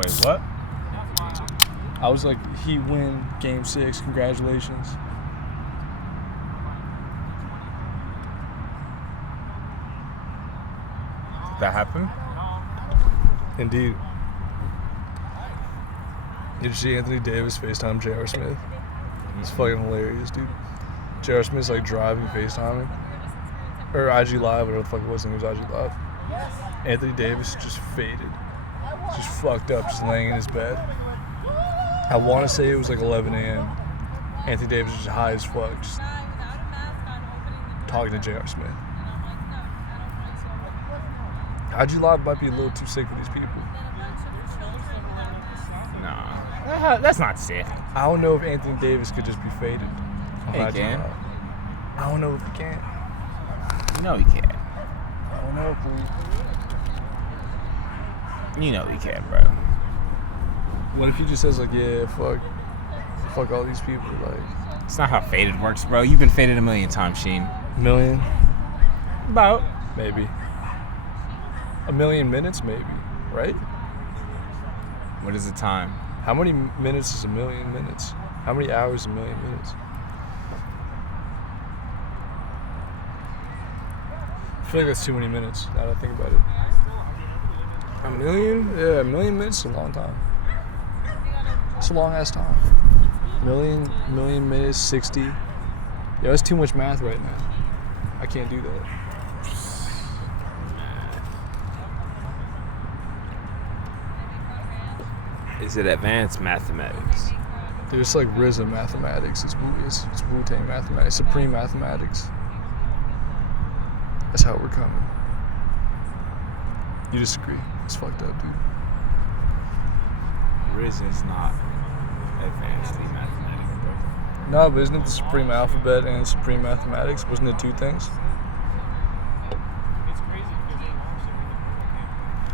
Wait, what? I was like, he win Game 6. Congratulations. That happened? Indeed. Did you see Anthony Davis FaceTime J.R. Smith? It's fucking hilarious, dude. J.R. Smith's like driving, FaceTiming. Or IG Live, whatever the fuck it was, I think it was IG Live. Anthony Davis just faded. Just fucked up, just laying in his bed. I want to say it was like 11 a.m. Anthony Davis was just high as fuck, just talking to J.R. Smith. IG Live might be a little too sick for these people. Nah. That's not sick. I don't know if Anthony Davis could just be faded. He can. I don't know if he can. No, he can't. I don't know, bro. You know he can, bro. What if he just says like, yeah, fuck all these people, like. It's not how faded works, bro. You've been faded a million times, Sheen. Million? About. Maybe. A million minutes, maybe, right? What is the time? How many minutes is a million minutes? How many hours is a million minutes? I feel like that's too many minutes, now that I think about it. A million? Yeah, a million minutes is a long time. It's a long ass time. Million minutes, 60. Yeah, that's too much math right now. I can't do that. Is it advanced mathematics? Dude, it's like RZA mathematics. It's Wu-Tang mathematics. Supreme mathematics. That's how we're coming. You disagree. It's fucked up, dude. RZA is not advanced mathematics, bro. No, but isn't it the Supreme Alphabet and Supreme Mathematics? Wasn't it two things?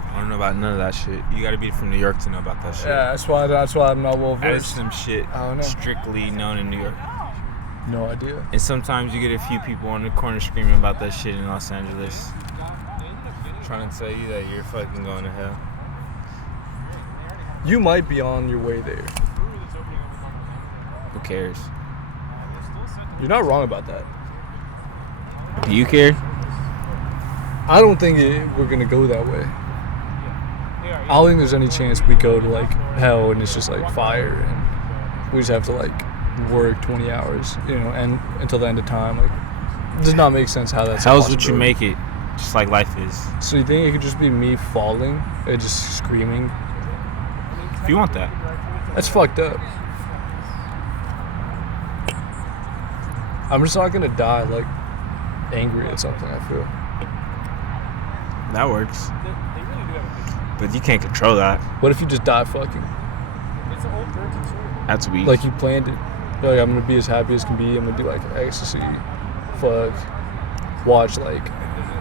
I don't know about none of that shit. You gotta be from New York to know about that shit. Yeah, that's why I'm not well That is versed. some shit I don't know. strictly known in New York. No idea. And sometimes you get a few people on the corner screaming about that shit in Los Angeles. Trying to tell you that you're fucking going to hell. You might be on your way there. Who cares? You're not wrong about that. Do you care? I don't think we're gonna go that way. I don't think there's any chance we go to like hell and it's just like fire and we just have to like work 20 hours, and until the end of time. Like, it does not make sense how that's. Hell's what you make it, just like life is. So you think it could just be me falling and just screaming? If you want that. That's fucked up. I'm just not gonna die like angry at something, I feel. That works. But you can't control that. What if you just die fucking? That's weak. Like you planned it. You're like, I'm gonna be as happy as can be. I'm gonna do like ecstasy, fuck, watch like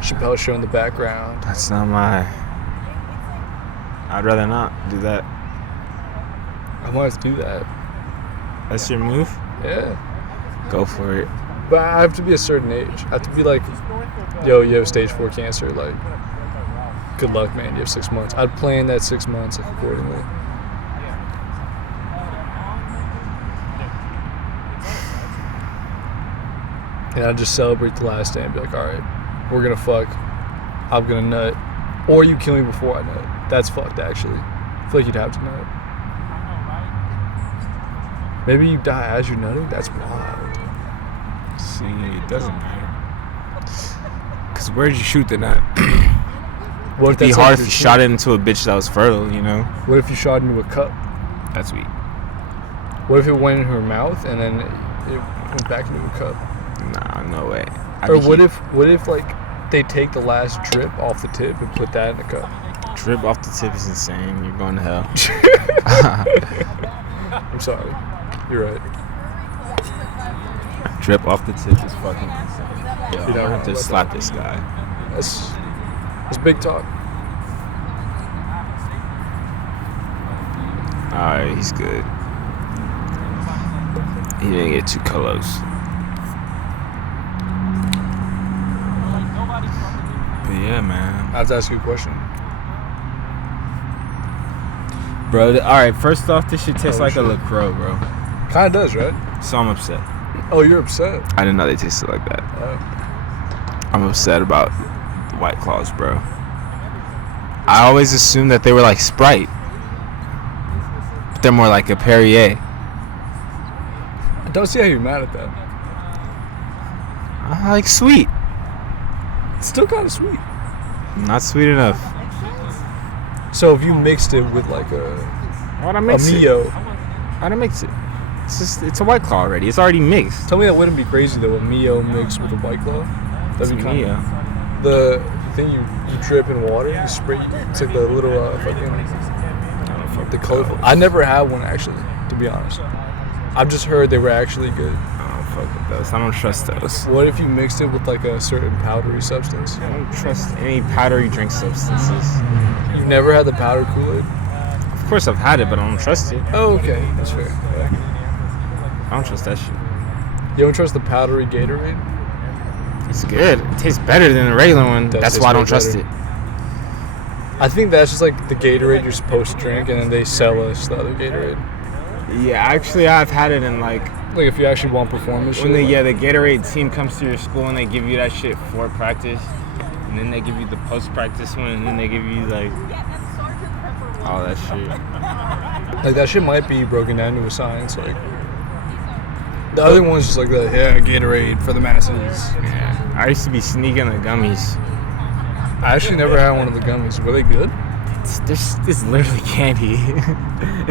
Chappelle Show in the background. That's not my. I'd rather not do that. I might have to do that. That's your move? Yeah. Go for it. But I have to be a certain age. I have to be like, yo, you have stage 4 cancer. Like, good luck, man. You have 6 months. I'd plan that 6 months like, accordingly. And I'd just celebrate the last day and be like, all right, we're going to fuck. I'm going to nut. Or you kill me before I nut. That's fucked, actually. I feel like you'd have to nut. Maybe you die as you're nutting? That's wild. See, it doesn't matter. Because where'd you shoot the nut? It'd be hard if you shot it into a bitch that was fertile, you know? What if you shot into a cup? That's weak. What if it went in her mouth and then it went back into a cup? Nah, no way. Or what if like they take the last drip off the tip and put that in the cup? Drip off the tip is insane. You're going to hell. I'm sorry. You're right. Drip off the tip is fucking insane. Yo, You're not wrong just slap this guy. That's big talk. Alright, he's good. He didn't get too close. But yeah, man. I have to ask you a question. Bro, alright, first off, this shit tastes like a LaCroix, bro. Kind of does, right? So I'm upset. Oh, you're upset. I didn't know they tasted like that. I'm upset about the White Claws, bro. I always assumed that they were like Sprite. But they're more like a Perrier. I don't see how you're mad at that. I like sweet. It's still kind of sweet. Not sweet enough. So if you mixed it with like Why'd I mix it? Mio. How'd I mix it? It's a White Claw already. It's already mixed. Tell me that wouldn't be crazy though, a Mio mixed with a White Claw. That'd be kind Mio. of... The thing you drip in water, you spray, it's like the little the colorful. I never had one actually, to be honest. I've just heard they were actually good. I don't fuck with those. I don't trust those. What if you mixed it with like a certain powdery substance? I don't trust any powdery drink substances. You've never had the powdered Kool-Aid? Of course I've had it, but I don't trust it. Oh, okay. That's fair. Yeah. I don't trust that shit. You don't trust the powdery Gatorade? It's good. It tastes better than the regular one. That's why I don't trust it. I think that's just like the Gatorade you're supposed to drink, and then they sell us the other Gatorade. Yeah, actually, I've had it in like if you actually want performance. When the Gatorade team comes to your school and they give you that shit for practice, and then they give you the post-practice one, and then they give you like all that shit. Like that shit might be broken down to a science. Like the other one's just like the Gatorade for the masses. Yeah, I used to be sneaking the gummies. I actually never had one of the gummies. Were they good? It's literally candy.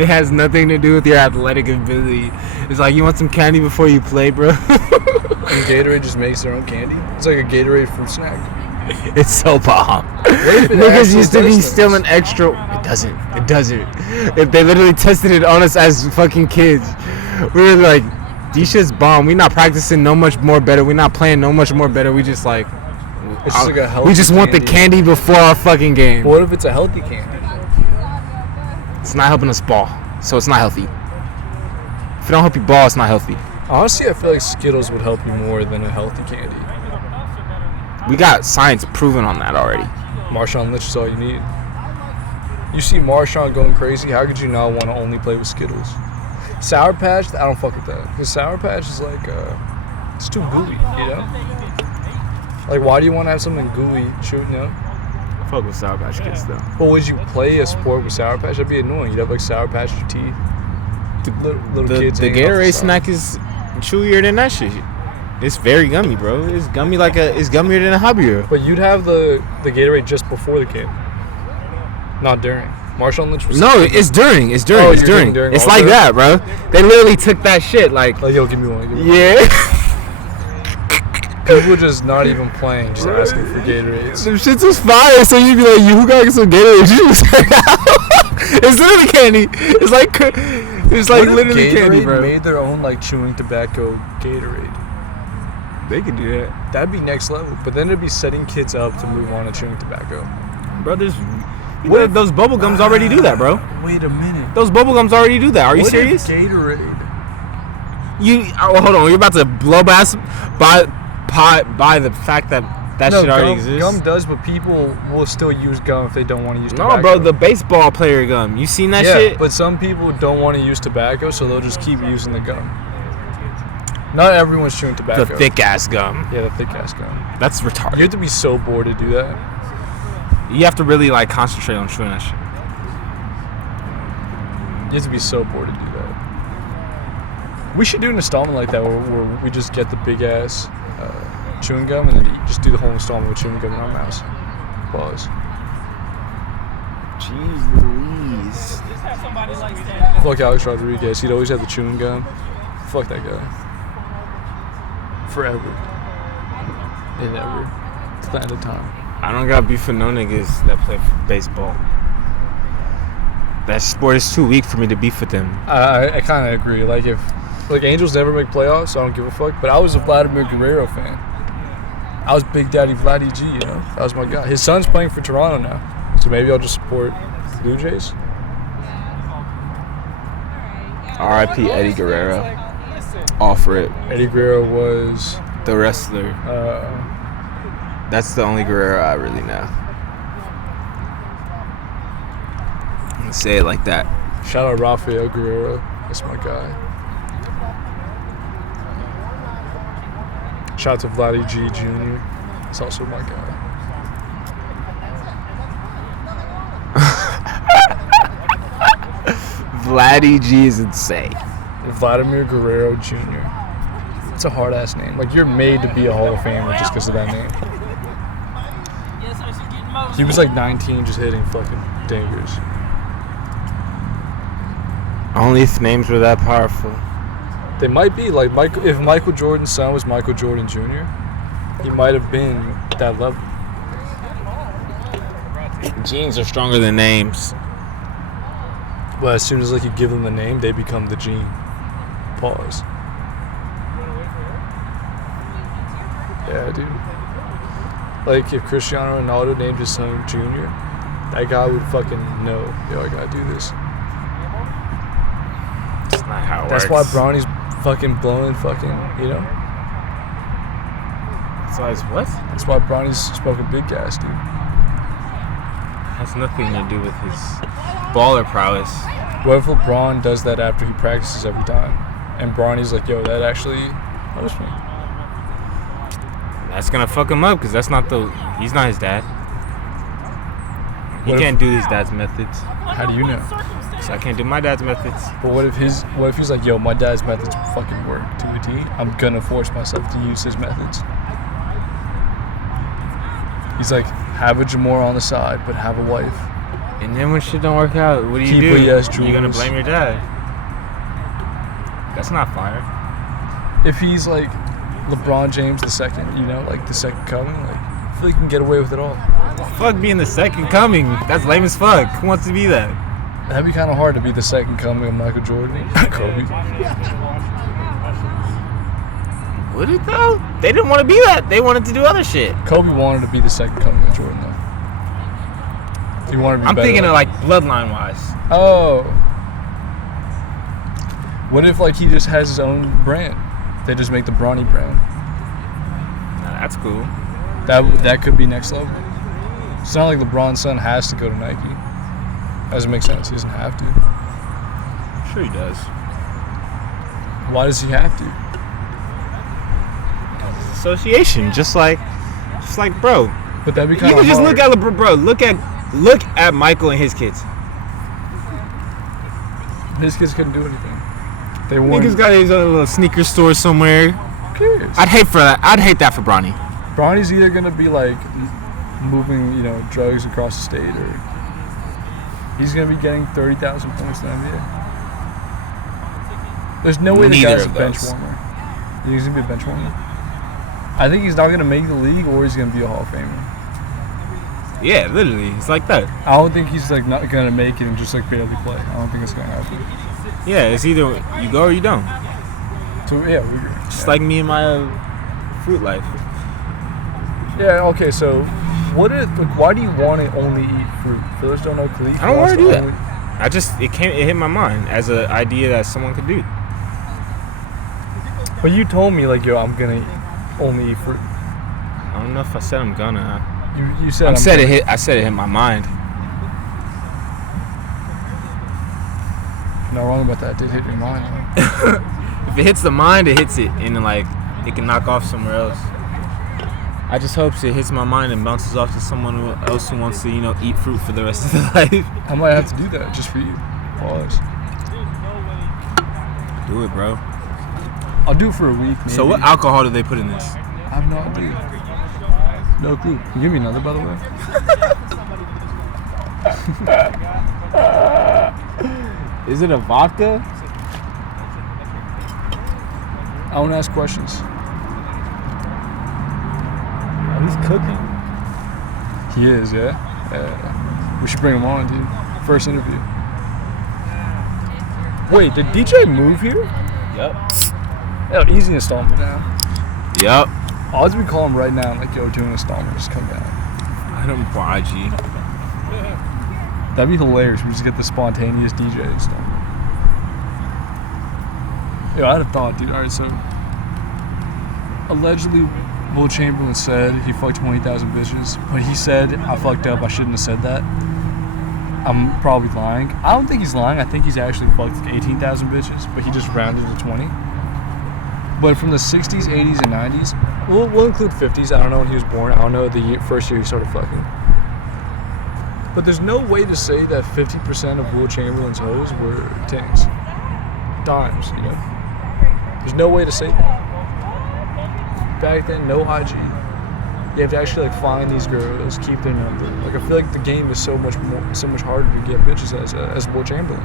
It has nothing to do with your athletic ability. It's like, you want some candy before you play, bro? And Gatorade just makes their own candy? It's like a Gatorade fruit snack. It's so bomb. Niggas used to be stealing extra. It doesn't. If they literally tested it on us as fucking kids, we were like, these shit's bomb. We not practicing no much more better. We not playing no much more better. We just like, it's just like a healthy we just want the candy before our fucking game. But what if it's a healthy candy? It's not helping us ball, so it's not healthy. If it don't help you ball, it's not healthy. Honestly, I feel like Skittles would help you more than a healthy candy. We got science proven on that already. Marshawn Lynch is all you need. You see Marshawn going crazy, how could you not want to only play with Skittles? Sour Patch, I don't fuck with that. Because Sour Patch is like, it's too gooey, you know? Like, why do you want to have something gooey shooting, you know? I fuck with Sour Patch Kids, though. Well, would you play a sport with Sour Patch? That'd be annoying. You'd have, like, Sour Patch your teeth. Little kids. The Gatorade snack is chewier than that shit. It's very gummy, bro. It's gummier than a Hobby. But you'd have the Gatorade just before the game. Not during. Marshawn Lynch was... No, it's during. It's during. Oh, it's during. It's like that, bro. They literally took that shit, like... Like, yo, give me one. Yeah. People just not even playing, just asking for Gatorades. Some shits was fire, so you'd be like, who got some Gatorade juice? It's literally candy. It's like literally candy, bro. Gatorade made their own, like, chewing tobacco Gatorade. They could do that. That'd be next level. But then it'd be setting kids up to move on to chewing tobacco. Bro, those bubble gums already do that, bro. Wait a minute. Those bubble gums already do that. Are you serious? Gatorade. Hold on. You're about to blow past by the fact that shit already exists. Gum does, but people will still use gum if they don't want to use tobacco. No, bro, the baseball player gum. You seen that shit? Yeah, but some people don't want to use tobacco, so they'll just keep using the gum. Not everyone's chewing tobacco. The thick ass gum. Yeah, the thick ass gum. That's retarded. You have to be so bored to do that. You have to really like concentrate on chewing that shit. You have to be so bored to do that. We should do an installment like that where we just get the big ass chewing gum and then just do the whole installment with chewing gum in our mouths. Pause. Jeez Louise. Fuck Alex Rodriguez. He'd always have the chewing gum. Fuck that guy. Forever. And ever. It's the end of time. I don't got beef with no niggas that play baseball. That sport is too weak for me to beef with them. I kind of agree. Like Angels never make playoffs, so I don't give a fuck. But I was a Vladimir Guerrero fan. I was Big Daddy Vladdy G, you know? That was my guy. His son's playing for Toronto now. So maybe I'll just support the Blue Jays. R.I.P. Eddie Guerrero. All for it. Eddie Guerrero was... the wrestler. That's the only Guerrero I really know. I'm gonna say it like that. Shout out Rafael Guerrero. That's my guy. Shout out to Vladdy G Jr. That's also my guy. Vladdy G is insane. Vladimir Guerrero Jr. It's a hard ass name. Like, you're made to be a Hall of Famer just because of that name. He was like 19 just hitting fucking dingers. Only if names were that powerful. They might be like if Michael Jordan's son was Michael Jordan Jr., he might have been that level. Genes are stronger than names. Well, as soon as like you give them the name, they become the gene. Pause. Yeah, dude. Like if Cristiano Ronaldo named his son Junior, that guy would fucking know. Yo, I gotta do this. That's not how it That's works. why Bronny's fucking blowing fucking, you know? So it's what? That's why Bronny's smoking big gas, dude. Has nothing to do with his baller prowess. What if LeBron does that after he practices every time? And Bronny's like, yo, that actually helps me. That's gonna fuck him up because he's not his dad. He can't do his dad's methods. How do you know? So I can't do my dad's methods. But what if he's like, yo, my dad's methods fucking work to a T. I'm gonna force myself to use his methods. He's like, have a Jamor on the side, but have a wife. And then when shit don't work out, what do you do? Yes, You're gonna blame your dad. That's not fire. If he's like LeBron James the second, you know, like the second coming, like I feel like he can get away with it all. Fuck being the second coming. That's lame as fuck. Who wants to be that? That'd be kind of hard to be the second coming of Michael Jordan. Kobe. Would it though? They didn't want to be that. They wanted to do other shit. Kobe wanted to be the second coming of Jordan though. He wanted to be I'm better. thinking of like bloodline wise. Oh. What if like he just has his own brand? They just make the Bronny brand. Nah, that's cool. That could be next level. It's not like LeBron's son has to go to Nike. Doesn't make sense. He doesn't have to. I'm sure he does. Why does he have to? Association, just like bro. But that'd be You kind can of just hard. look at bro. Look at Michael and his kids. His kids couldn't do anything. They weren't. Nigga's got his own little sneaker store somewhere. Who cares? I'd hate that for Bronny. Bronny's either gonna be like moving, you know, drugs across the state, or he's gonna be getting 30,000 points in the NBA. There's no way the Neither guy's a of bench those. warmer. He's gonna be a bench warmer. I think he's not gonna make the league, or he's gonna be a Hall of Famer. Yeah, literally, it's like that. I don't think he's like not gonna make it and just like barely play. I don't think it's gonna happen. Yeah, it's either you go or you don't. So yeah, we agree. Just like me and my fruit life. Yeah. Okay. So, what if? Like, why do you want to only eat fruit? For those who don't know, Khalif I don't wants want to do only- that. It hit my mind as an idea that someone could do. But you told me like, yo, I'm gonna only eat fruit. I don't know if I said I'm gonna. You said I said it hit my mind. Not wrong about that. It did hit your mind. If it hits the mind, it hits it, and then like it can knock off somewhere else. I just hope it hits my mind and bounces off to someone else who wants to, eat fruit for the rest of their life. I might have to do that just for you. Pause. Do it, bro. I'll do it for a week. Maybe. So what alcohol do they put in this? I have no idea. No clue. Can you give me another, by the way? Is it a vodka? I want to ask questions. Oh, he's cooking. He is, yeah? We should bring him on, dude. First interview. Wait, did DJ move here? Yep. Yeah, easy installment now. Yep. Odds we call him right now, like, yo, doing installment, just come down. I don't for IG. That'd be hilarious. We just get the spontaneous DJ installment. Yo, I had a thought, dude. Alright, so allegedly Will Chamberlain said he fucked 20,000 bitches, but he said, I fucked up, I shouldn't have said that. I'm probably lying. I don't think he's lying. I think he's actually fucked like 18,000 bitches, but he just rounded to 20. But from the 60s, 80s, and 90s, we'll include 50s. I don't know when he was born. I don't know the first year he started fucking. But there's no way to say that 50% of Will Chamberlain's hoes were tings. Dimes, you know? There's no way to say that. Back then, no IG. You have to actually like find these girls, keep their number. Like I feel like the game is so much harder to get bitches as Will Chamberlain.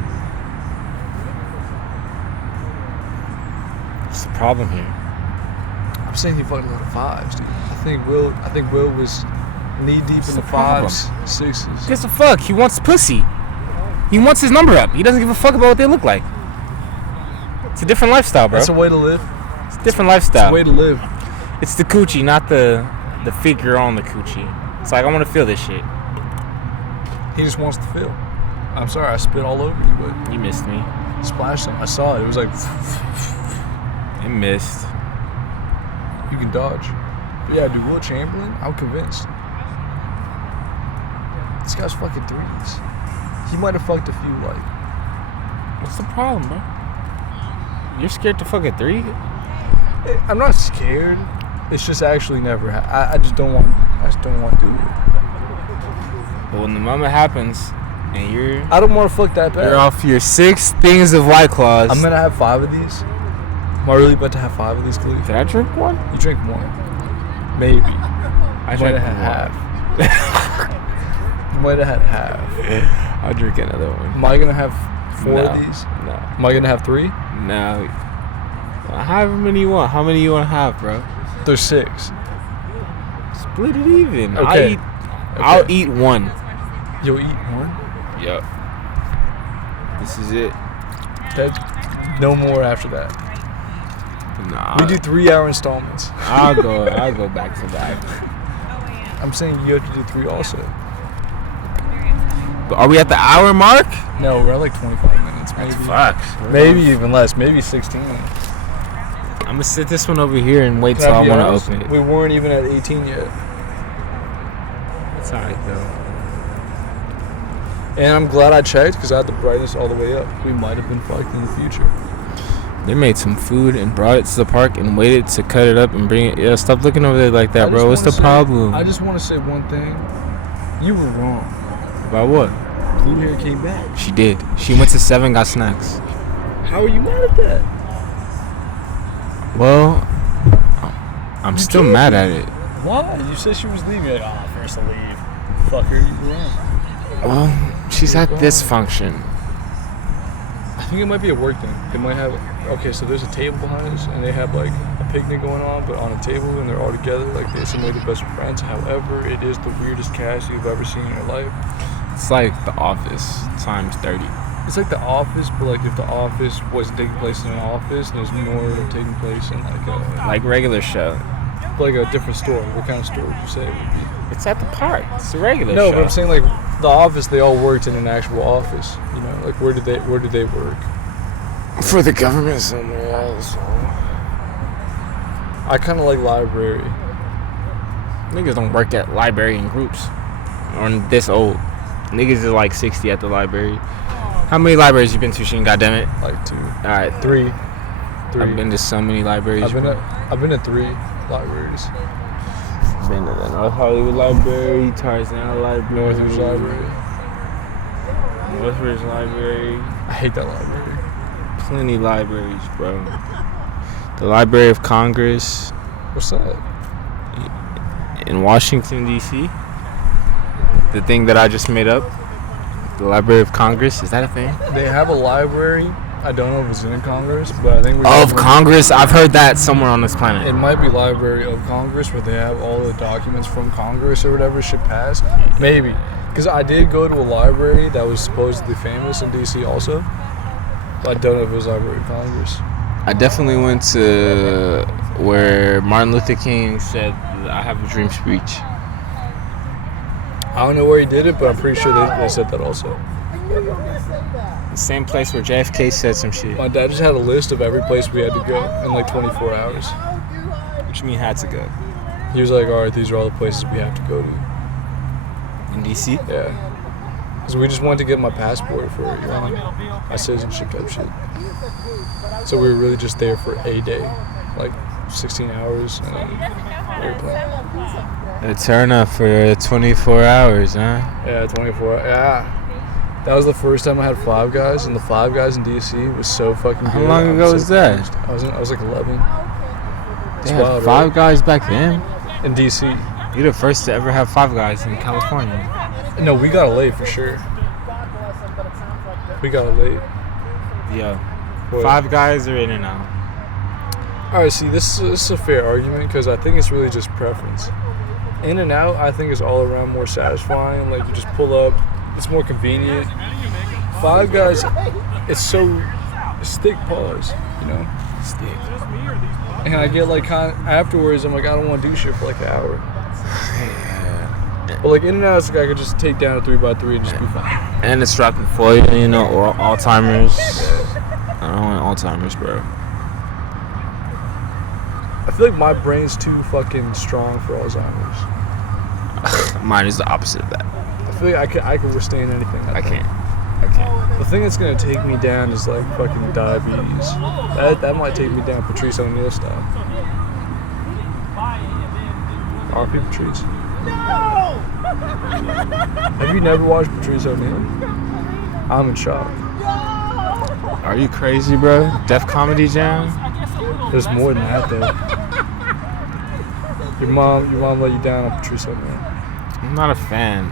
What's the problem here? I'm saying he fucked a lot of fives, dude. I think Will was knee deep in the fives, sixes. Gives a fuck. He wants pussy. He wants his number up. He doesn't give a fuck about what they look like. It's a different lifestyle, bro. That's a way to live. It's a different lifestyle. It's a way to live. It's the coochie, not the figure on the coochie. It's like, I want to feel this shit. He just wants to feel. I'm sorry, I spit all over you, but You missed me. splash some. I saw it. It was like It missed. you can dodge. But yeah, dude, Will Chamberlain, I'm convinced. This guy's fucking threes. He might have fucked a few like. What's the problem, bro? You're scared to fuck a 3? I'm not scared. It's just actually never. I just don't want. I just don't want to do it. But when the moment happens, and you're I don't want to fuck that bad. you're off your 6 things of White Claws. I'm gonna have 5 of these. Am I really about to have 5 of these, Khalif? Did I drink one? You drink one. Maybe. I You might have had half. You might have had half. I'll drink another one. Am I gonna have 4 No. of these? No. Am I gonna have 3? No. However many you want. How many you want to have, bro? There's 6. Split it even. Okay. I'll eat one. You'll eat one? Yep. This is it. No more after that. Nah. We do 3-hour installments. I'll go back to back. I'm saying you have to do 3 also. Are we at the hour mark? No, we're at like 25 minutes, maybe. Fuck. Maybe even less. Maybe 16. I'm gonna sit this one over here and wait till I want to open it. We weren't even at 18 yet. It's alright though. And I'm glad I checked because I had the brightness all the way up. We might have been fucked in the future. They made some food and brought it to the park and waited to cut it up and bring it. Yeah, stop looking over there like that, bro. What's the problem? I just want to say one thing. You were wrong. About what? Blue hair came back. She did. She went to 7, got snacks. How are you mad at that? Well, I'm still mad at it. Why? You said she was leaving. You're like, first to leave. Fuck her, you were wrong. Well, she's at this function. I think it might be a work thing. They might have. Okay, so there's a table behind us, and they have like a picnic going on, but on a table, and they're all together. Like they're some of the best friends. However, it is the weirdest cast you've ever seen in your life. It's like The Office times 30. It's like The Office, but like if The Office wasn't taking place in an office, there's more taking place in Like regular show. like a different store. What kind of store would you say it would be? It's at the park. It's a regular No, show. but I'm saying like The Office, they all worked in an actual office. You know, like where did they work? For the government somewhere else. I kind of like library. Niggas don't work at library in groups. Or this old. Niggas is like 60 at the library. How many libraries you been to, Sheen? Goddammit. Like 2. Alright. 3. I've been to so many libraries. I've been to 3 libraries. I've been to the North Hollywood Library, Tarzan Library, Northridge Library. Northridge Library. I hate that library. Plenty libraries, bro. The Library of Congress What's that? in Washington, D.C. The thing that I just made up. The Library of Congress. Is that a thing? They have a library. I don't know if it's in Congress, but I think Of Congress? I've heard that somewhere on this planet. It might be Library of Congress, where they have all the documents from Congress or whatever should pass. Maybe. Because I did go to a library that was supposedly famous in D.C. also. But I don't know if it was Library of Congress. I definitely went to where Martin Luther King said, "I have a dream" speech. I don't know where he did it, but I'm pretty sure they said that also. The same place where JFK said some shit. My dad just had a list of every place we had to go in like 24 hours. What you mean had to go? He was like, alright, these are all the places we have to go to. In DC? Yeah. Because we just wanted to get my passport for my citizenship type shit. So we were really just there for a day, like 16 hours, and then airplane. A turn up for 24 hours, huh? Yeah, 24. Yeah. That was the first time I had Five Guys, and the Five Guys in DC was so fucking good. How long ago was that? I was like 11. They had Five Guys back then? In DC. You're the first to ever have Five Guys in California. No, we got it late for sure. We got it late. Yo, What? Five Guys or In-N-Out? Alright, see, this is a fair argument because I think it's really just preference. In-N-Out, I think, is all around more satisfying. Like, you just pull up, it's more convenient. Five Guys, it's thick pause, you know? Stick. And I get like afterwards, I'm like, I don't want to do shit for like an hour. Yeah. But like In-N-Out, it's like I could just take down a 3x3 and just be fine. And it's dropping for you, you know, or Alzheimer's. I don't want Alzheimer's, bro. I feel like my brain's too fucking strong for Alzheimer's. Mine is the opposite of that. I feel like I can withstand anything. I can't. The thing that's gonna take me down is like fucking diabetes. That might take me down Patrice O'Neal style. R.P. Patrice. Have you never watched Patrice O'Neal? I'm in shock. Are you crazy, bro? Def Comedy Jam? There's more than that though. Your mom let you down on Patrice O'Neal. I'm not a fan.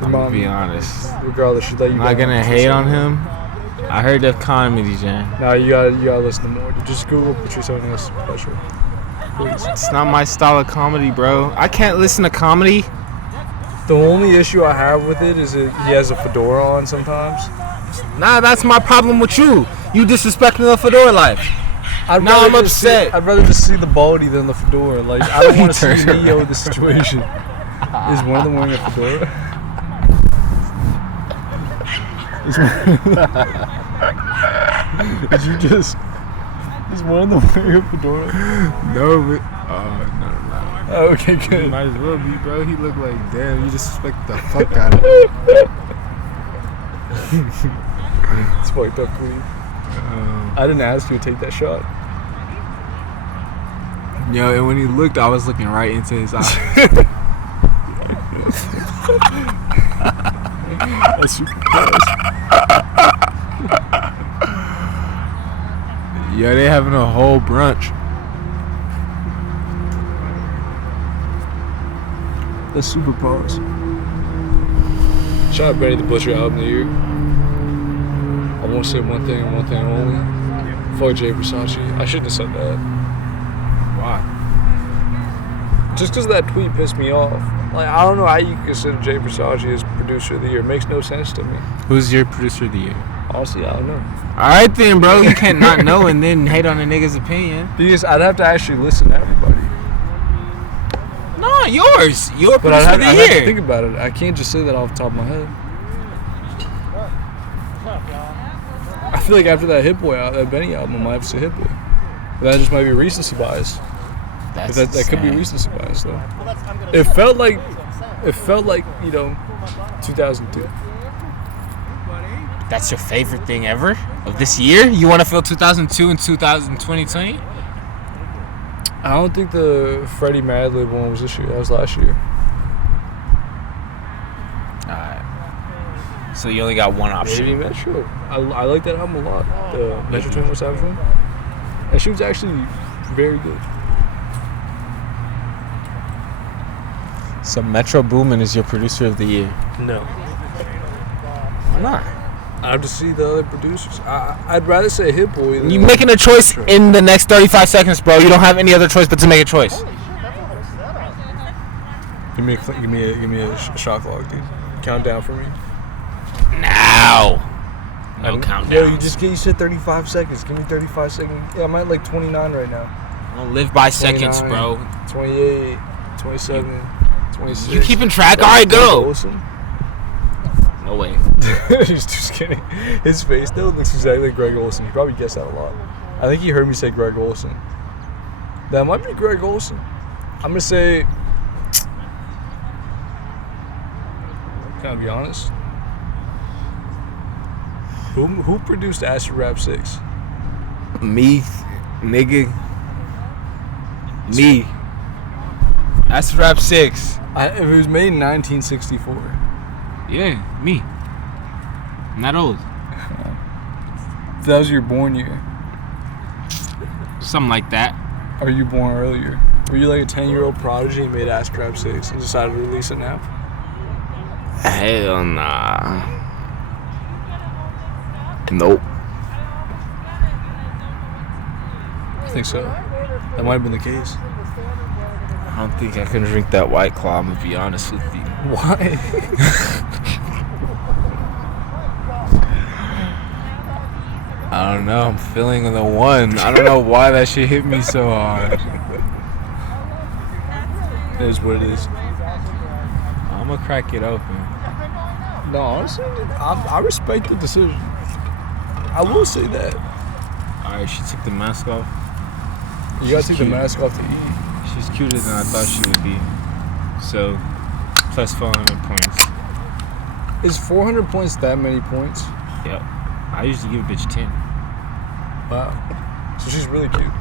I'm gonna be honest. Regardless, she let you I'm down. not gonna hate on him. I heard Def Comedy Jam. No, you gotta listen to more. Just Google Patrice O'Neal special. Please. It's not my style of comedy, bro. I can't listen to comedy. The only issue I have with it is that he has a fedora on sometimes. Nah, that's my problem with you. You disrespecting the fedora life. I'd Now rather I'm just upset. I'd rather just see the baldy than the fedora. Like, I don't want to see Neo the situation. Is one of them wearing a fedora? Did you just... Is one of them wearing a fedora? No, but... no. Oh, okay, good. Might as well be, bro. He look like, damn, you disrespect the fuck out of him. It's fucked up, Queen. I didn't ask you to take that shot. Yo, and when he looked, I was looking right into his eyes. That's super close. Yo, they having a whole brunch. That's super pause. Shout out Benny the Butcher album of the year. I won't say one thing and one thing only. Fuck Jay Versace. I shouldn't have said that. Why? Just because that tweet pissed me off. Like, I don't know how you can consider Jay Versace as producer of the year. It makes no sense to me. Who's your producer of the year? Honestly, I don't know. Alright then, bro. You can't not know and then hate on a nigga's opinion. Because I'd have to actually listen to everybody. No, yours. Your But I'd producer of the have to year. think about it. I can't just say that off the top of my head. I feel like after that Hit Boy, that Benny album, I might have to say Hit Boy. But that just might be recency bias. That's That could be recency bias though. It felt like, 2002. That's your favorite thing ever of this year? You want to feel 2002 and 2020? I don't think the Freddie Madlib one was this year. That was last year. Alright. So you only got one option. Maybe Metro. I like that album a lot. The Metro 21 Savage one. And she was actually very good. So Metro Boomin is your producer of the year. No. Why not? I have to see the other producers. I'd rather say Hit Boy than... You making a choice in the next 35 seconds, bro. You don't have any other choice but to make a choice. Give me a shot clock, dude. Count down for me. Now. No countdown. Yo, you said 35 seconds. Give me 35 seconds. Yeah, I'm at like 29 right now. I don't live by seconds, bro. 28, 27, 26. You keeping track? All right, go. Olsen? No way. He's too skinny. His face though looks exactly like Greg Olsen. You probably guessed that a lot. I think he heard me say Greg Olsen. That might be Greg Olsen. I'm gonna say. Can I be honest? Who produced Acid Rap 6? Me, nigga. Me. Acid Rap 6. It was made in 1964. Yeah, me. I'm not old. That was your born year. Something like that. Or you born earlier? Were you like a 10-year-old prodigy and made Acid Rap 6 and decided to release it now? Hell nah. Nope. I think so. That might have been the case. I don't think I can drink that White Claw, I'm gonna be honest with you. Why? I don't know, I'm feeling the one. I don't know why that shit hit me so hard. It is what it is. I'm gonna crack it open. No, honestly, I respect the decision. I will say that. Alright, she took the mask off. You gotta She's take the cute. mask off to eat. She's cuter than I thought she would be. So, plus 400 points. Is 400 points that many points? Yep. I usually give a bitch 10. Wow. So she's really cute.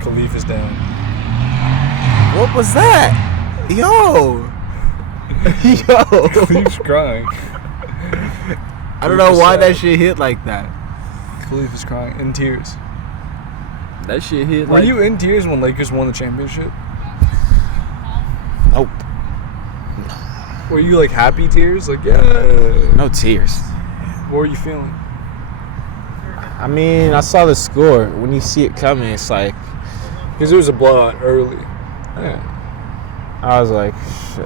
Khalif is down. What was that? Yo! Yo! Khalif's crying. I don't know why that shit hit like that. Khalif is crying. In tears. That shit hit Were you in tears when Lakers won the championship? Nope. Were you like happy tears? Like, yeah. No tears. What were you feeling? I mean, I saw the score. When you see it coming, it's like... Because it was a blowout early. Yeah. I was like,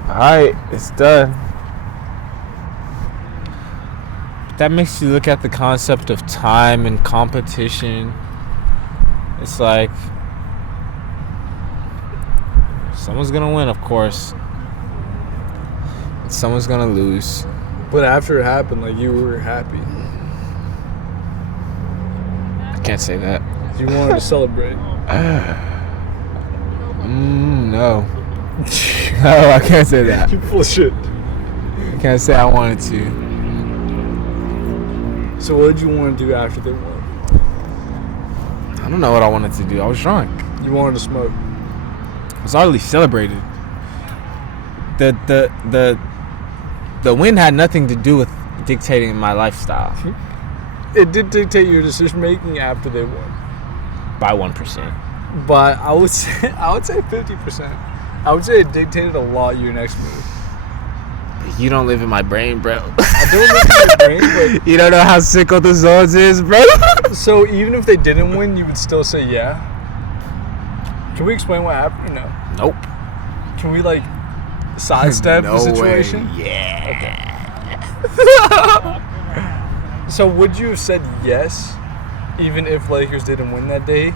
alright, it's done. That makes you look at the concept of time and competition. It's like, someone's gonna win, of course. Someone's gonna lose. But after it happened, like, you were happy. I can't say that. You wanted to celebrate. No. No, I can't say that. You're full of shit. I can't say I wanted to. So what did you want to do after they won? I don't know what I wanted to do. I was drunk. You wanted to smoke. I was already celebrated. The win had nothing to do with dictating my lifestyle. It did dictate your decision making after they won. By 1%. But I would say 50%. I would say it dictated a lot your next move. You don't live in my brain, bro. I don't live in your brain, but you don't know how sicko the zones is, bro. So even if they didn't win, you would still say yeah? Can we explain what happened or no? Nope. Can we like sidestep No the situation? way. Yeah. Okay. So would you have said yes even if Lakers didn't win that day?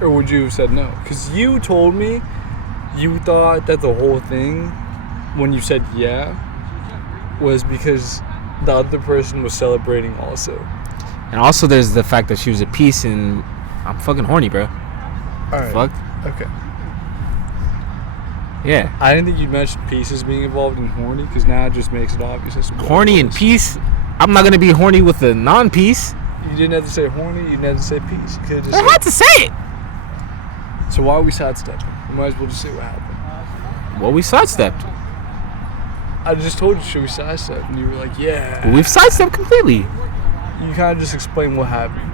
Or would you have said no? Because you told me you thought that the whole thing, when you said yeah, was because the other person was celebrating also. And also there's the fact that she was a piece and I'm fucking horny, bro. Alright. Fuck. Okay. Yeah. I didn't think you mentioned pieces being involved in horny because now it just makes it obvious. As to what Horny it and was. piece? I'm not gonna be horny with a non-piece. You didn't have to say horny, you didn't have to say piece. You could have just I had to say it. So why are we sidestepping? We might as well just say what happened. Well, we sidestepped. I just told you, should we sidestep? And you were like, yeah. Well, we've sidestepped completely. You kind of just explained what happened.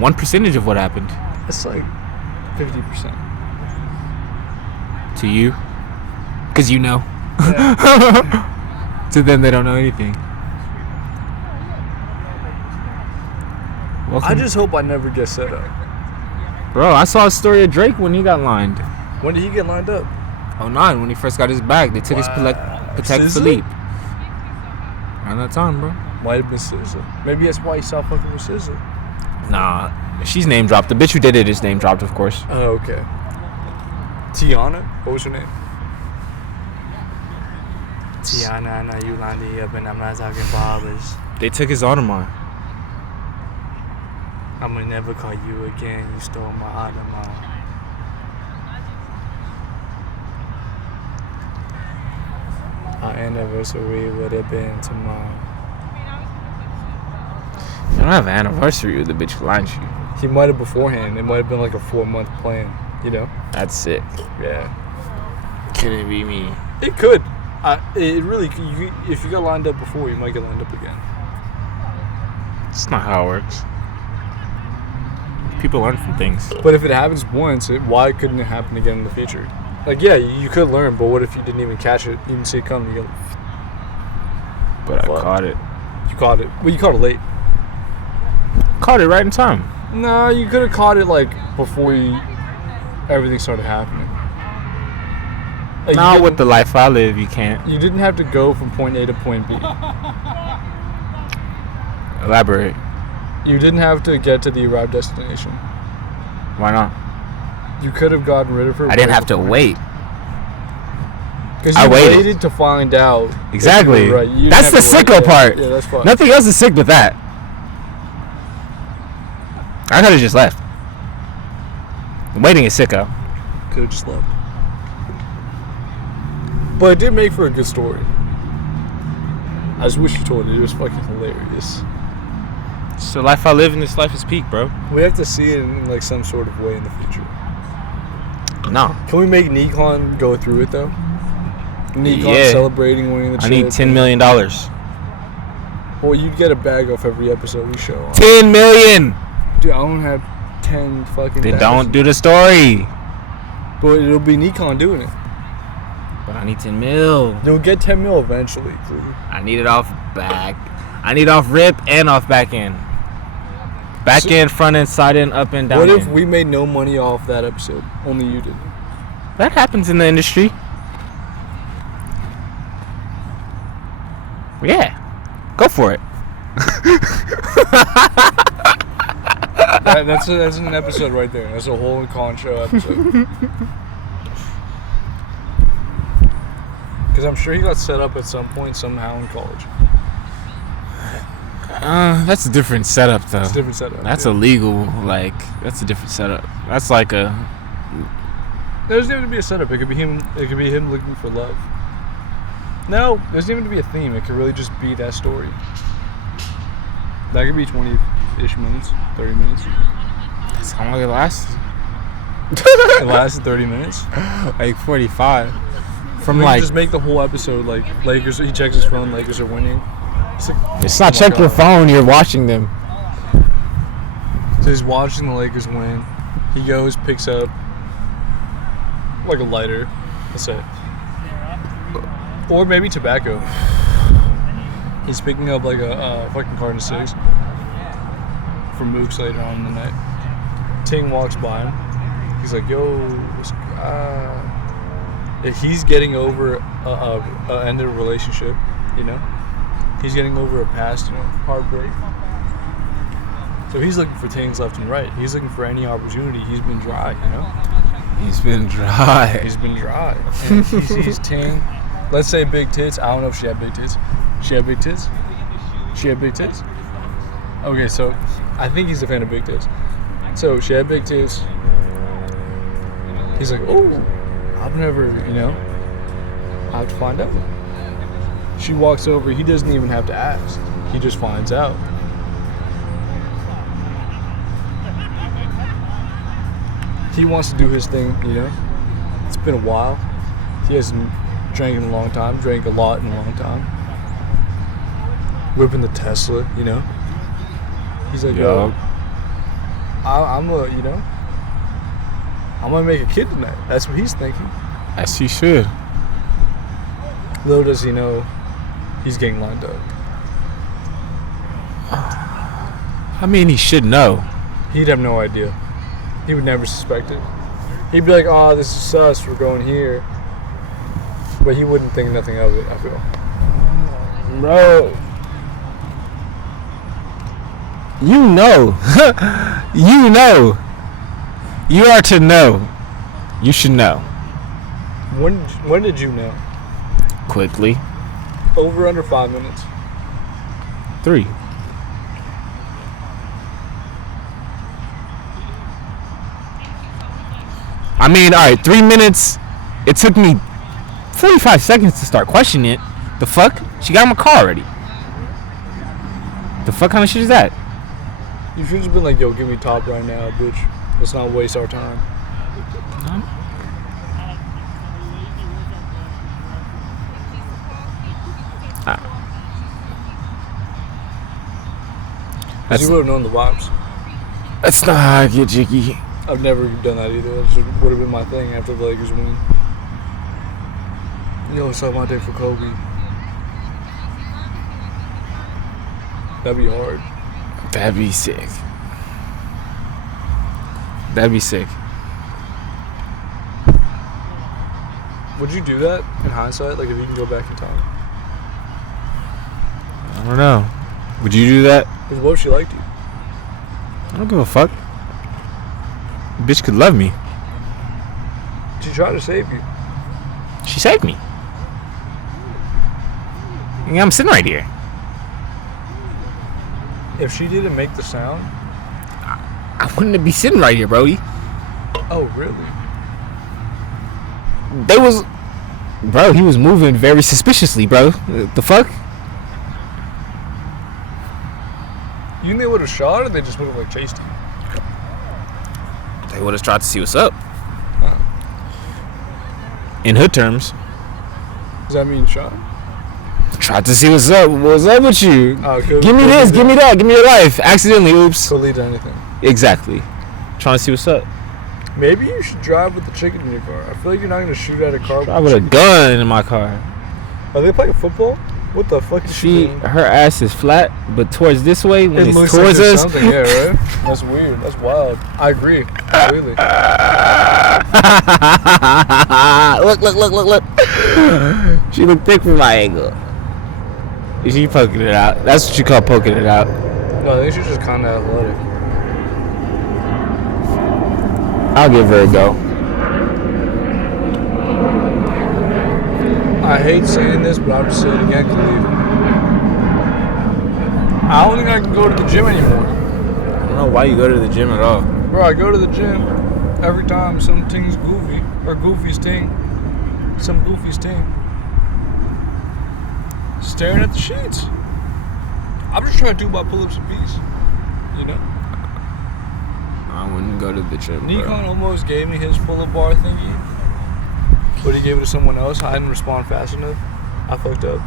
1% of what happened. That's like 50%. To you. Because you know. Yeah. To them, they don't know anything. I just hope I never get set up. Bro, I saw a story of Drake when he got lined. When did he get lined up? 09, when he first got his bag. They took his Patek SZA? Philippe. Around that time, bro. Might have been SZA. Maybe that's why he stopped fucking with SZA. Nah, she's name dropped. The bitch who did it is name dropped, of course. Oh, okay. Tiana? What was her name? Tiana, I know you lined me up and I'm not talking barbers. They took his Audemars. I'm gonna never call you again. You stole my Audemars. Our anniversary would have been tomorrow. You don't have an anniversary with the bitch who lied to you. He might have beforehand. It might have been like a 4-month plan, you know? That's sick. Yeah. Couldn't be me. It could. It really could. If you got lined up before, you might get lined up again. It's not how it works. People learn from things. But if it happens once, why couldn't it happen again in the future? Like, yeah, you could learn, but what if you didn't even catch it? You didn't see it coming. You go, But I caught it. You caught it. Well, you caught it late. Caught it right in time. No, you could have caught it, like, before everything started happening. Like, Not with the life I live, you can't. You didn't have to go from point A to point B. Elaborate. You didn't have to get to the arrived destination. Why not? You could have gotten rid of her. I didn't have to wait. Because I you waited. waited to find out. Exactly. Right. You That's the didn't have sicko to wait. part. Yeah, that's fine. Nothing else is sick but that. I could have just left. Waiting is sicko. Could have just left. But it did make for a good story. I just wish you told it. It was fucking hilarious. It's the life I live, and this life is peak, bro. We have to see it in like some sort of way in the future. No. Can we make Nikon go through it though? Nikon Yeah. celebrating winning the I need $10 million. Well, you'd get a bag off every episode we show on. 10 million! Dude, I don't have 10 fucking Then bags. don't do the story. But it'll be Nikon doing it. But I need 10 mil. You'll get 10 mil eventually. Dude. I need it off back. I need off rip and off back end. Back end, front end, side end, up and down. What if end. we made no money off that episode? Only you did. That happens in the industry. Yeah. Go for it. That's an episode right there. That's a whole con show episode. Because I'm sure he got set up at some point somehow in college. That's a different setup, though. It's a different setup. That's illegal. Like, that's a different setup. That's like a... There doesn't even have to be a setup. It could be him. It could be him looking for love. No, there doesn't even have to be a theme. It could really just be that story. That could be 20-ish minutes, 30 minutes. That's how long it lasts? It lasted 30 minutes. Like 45. From We like... can just make the whole episode like Lakers. He checks his phone. Lakers are winning. It's, like, It's not oh my check your God. phone. You're watching them. So he's watching the Lakers win. He goes, picks up like a lighter, let's say, or maybe tobacco. He's picking up like a fucking carton of cigs from Mooks later on in the night. Ting walks by him. He's like, "Yo, he's getting over a end of a relationship, you know. He's getting over a past, heartbreak. So he's looking for things left and right. He's looking for any opportunity. He's been dry, you know. He's been dry. He's been dry. And he sees Ting, let's say big tits. I don't know if she had big tits. She had big tits? She had big tits? Okay, so I think he's a fan of big tits. So she had big tits. He's like, oh, I've never, I have to find out. She walks over. He doesn't even have to ask. He just finds out. He wants to do his thing, It's been a while. He hasn't drank in a long time. Drank a lot in a long time. Whipping the Tesla, He's like, yo, I'm gonna make a kid tonight. That's what he's thinking. As he should. Little does he know, he's getting lined up. I mean, he should know. He'd have no idea. He would never suspect it. He'd be like, oh, this is sus, we're going here. But he wouldn't think nothing of it, I feel. Bro. You know. You know. You are to know. You should know. When did you know? Quickly. Over under 5 minutes. 3. I mean, alright, 3 minutes. It took me 45 seconds to start questioning it. The fuck? She got in my car already. The fuck kind of shit is that? You should just been like, yo, give me top right now, bitch. Let's not waste our time. You would have known the vibes. That's not how I get jiggy. I've never done that either. That would have been my thing after the Lakers win. Yo, suck my dick for Kobe. That'd be hard. That'd be sick. That'd be sick. Would you do that in hindsight? Like, if you can go back in time? I don't know. Would you do that? Because what if she liked you? I don't give a fuck. Bitch could love me. She tried to save you. She saved me. Yeah, I'm sitting right here. If she didn't make the sound, I wouldn't be sitting right here, Brody. Oh, really? Bro, he was moving very suspiciously, bro. The fuck? You think they would have shot, or they just would have like chased you? They would have tried to see what's up. In hood terms. Does that mean shot? Tried to see what's up. What's up with you? Give me this. Give me that. Give me your life. Accidentally. Oops. Could lead to anything. Exactly. Trying to see what's up. Maybe you should drive with the chicken in your car. I feel like you're not going to shoot at a car. Drive with a gun in my car. Are they playing football? What the fuck is she doing? Her ass is flat, but towards this way, when it's towards like us. Yeah, right? That's weird. That's wild. I agree. Completely. Look. She look thick from my angle. She poking it out. That's what you call poking it out. No, I think she's just kind of athletic. I'll give her a go. I hate saying this, but I'll just say it again, Khalid. I don't think I can go to the gym anymore. I don't know why you go to the gym at all. Bro, I go to the gym every time something's goofy, or goofy's thing. Some goofy's thing. Staring at the sheets. I'm just trying to do my pull-ups a piece. You know? I wouldn't go to the gym, bro. Nikon almost gave me his pull-up bar thingy, but he gave it to someone else. I didn't respond fast enough. I fucked up.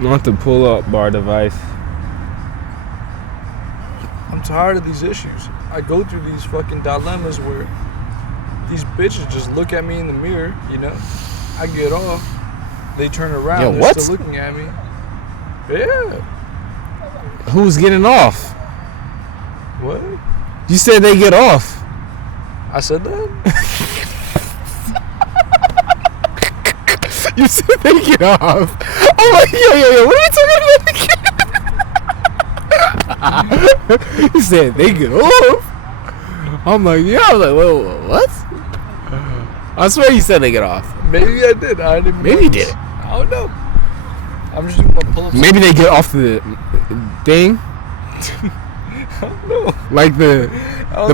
Not the pull-up bar device. I'm tired of these issues. I go through these fucking dilemmas where these bitches just look at me in the mirror, you know? I get off. They turn around. Yo, they're what? still looking at me. Yeah. Who's getting off? What? You said they get off. I said that? You said they get off. I'm like, yo, what are you talking about? You said they get off. I'm like, yeah. I was like, whoa, what? I swear you said they get off. Maybe I did. I didn't. Maybe you did. I don't know. I'm just doing my pull-ups. Maybe they get off the thing. I don't know. Like the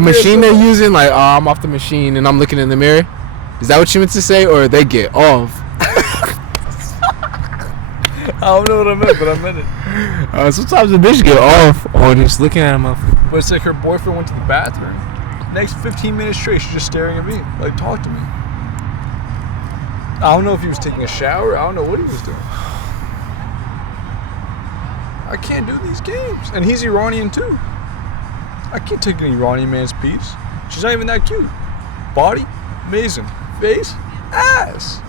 machine they're using. Like, oh, I'm off the machine and I'm looking in the mirror. Is that what you meant to say, or they get off? I don't know what I meant, but I meant it. Sometimes the bitch get off on just looking at him. But it's like her boyfriend went to the bathroom. Next 15 minutes straight, she's just staring at me. Like, talk to me. I don't know if he was taking a shower. I don't know what he was doing. I can't do these games. And he's Iranian too. I can't take an Iranian man's piece. She's not even that cute. Body, amazing. Face, ass.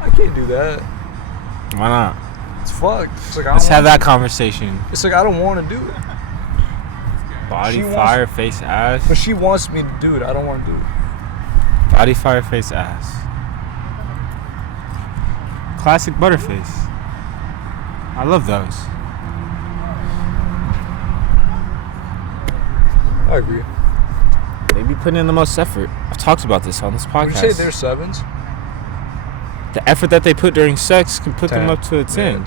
I can't do that. Why not? It's fucked. It's like, Let's have that conversation. It's like I don't want to do it. Body, fire, face, ass. But she wants me to do it. I don't want to do it. Body, fire, face, ass. Classic Butterface. I love those. I agree. They be putting in the most effort. I've talked about this on this podcast. Would you say they're 7s? The effort that they put during sex can put 10. them up to a 10.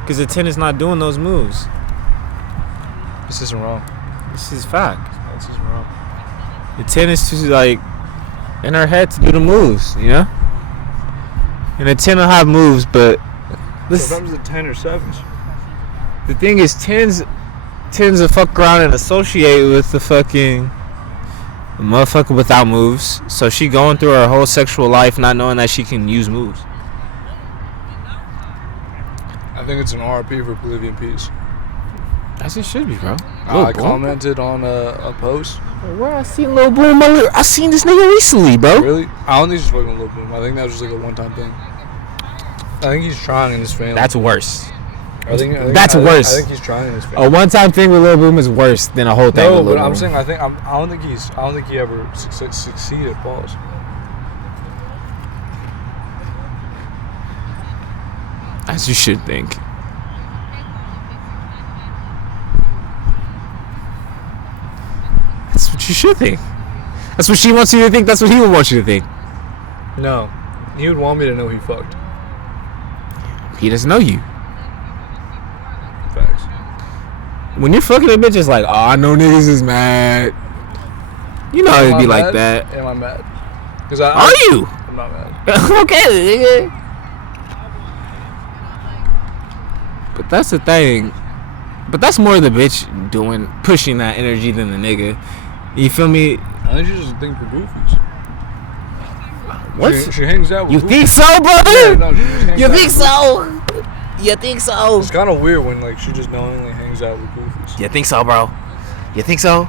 Because the 10 is not doing those moves. This isn't wrong. This is fact. This isn't wrong. The 10 is to, like, in her head to do the moves, you know? And a 10 will have moves, but Sometimes the 10 or 7s. the thing is, 10s will fuck around and associate with the fucking motherfucker without moves. So she going through her whole sexual life not knowing that she can use moves. I think it's an RP for Bolivian Peace. As it should be, bro. I commented on a post. Where I seen Lil Boom? I seen this nigga recently, bro. Really? I don't think he's fucking Lil Boom. I think that was just like a one-time thing. I think he's trying in his family. That's worse. That's worse. I think he's trying in his family. A one-time thing with Lil Boom is worse than a whole thing with Lil Boom. No, but I'm saying I don't think he ever succeeded. Pause. As you should think. That's what you should think. That's what she wants you to think. That's what he would want you to think. No, he would want me to know he fucked. He doesn't know you. Facts. When you're fucking a bitch, it's like, oh, I know niggas is mad. You know it'd be like that. Am I mad? Are you? I'm not mad. Okay, nigga. But that's the thing. But that's more the bitch pushing that energy than the nigga. You feel me? I think she's just a thing for goofies. What? She hangs out with You goofies. think so, brother? Yeah, no, she just hangs You out think with so? You think so? It's kind of weird when like she just knowingly hangs out with goofies. You think so, bro? You think so?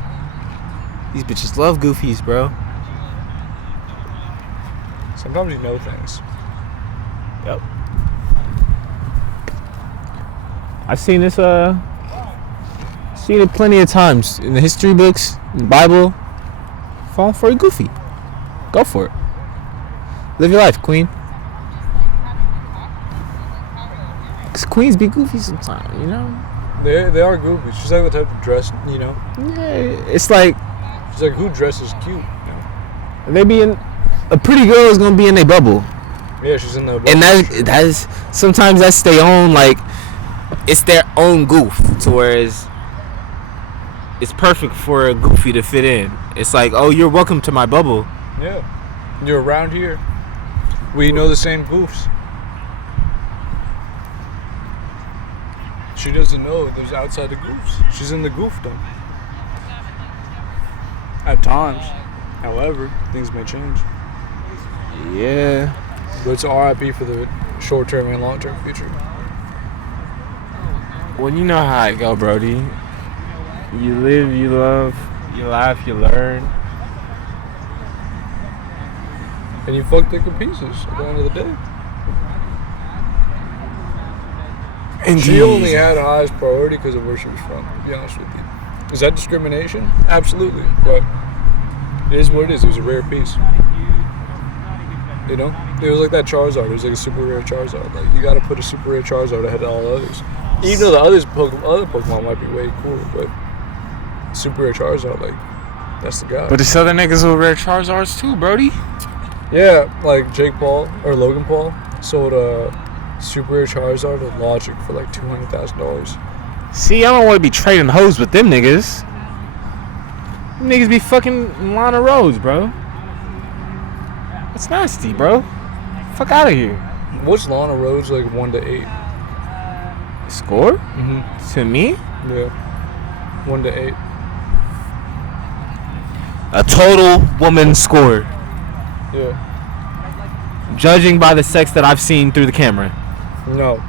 These bitches love goofies, bro. Sometimes you know things. Yep. I've seen this, seen it plenty of times in the history books, in the Bible. Fall for a goofy. Go for it. Live your life, queen. Cause queens be goofy sometimes, you know? They are goofy. She's like the type of dress, you know? Yeah, it's like... She's like, who dresses cute? You know? They be in... A pretty girl is gonna be in their bubble. Yeah, she's in the bubble. And that's... Sometimes that's their own, like... It's their own goof. To whereas... It's perfect for a goofy to fit in. It's like, oh, you're welcome to my bubble. Yeah. You're around here. We know the same goofs. She doesn't know there's outside the goofs. She's in the goofdom. At times. However, things may change. Yeah. But it's RIP for the short-term and long-term future. Well, you know how it go, Brody. You live, you love, you laugh, you learn. And you fuck thick in pieces at the end of the day. Indeed. She only had a highest priority because of where she was from, to be honest with you. Is that discrimination? Absolutely. But it is what it is. It was a rare piece. You know? It was like that Charizard. It was like a super rare Charizard. Like, you gotta put a super rare Charizard ahead of all others. Even though the other Pokemon might be way cooler, but super rare Charizard, like, that's the guy. But there's other niggas with rare Charizards too, Brody. Yeah, like Jake Paul or Logan Paul sold a super rare Charizard with Logic for like $200,000. See, I don't want to be trading hoes with them niggas. Them niggas be fucking Lana Rose, bro. That's nasty, bro. Fuck out of here. What's Lana Rhodes like 1 to 8? Score? Mm-hmm. To me? Yeah. 1 to 8. A total woman score. Yeah. Judging by the sex that I've seen through the camera. No.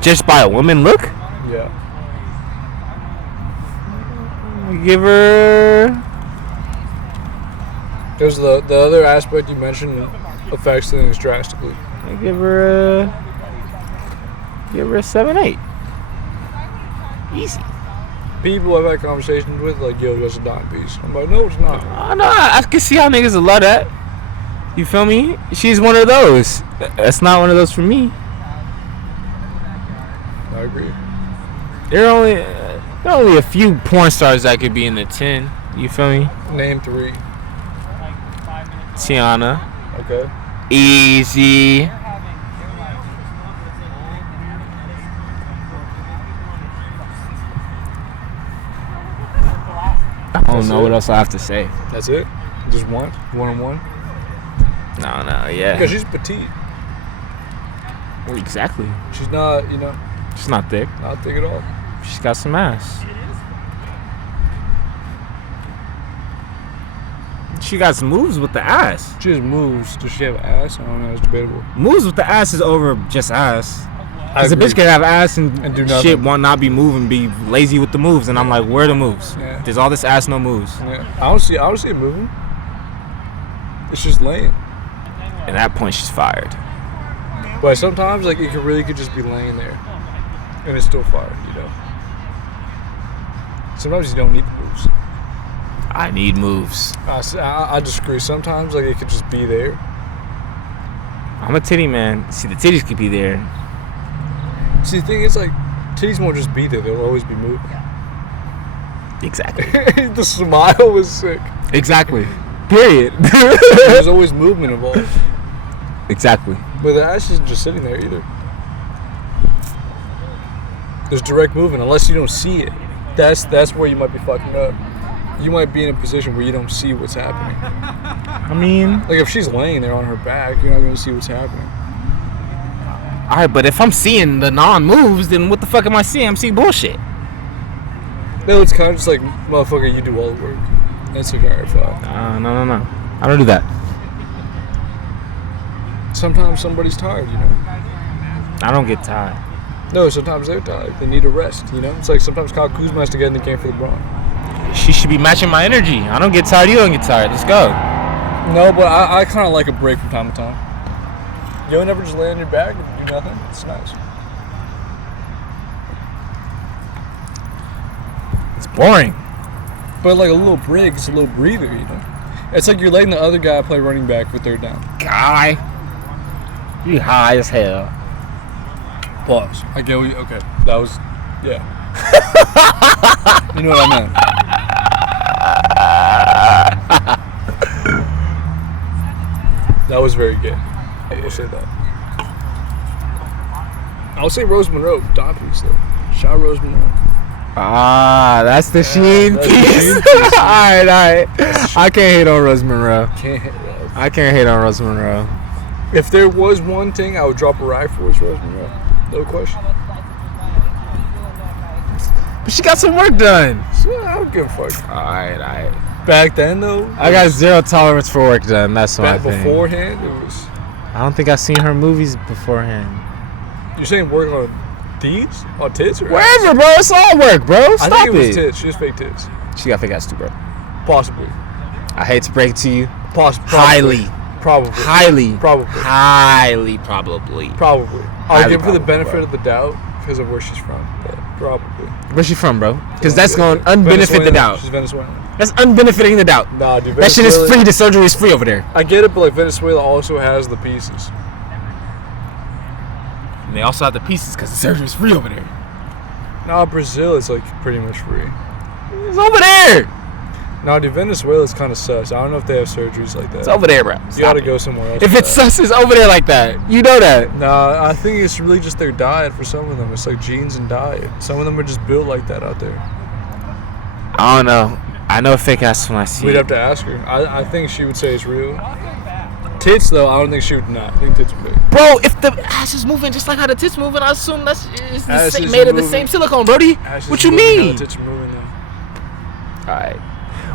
Just by a woman look? Yeah. Give her... Because the other aspect you mentioned affects things drastically. I give her a 7-8. Easy. People I've had conversations with like, yo, that's a dime piece. I'm like, no, it's not. Oh, no, I can see how niggas will love that. You feel me? She's one of those. That's not one of those for me. I agree. There are only a few porn stars that could be in the 10. You feel me? Name 3. Tiana. Okay. Easy. I don't know what else I have to say. That's it? Just one? 1 on 1? No, yeah. Because she's petite. Well, exactly. She's not, you know. She's not thick. Not thick at all. She's got some ass. She got some moves with the ass. She has moves. Does she have ass? I don't know. It's debatable. Moves with the ass is over just ass. I Because a agree. bitch can have ass and do shit nothing. want not be moving, be lazy with the moves, and I'm like, where are the moves? Yeah. There's all this ass, no moves. Yeah. I don't see it moving. It's just laying. At that point, she's fired. But sometimes, like, it could just be laying there, and it's still fired. You know. Sometimes you don't need the moves. I need moves. I disagree. Sometimes, like, it could just be there. I'm a titty man. See, the titties could be there. See, the thing is, like, titties won't just be there. They'll always be moving. Exactly. The smile was sick. Exactly. Period. There's always movement involved. Exactly. But the ass isn't just sitting there either. There's direct movement, unless you don't see it. That's where you might be fucking up. You might be in a position where you don't see what's happening. I mean, Like, if she's laying there on her back, you're not going to see what's happening. alright, but if I'm seeing the non-moves, then what the fuck am I seeing? I'm seeing bullshit. No, it's kind of just like, motherfucker, you do all the work. That's like, alright, fine. No. I don't do that. Sometimes somebody's tired, you know? I don't get tired. No, sometimes they're tired. They need a rest, you know? It's like sometimes Kyle Kuzma has to get in the game for LeBron. She should be matching my energy. I don't get tired. You don't get tired. Let's go. No, but I kind of like a break from time to time. You don't ever just lay on your back and do nothing. It's nice. It's boring. But like a little break, it's a little breather, you know? It's like you're letting the other guy play running back for third down. Guy, you high as hell. Pause. I get what you, okay. That was, yeah. You know what I meant. That was very good. I will say that. I'll say Rose Monroe. Dime piece, though. Shout out Rose Monroe. Ah, that's the Sheen that's the piece. Sheen piece. Alright. I can't hate on Rose Monroe. Can't hit that. I can't hate on Rose Monroe. If there was one thing I would drop a ride for, it's Rose Monroe. No question. But she got some work done. So I don't give a fuck. Alright. Back then, though, I got zero tolerance for work done. That's my back thing. beforehand, it was. I don't think I've seen her movies beforehand. You're saying work on tits? On tits or ass? Wherever, bro. It's all work, bro. Stop I think it was it. tits. She was fake tits. She got fake ass too, bro. Possibly. I hate to break it to you. Possibly. Highly. Probably. Highly. Probably. Highly probably. Probably. I'll Highly give her the probably, benefit bro. of the doubt because of where she's from. But probably. Where's she from, bro? Because that's going to unbenefit the Venezuelan. doubt. She's Venezuelan. That's unbenefiting the doubt. Nah, dude. That shit is free. The surgery is free over there. I get it, but like Venezuela also has the pieces. And they also have the pieces because the surgery is free over there. Nah, Brazil is like pretty much free. It's over there. Nah, dude, Venezuela's kind of sus. I don't know if they have surgeries like that. It's over there, bro. You Stop gotta it. go somewhere else. If for it's that. sus, it's over there like that. You know that. Nah, I think it's really just their diet for some of them. It's like genes and diet. Some of them are just built like that out there. I don't know. I know fake ass when I see We'd it. have to ask her. I think she would say it's real. Tits, though, I don't think she would not. I think tits are fake. Bro, if the ass is moving just like how the tits moving, I assume that's it's the Ass same, is made of the moving. same silicone, Brody. Ass is What you moving how mean? the tits are moving, though. Alright.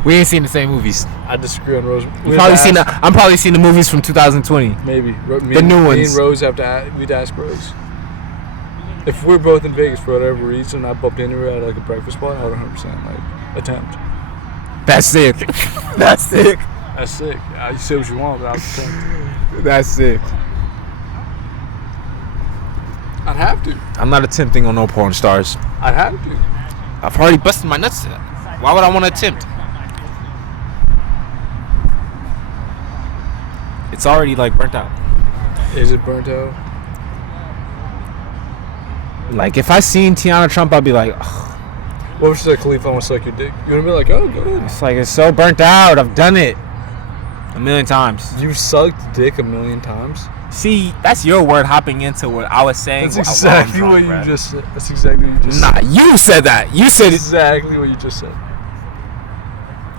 We ain't seen the same movies. I disagree on Rose. I'm probably seen the movies from 2020. Maybe. The new Me ones. and Rose have to we'd ask Rose. If we're both in Vegas for whatever reason, I bumped into her at like a breakfast spot, I would 100% like attempt. That's sick. That's sick. That's sick. You say what you want, but I'll attempt. That's sick. I'd have to. I'm not attempting on no porn stars. I'd have to. I've already busted my nuts to that. Why would I want to attempt? It's already like burnt out. Is it burnt out? Like if I seen Tiana Trump, I'd be like, ugh. What if she said, Khalifa, I want to suck your dick? You want to be like, oh, go ahead. It's like it's so burnt out. I've done it a million times. You've sucked dick a million times? See, that's your word hopping into what I was saying. That's exactly what you just said. That's exactly what you just Nah, said. you said that. You said it. Exactly what you just said.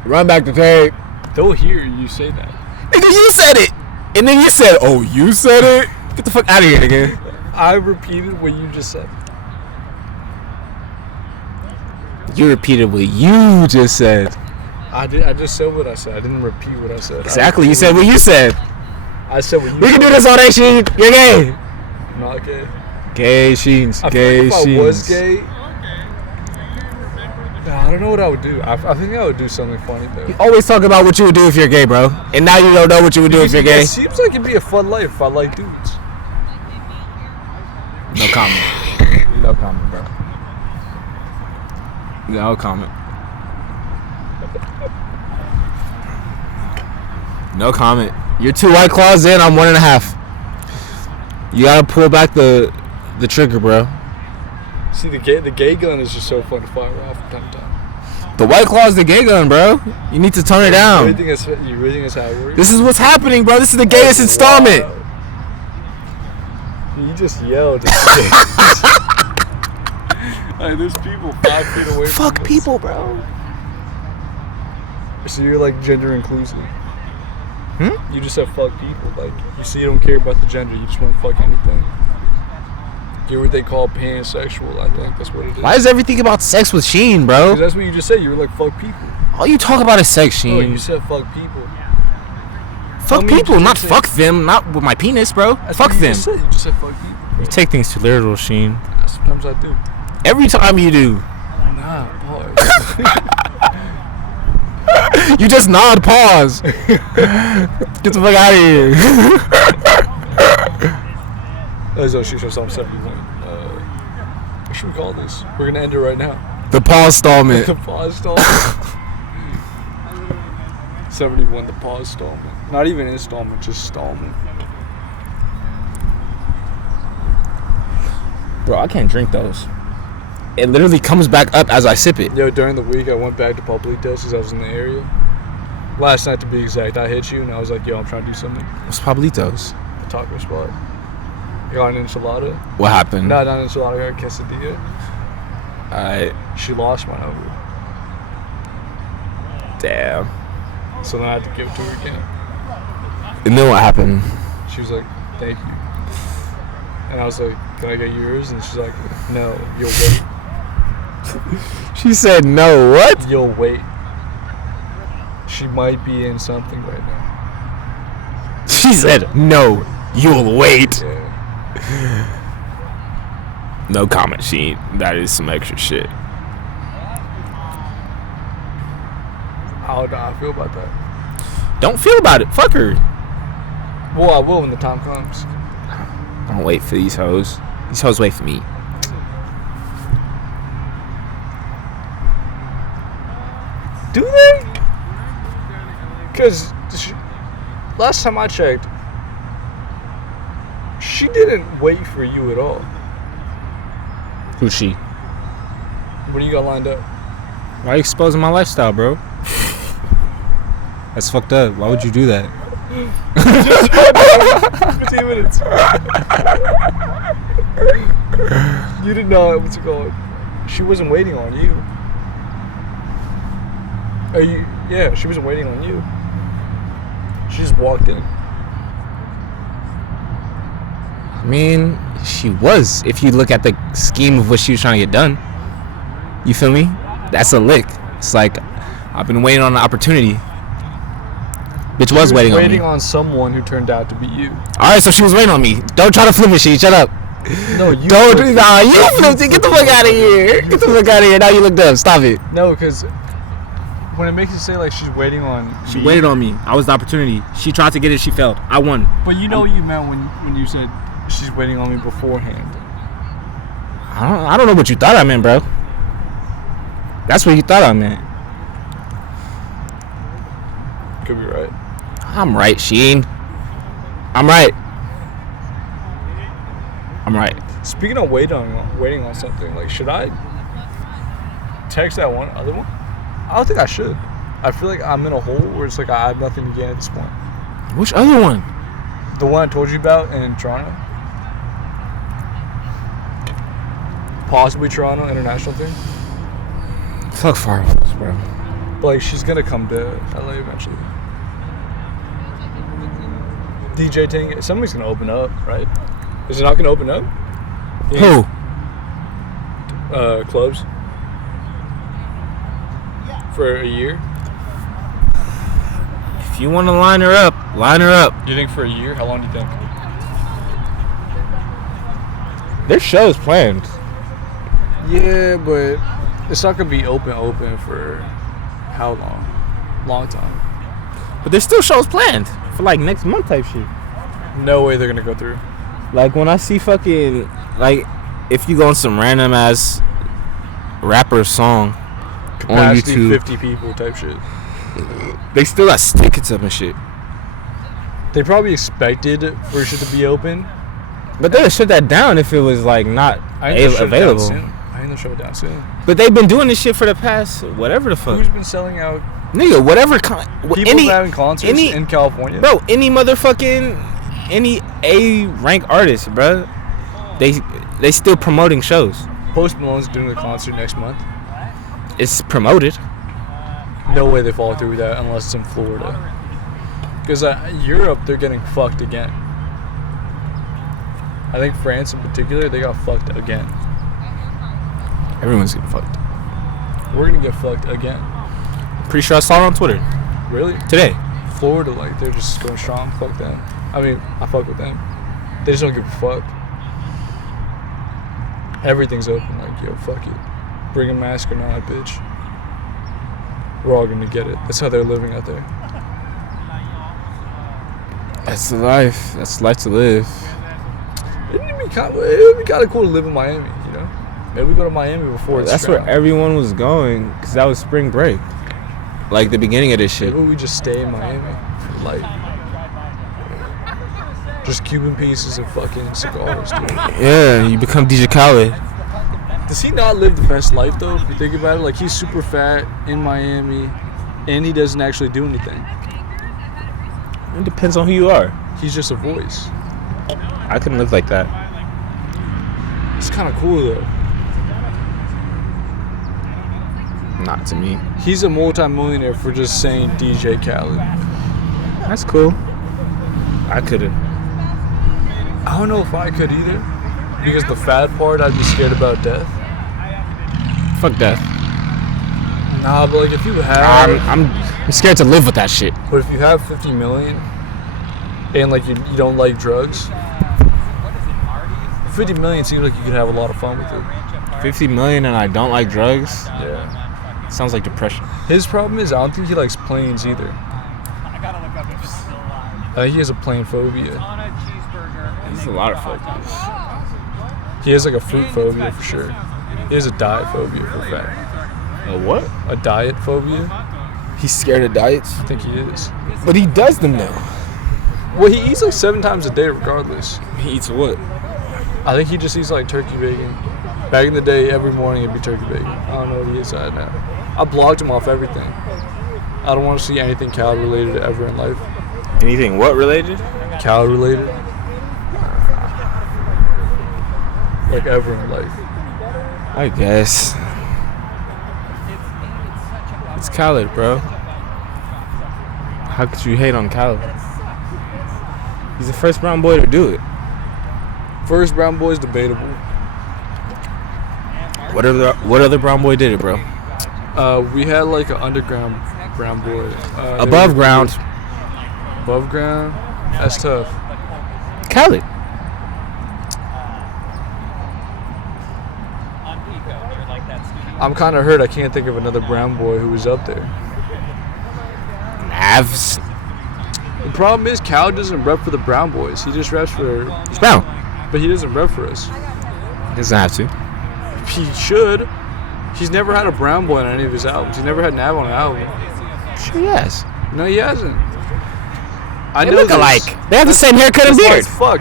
Run back the tape. They'll hear you say that. Nigga, you said it. And then you said, oh, you said it? Get the fuck out of here, nigga. I repeated what you just said. You repeated what you just said. I just said what I said. I didn't repeat what I said. Exactly. You said what you said. I said what you said. We can do this all day, Sheen. You're gay. I'm not gay. Gay Sheens. I Gay feel like if Sheens. I was gay, I don't know what I would do. I think I would do something funny though. You always talk about what you would do if you're gay, bro. And now you don't know what you would do if you're gay. It seems like it'd be a fun life if I like dudes. No comment. No comment, bro. No comment. No comment. You're 2 White Claws in. I'm 1.5. You gotta pull back the trigger, bro. See, the gay gun is just so fun to fire off from time to time. The White Claw's the gay gun, bro. You need to tone it down. You really think that's how it works? This is what's happening, bro. This is the gayest installment. Wow. You just yelled. Like, there's people 5 feet away from Fuck us. people, bro. So you're like gender inclusive. Hmm? You just have fuck people. Like, you don't care about the gender. You just want to fuck anything. You're what they call pansexual. I think that's what it is. Why is everything about sex with Sheen, bro? Because that's what you just said. You were like, fuck people. All you talk about is sex, Sheen. No, you said fuck people. Fuck people, not fuck them. Not with my penis, bro. That's Fuck what them. You just said fuck people. You take things too literal, Sheen. Sometimes I do. Every time you do. Nah, boy. You just nod, pause. Get the fuck out of here. Let's go shoot yourself 71. What should we call this? We're gonna end it right now. The pause stallment. The pause stallment. 71, the pause stallment. Not even installment, just stallment. Bro, I can't drink those. It literally comes back up as I sip it. Yo, during the week, I went back to Publitos because I was in the area. Last night, to be exact, I hit you and I was like, yo, I'm trying to do something. What's Pablitos? A taco spot. I got an enchilada. What happened? No, not an enchilada, I got a quesadilla. Alright. She lost mine over. Damn. So then I had to give it to her again. And then what happened? She was like, thank you. And I was like, can I get yours? And she's like, no, you'll wait. She said no, what? You'll wait. She might be in something right now. She said no, you'll wait. Yeah. No comment, Sheen. That is some extra shit. How do I feel about that? Don't feel about it. Fuck her. Well, I will when the time comes. Don't wait for these hoes. These hoes wait for me. Do they? Because last time I checked, she didn't wait for you at all. Who's she? What do you got lined up? Why are you exposing my lifestyle, bro? That's fucked up. Why would you do that? 15 minutes. You did not. What's it called? She wasn't waiting on you. Are you? Yeah, she wasn't waiting on you. She just walked in. I mean, she was. If you look at the scheme of what she was trying to get done, you feel me? That's a lick. It's like I've been waiting on an opportunity. Bitch was waiting on me. Waiting on someone who turned out to be you. All right, so she was waiting on me. Don't try to flip it, she. Shut up. No, you. Don't do that. You flipped it. Get the fuck out of here. Get the fuck out of here. Now you looked up. Stop it. No, because when it makes it say like she's waiting on. She waited on me. I was the opportunity. She tried to get it. She failed. I won. But you know what you meant when you said she's waiting on me beforehand. I don't know what you thought I meant, bro. That's what you thought I meant. Could be right. I'm right, Sheen. I'm right. I'm right. Speaking of waiting on something, like, should I text that other one? I don't think I should. I feel like I'm in a hole where it's like I have nothing to gain at this point. Which other one? The one I told you about in Toronto. Possibly Toronto international thing. Fuck far off, bro. But like, she's gonna come to LA eventually. DJ thing, somebody's gonna open up, right? Is it not gonna open up? Who? Clubs. For a year. If you want to line her up, line her up. Do you think for a year? How long do you think? There's shows planned. Yeah, but it's not gonna be open for how long? Long time. But there's still shows planned for like next month type shit. No way they're gonna go through. Like when I see fucking like if you go on some random ass rapper song Capacity on YouTube, 50 people type shit. they still got tickets up and shit. They probably expected for shit to be open. But they would shut that down if it was like not available. I ain't gonna shut it down soon. But they've been doing this shit for the past whatever the fuck. Who's been selling out? Nigga, whatever. People having concerts in California. Bro, any A-rank artist, bro. They still promoting shows. Post Malone's doing a concert next month. It's promoted. No way they follow through with that unless it's in Florida. Because Europe, they're getting fucked again. I think France in particular, they got fucked again. Everyone's getting fucked. We're gonna get fucked again. Pretty sure I saw it on Twitter. Really? Today. Florida, like, they're just going strong. Fuck them. I mean, I fuck with them. They just don't give a fuck. Everything's open. Like, yo, fuck it. Bring a mask or not, bitch. We're all gonna get it. That's how they're living out there. That's the life. That's life to live. It would be kind of cool to live in Miami, you know? Maybe we go to Miami before it's That's where everyone was going, because that was spring break. Like the beginning of this shit. Maybe we just stay in Miami for life. Just Cuban pieces and fucking cigars, dude. Yeah, you become DJ Khaled. Does he not live the best life, though, if you think about it? Like, he's super fat in Miami, and he doesn't actually do anything. It depends on who you are. He's just a voice. I couldn't live like that. It's kind of cool, though. Not to me. He's a multi-millionaire for just saying DJ Khaled. That's cool. I couldn't. I don't know if I could either. Because the fat part, I'd be scared about death. Fuck death. Nah, but like if you have... I'm scared to live with that shit. But if you have 50 million and like you don't like drugs, 50 million seems like you could have a lot of fun with it. 50 million and I don't like drugs? Yeah. Sounds like depression. His problem is I don't think he likes planes either. I think he has a plane phobia. There's a lot of phobias. He has like a fruit phobia for sure. He has a diet phobia for a fact. A what? A diet phobia? He's scared of diets? I think he is. But he does them though. Well, he eats like 7 times a day regardless. He eats what? I think he just eats like turkey bacon. Back in the day, every morning it'd be turkey bacon. I don't know what he eats at now. I blocked him off everything. I don't want to see anything calorie related ever in life. Anything what related? Calorie related. Like ever in life. I guess. It's Khaled, bro. How could you hate on Khaled? He's the first brown boy to do it. First brown boy is debatable. What other brown boy did it, bro? We had like an underground brown boy. Above ground. Above ground? That's tough. Khaled. I'm kind of hurt. I can't think of another brown boy who was up there. Navs. The problem is Cal doesn't rep for the brown boys. He just reps for... He's brown. But he doesn't rep for us. He doesn't have to. He should. He's never had a brown boy on any of his albums. He's never had Nav on an album. Sure he has. No, he hasn't. I They know look this. alike. They have the same haircut and beard. Fuck.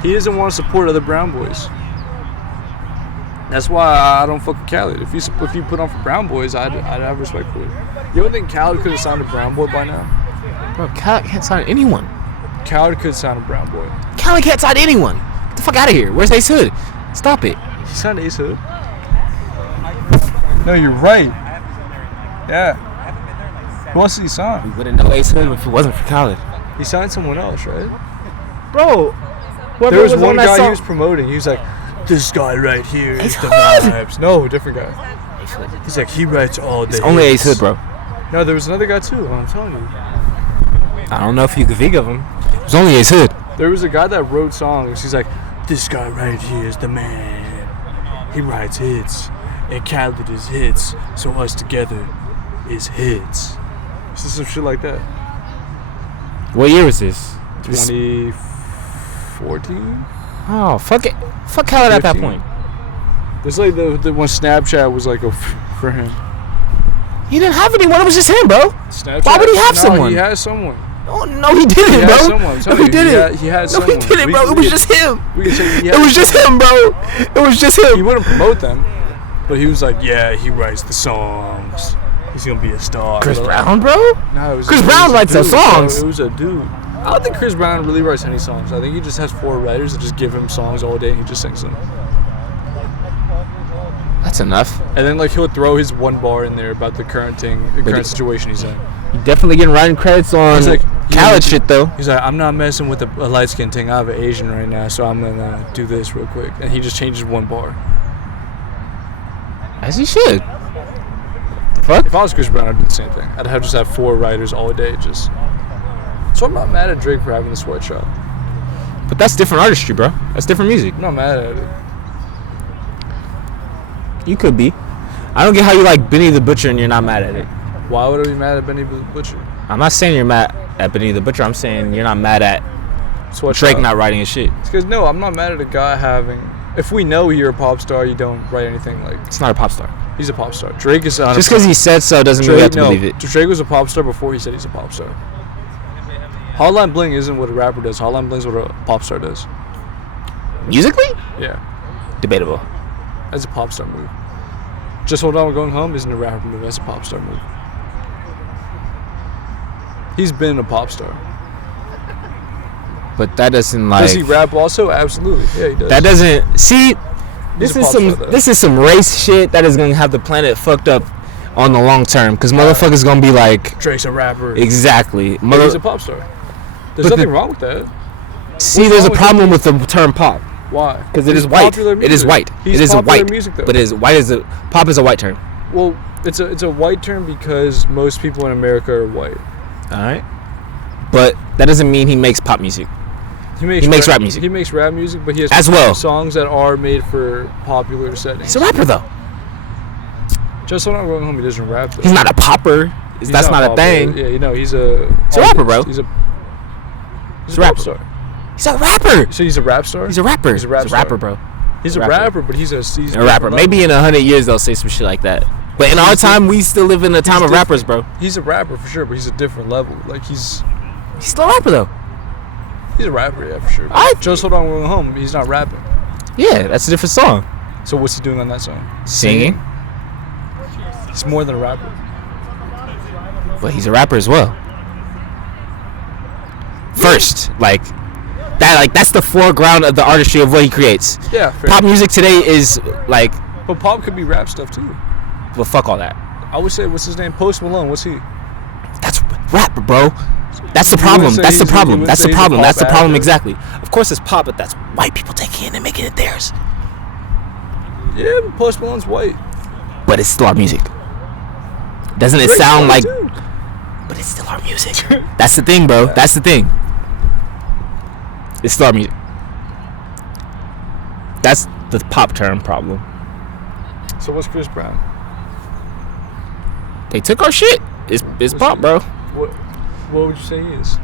He doesn't want to support other brown boys. That's why I don't fuck with Khaled. If you put on for brown boys, I'd have respect for it. You don't think Khaled could have signed a brown boy by now? Bro, Khaled can't sign anyone. Khaled could sign a brown boy. Khaled can't sign anyone. Get the fuck out of here. Where's Ace Hood? Stop it. He signed Ace Hood. No, you're right. Yeah. Who else did he sign? We wouldn't know Ace Hood if it wasn't for Khaled. He signed someone else, right? Bro, there was one guy he was promoting. He was like, this guy right here is the Hood. vibes. No, different guy. He's like, he writes all day. It's only Ace Hood, bro. No, there was another guy too. I'm telling you. I don't know if you could think of him. It's only Ace Hood. There was a guy that wrote songs. He's like, this guy right here is the man. He writes hits, and Khaled is hits. So us together is hits. So some shit like that. What year was this? 2014. Oh, fuck it. Fuck Khaled at that 15. point. It's like the when Snapchat was like for him. He didn't have anyone. It was just him, bro. Snapchat. Why would he have No, someone? He has someone. Oh, no, he didn't, He bro. had someone. No, he didn't. He had No, someone. he didn't, bro. It was just him. We can say It was just him, bro. It was just He him. wouldn't promote them, but he was like, yeah, he writes the songs. He's gonna be a star. Chris But Brown, bro? No, it was Chris it Brown was a writes the dude, songs. bro. It was a dude. I don't think Chris Brown really writes any songs. I think he just has 4 writers that just give him songs all day and he just sings them. That's enough. And then like he'll throw his one bar in there about the current situation he's in. You definitely getting writing credits on He's like, Khaled shit, though. He's like, I'm not messing with a light skin thing. I have an Asian right now, so I'm gonna do this real quick. And he just changes one bar. As he should. The fuck? If I was Chris Brown, I'd do the same thing. I'd just have 4 writers all day, just. So I'm not mad at Drake for having the sweatshop. But that's different artistry, bro. That's different music. I'm not mad at it. You could be. I don't get how you like Benny the Butcher and you're not mad at it. Why would I be mad at Benny the Butcher? I'm not saying you're mad at Benny the Butcher. I'm saying you're not mad at Sweatshop. Drake not writing his shit. It's because no, I'm not mad at a guy having. If we know you're a pop star, you don't write anything like. It's not a pop star. He's a pop star. Drake is. Just because he said so doesn't mean we have to believe it. Drake was a pop star before he said he's a pop star. Hotline Bling isn't what a rapper does. Hotline Bling's what a pop star does. Musically? Yeah, Debatable. that's a pop star move. Just Hold On, We're Going Home isn't a rapper move. That's a pop star move. He's been a pop star. But that doesn't like. Does he rap also? Absolutely. Yeah, he does. That doesn't. See, this a is pop some. star, though. This is some race shit that is gonna have the planet fucked up on the long term. Cause motherfuckers gonna be like. Drake's a rapper. Exactly. But he's a pop star. There's But nothing wrong with that. See, What's there's a wrong with problem with the term pop. Why? Because it He's is white. popular It is music. white. He's It is a popular white. music, though. But it is white is a pop is a white term. Well, it's a white term because most people in America are white. All right. But that doesn't mean he makes pop music. He makes rap music. He makes rap music, but he has As well. songs that are made for popular settings. He's a rapper though. Just Hold On, We're Going Home, he doesn't rap. Though. He's not a popper. He's That's not a popular. thing. Yeah, you know, he's a rapper, bro. He's a He's a rapper. pop star. He's a rapper. So he's a rap star? He's a rapper. He's a rap rapper, stor. bro. He's a rapper. rapper, but he's a rapper. Maybe in 100 years they'll say some shit like that. But in our time, we still live in a time of rappers, bro. He's a rapper for sure, but he's a different level. Like he's still a rapper though. He's a rapper, yeah, for sure. Just Hold On, We're Going Home, he's not rapping. Yeah, that's a different song. So what's he doing on that song? Singing. He's more than a rapper. But he's a rapper as well. First, like that, that's the foreground of the artistry of what he creates. Yeah, fair. Pop music today is like, But pop could be rap stuff too. well, fuck all that. I would say, what's his name? Post Malone. What's he? That's rap, bro. That's the You problem. wouldn't say That's the he's- you problem. wouldn't That's say the he's a problem. pop That's the problem. actor? Exactly. Of course, it's pop, but that's white people taking it and making it theirs. Yeah, but Post Malone's white. But it's still our music. Doesn't it Drake's sound white, like? too. But it's still our music. That's the thing, bro. That's the thing. It's still our music. That's the pop term problem. So what's Chris Brown? They took our shit. It's pop, bro. What would you say he is?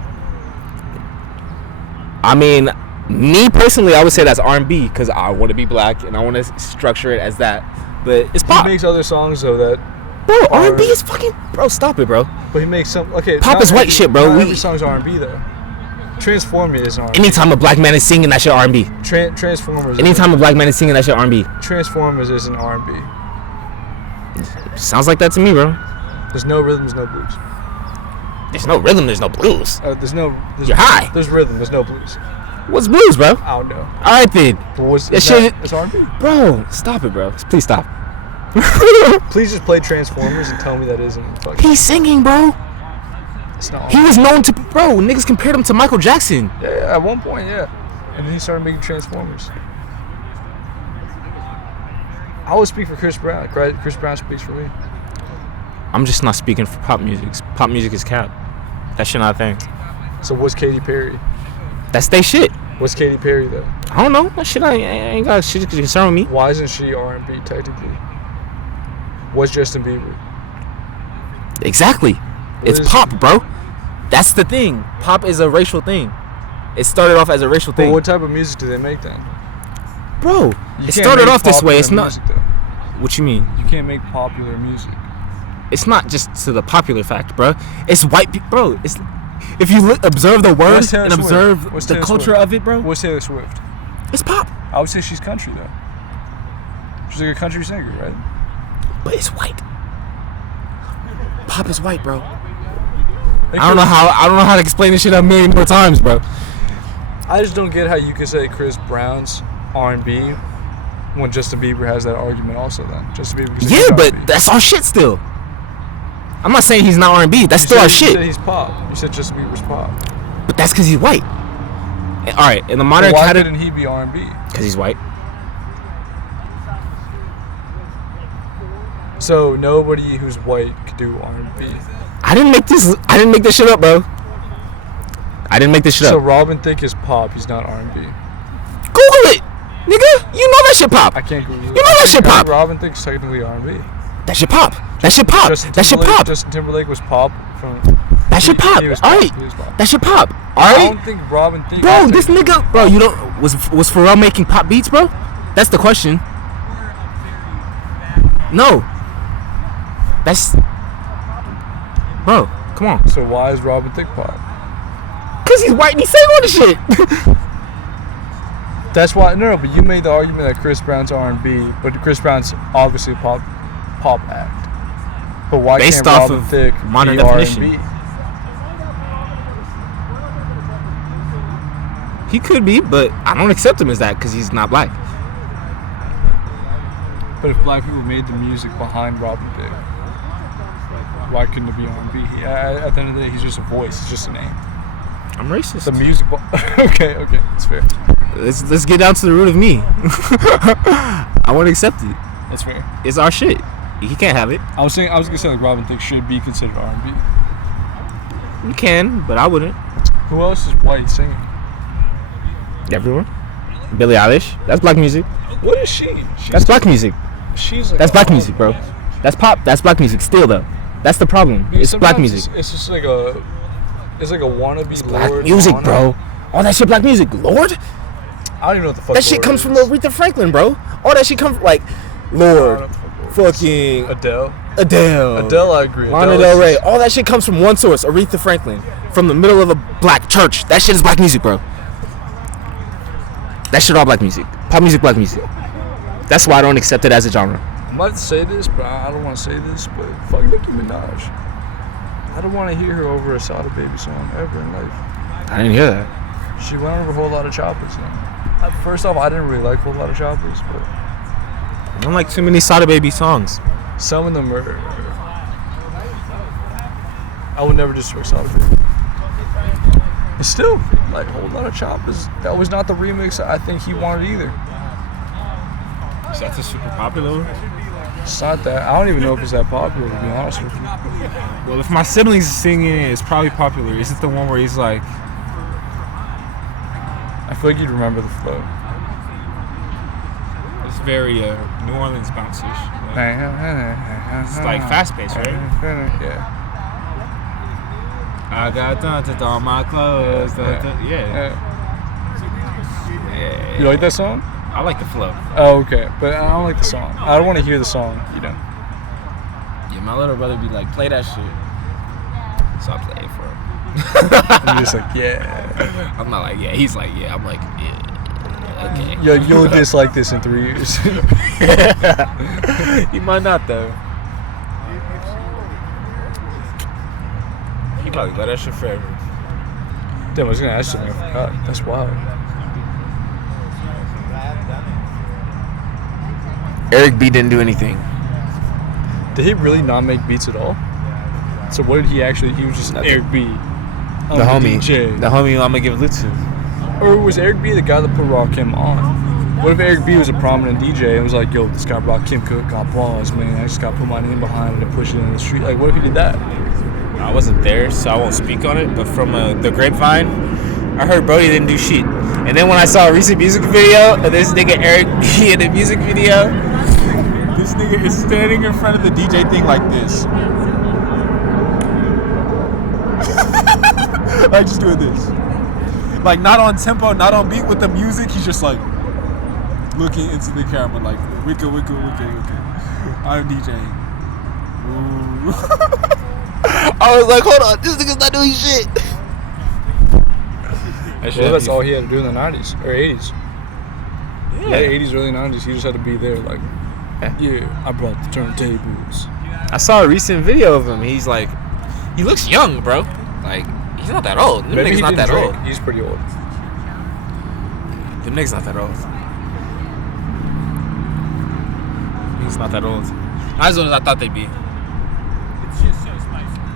I mean, me personally, I would say that's R&B because I want to be black and I want to structure it as that. But it's pop. He makes other songs though that. Bro, R&B is fucking. Bro, stop it, bro. But he makes some. Okay. Pop not is white every- shit, bro. Not We- every song's R&B though. Transformers is R&B. Anytime a black man is singing, that shit R&B. Transformers. Anytime a black man is singing, that shit R&B. Transformers isn't R&B. Sounds like that to me, bro. There's no rhythm, there's no blues. There's no rhythm, there's no blues. There's You're high. There's rhythm, there's no blues. What's blues, bro? I don't know. All right, then. But what's That shit- it's R&B. Bro, stop it, bro. Please stop. Please just play Transformers and tell me that isn't fucking. He's singing, bro. It's not. He was known to, bro, niggas compared him to Michael Jackson. Yeah, at one point, yeah. And then he started making Transformers. I would speak for Chris Brown. Chris Brown speaks for me. I'm just not speaking for pop music. Pop music is cap. That shit not a thing. So what's Katy Perry? That's they shit. What's Katy Perry though? I don't know. That shit I ain't got shit to concern with me. Why isn't she R&B technically? What's Justin Bieber? Exactly. It's pop, bro. That's the thing. Pop is a racial thing. It started off as a racial thing. But what type of music do they make then? Bro, it started off this way. It's not. Music, what you mean? You can't make popular music. It's not just to the popular fact, bro. It's white people, bro. It's if you observe the words and observe the culture of it, bro. What's Taylor Swift? It's pop. I would say she's country though. She's like a country singer, right? But it's white. Pop is white, bro. I don't know how to explain this shit a million more times, bro. I just don't get how you could say Chris Brown's R&B when Justin Bieber has that argument also. Then Justin Bieber. Yeah, but that's our shit still. I'm not saying he's not R&B. That's still our shit. You said he's pop. You said Justin Bieber's pop. But that's because he's white. All right, in the modern why couldn't he be R&B? Because he's white. So nobody who's white could do R&B. I didn't make this shit up, bro. I didn't make this shit up. So Robin Thicke is pop. He's not R&B. Google it, nigga. You know that shit pop. I can't Google it. You know that shit pop. Robin Thicke's technically R&B. That shit pop. That shit pop. That shit pop. Justin Timberlake was pop from. That shit pop. Alright. That shit pop. Alright. I don't think Robin Thicke. Bro, this nigga. Bro, you don't. Was Pharrell making pop beats, bro? That's the question. No. That's. Bro, come on. So why is Robin Thicke pop? Cause he's white and he's saying all the shit. That's why. No, but you made the argument that Chris Brown's R&B, but Chris Brown's obviously a pop act. But why based can't off Robin of Thicke modern be definition? R&B? He could be, but I don't accept him as that because he's not black. But if black people made the music behind Robin Thicke, why couldn't it be R&B? At the end of the day, he's just a voice. It's just a name. I'm racist. The music. Okay, that's fair. Let's get down to the root of me. I want to accept it. That's fair. It's our shit. He can't have it. I was gonna say like Robin Thicke should be considered R&B. You can, but I wouldn't. Who else is white singing? Everyone. Billie Eilish. That's black music. What is she? That's black music. She's like that's black music, bro. That's pop. That's black music. Still though, that's the problem. It's black music. It's just like a. It's like a wannabe. It's black music, bro. All that shit, black music. Lord. I don't even know what the fuck. That shit comes from Aretha Franklin, bro. All that shit comes from like Lord, fucking Adele, I agree. Lana Del Rey. All that shit comes from one source, Aretha Franklin, from the middle of a black church. That shit is black music, bro. That shit all black music. Pop music, black music. That's why I don't accept it as a genre. I'm about to say this, but I don't want to say this, but fuck Nicki Minaj. I don't want to hear her over a Sada Baby song ever in life. I didn't hear that. She went over a whole lot of choppers. First off, I didn't really like a whole lot of choppers, but I don't like too many Sada Baby songs. Some of them are. I would never destroy Sada Baby. But still, like a whole lot of choppers. That was not the remix I think he wanted either. So that's a super popular one? It's not that. I don't even know if it's that popular, to be honest with you. Well, if my siblings are singing it, it's probably popular. Is it the one where he's like... I feel like you'd remember the flow. It's very New Orleans bounce-ish. It's like fast-paced, right? Yeah. I got done to all my clothes. Yeah. You like that song? I like the flow. Oh, okay. But I don't like the song. I don't want to hear the song, you know. Yeah, my little brother be like, play that shit. So I play it for him. I'm just like, yeah. I'm not like, yeah. He's like, yeah. I'm like, yeah. Okay. Yo, you'll dislike this in 3 years. He might not, though. He probably got that shit forever. Damn, I was going to ask you, man. I forgot. That's wild. Eric B didn't do anything. Did he really not make beats at all? So what did he actually? He was just Eric B. The homie. DJ. The homie I'm gonna give it to. Or was Eric B the guy that put Rakim on? What if Eric B was a prominent DJ and was like, yo, this guy brought Kim Cook, got balls, man. I just got to put my name behind it and push it in the street. Like, what if he did that? I wasn't there, so I won't speak on it. But from the grapevine, I heard Brody didn't do shit. And then when I saw a recent music video of this nigga Eric B in the music video, this nigga is standing in front of the DJ thing like this. Like, just doing this. Like, not on tempo, not on beat with the music. He's just like looking into the camera like, wicka, wicka, wicka, wicka. I'm DJing. I was like, hold on, this nigga's not doing shit. Well, that's all he had to do in the 90s or 80s. Yeah, 80s, early 90s. He just had to be there like, yeah, I brought the turntables. I saw a recent video of him. He's like, he looks young, bro. Like, he's not that old. Them niggas not that old. He's pretty old. Them niggas not that old. He's not that old. Not as old as I thought they'd be.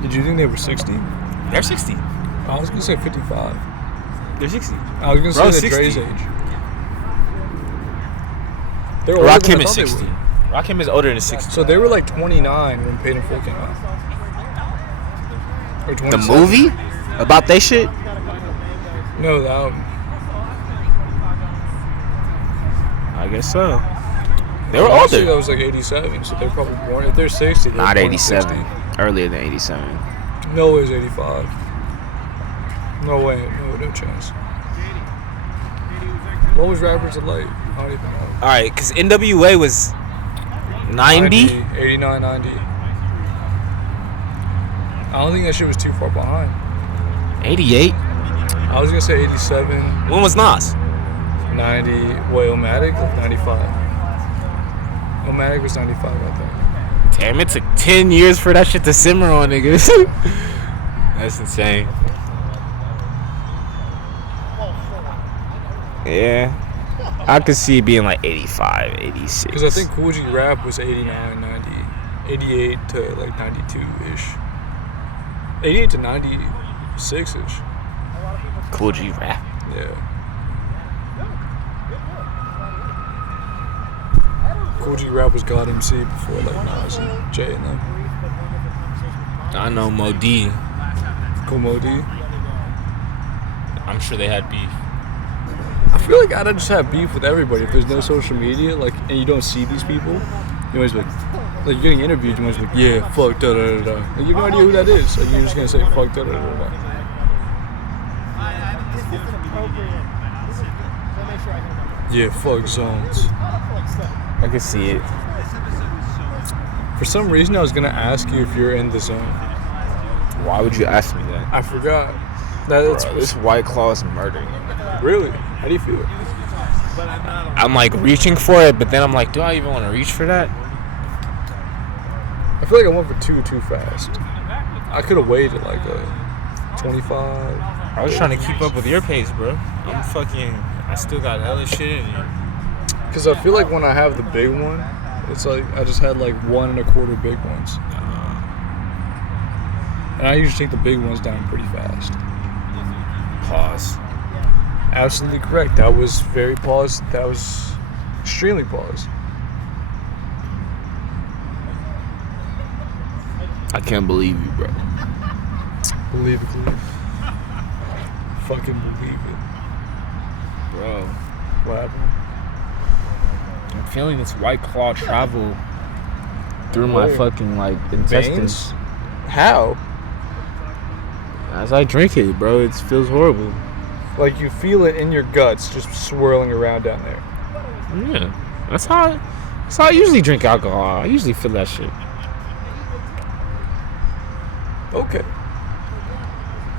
Did you think they were 60? They're 60. I was gonna say 55. They're 60. I was gonna say Dre's age. They're older Rakim than I is thought they 60. were. Rakim is older than 60. So they were like 29 when Paid in Full came out. Or 27. The movie? About they shit? No, the album. I guess so. They were Actually, older. that was like 87, so they're probably born. If they're 60, they're Not born 87. 60. Earlier than 87. No way, it's 85. No way, no chance. What was Rappers of Light? I don't even know. Alright, because NWA was 90? 89, 90. I don't think that shit was too far behind. 88? I was gonna say 87. When was Nas? 90. Wait, Omatic? 95. Omatic was 95, I think. Damn, it took 10 years for that shit to simmer on niggas. That's insane. Yeah. I could see it being like 85, 86. Because I think Cool G Rap was 89, 90. 88 to like 92-ish. 88 to 96-ish. Cool G Rap. Yeah. Cool G Rap was God MC before like Nas and Jay and them. I know Mo D. Cool Mo D. I'm sure they had beef. I feel like I'd just have beef with everybody. If there's no social media, like, and you don't see these people, you always like you're getting interviewed, you always like, yeah, fuck da da da da. Like, you have no idea who that is. Like, you're just gonna say fuck da da da da. Yeah, fuck zones. I can see it. For some reason, I was gonna ask you if you're in the zone. Why would you ask me that? I forgot. That's This White Claw is murdering me. Really? How do you feel? I'm like reaching for it, but then I'm like, do I even want to reach for that? I feel like I went for too fast. I could have waited like a 25. I was trying to keep up with your pace, bro. I still got hella shit in you. Because I feel like when I have the big one, it's like I just had like 1 1/4 big ones. And I usually take the big ones down pretty fast. Pause. Absolutely correct. That was very paused. That was extremely paused. I can't believe you, bro. Believe it, believe it. Fucking believe it. Bro. What happened? I'm feeling this White Claw travel through my fucking, like, intestines. Veins? How? As I drink it, bro, it feels horrible. Like you feel it in your guts just swirling around down there. Yeah. That's how I usually drink alcohol. I usually feel that shit. Okay.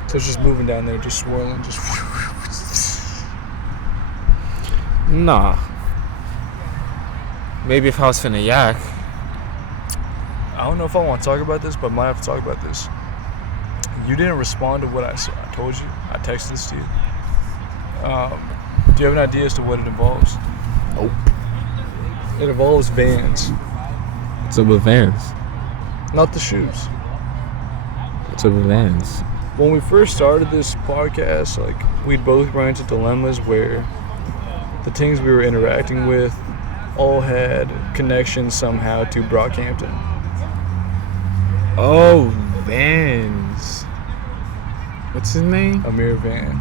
So it's just moving down there, just swirling, just... Nah. Maybe if I was finna yak. I don't know if I want to talk about this, but I might have to talk about this. You didn't respond to what I told you. I texted this to you. Do you have an idea as to what it involves? Nope. It involves Vans. What's up with Vans? Not the shoes. What's up with Vans? When we first started this podcast, like, we'd both run into dilemmas where the teens we were interacting with all had connections somehow to Brockhampton. Oh, Vans. What's his name? Amir Van.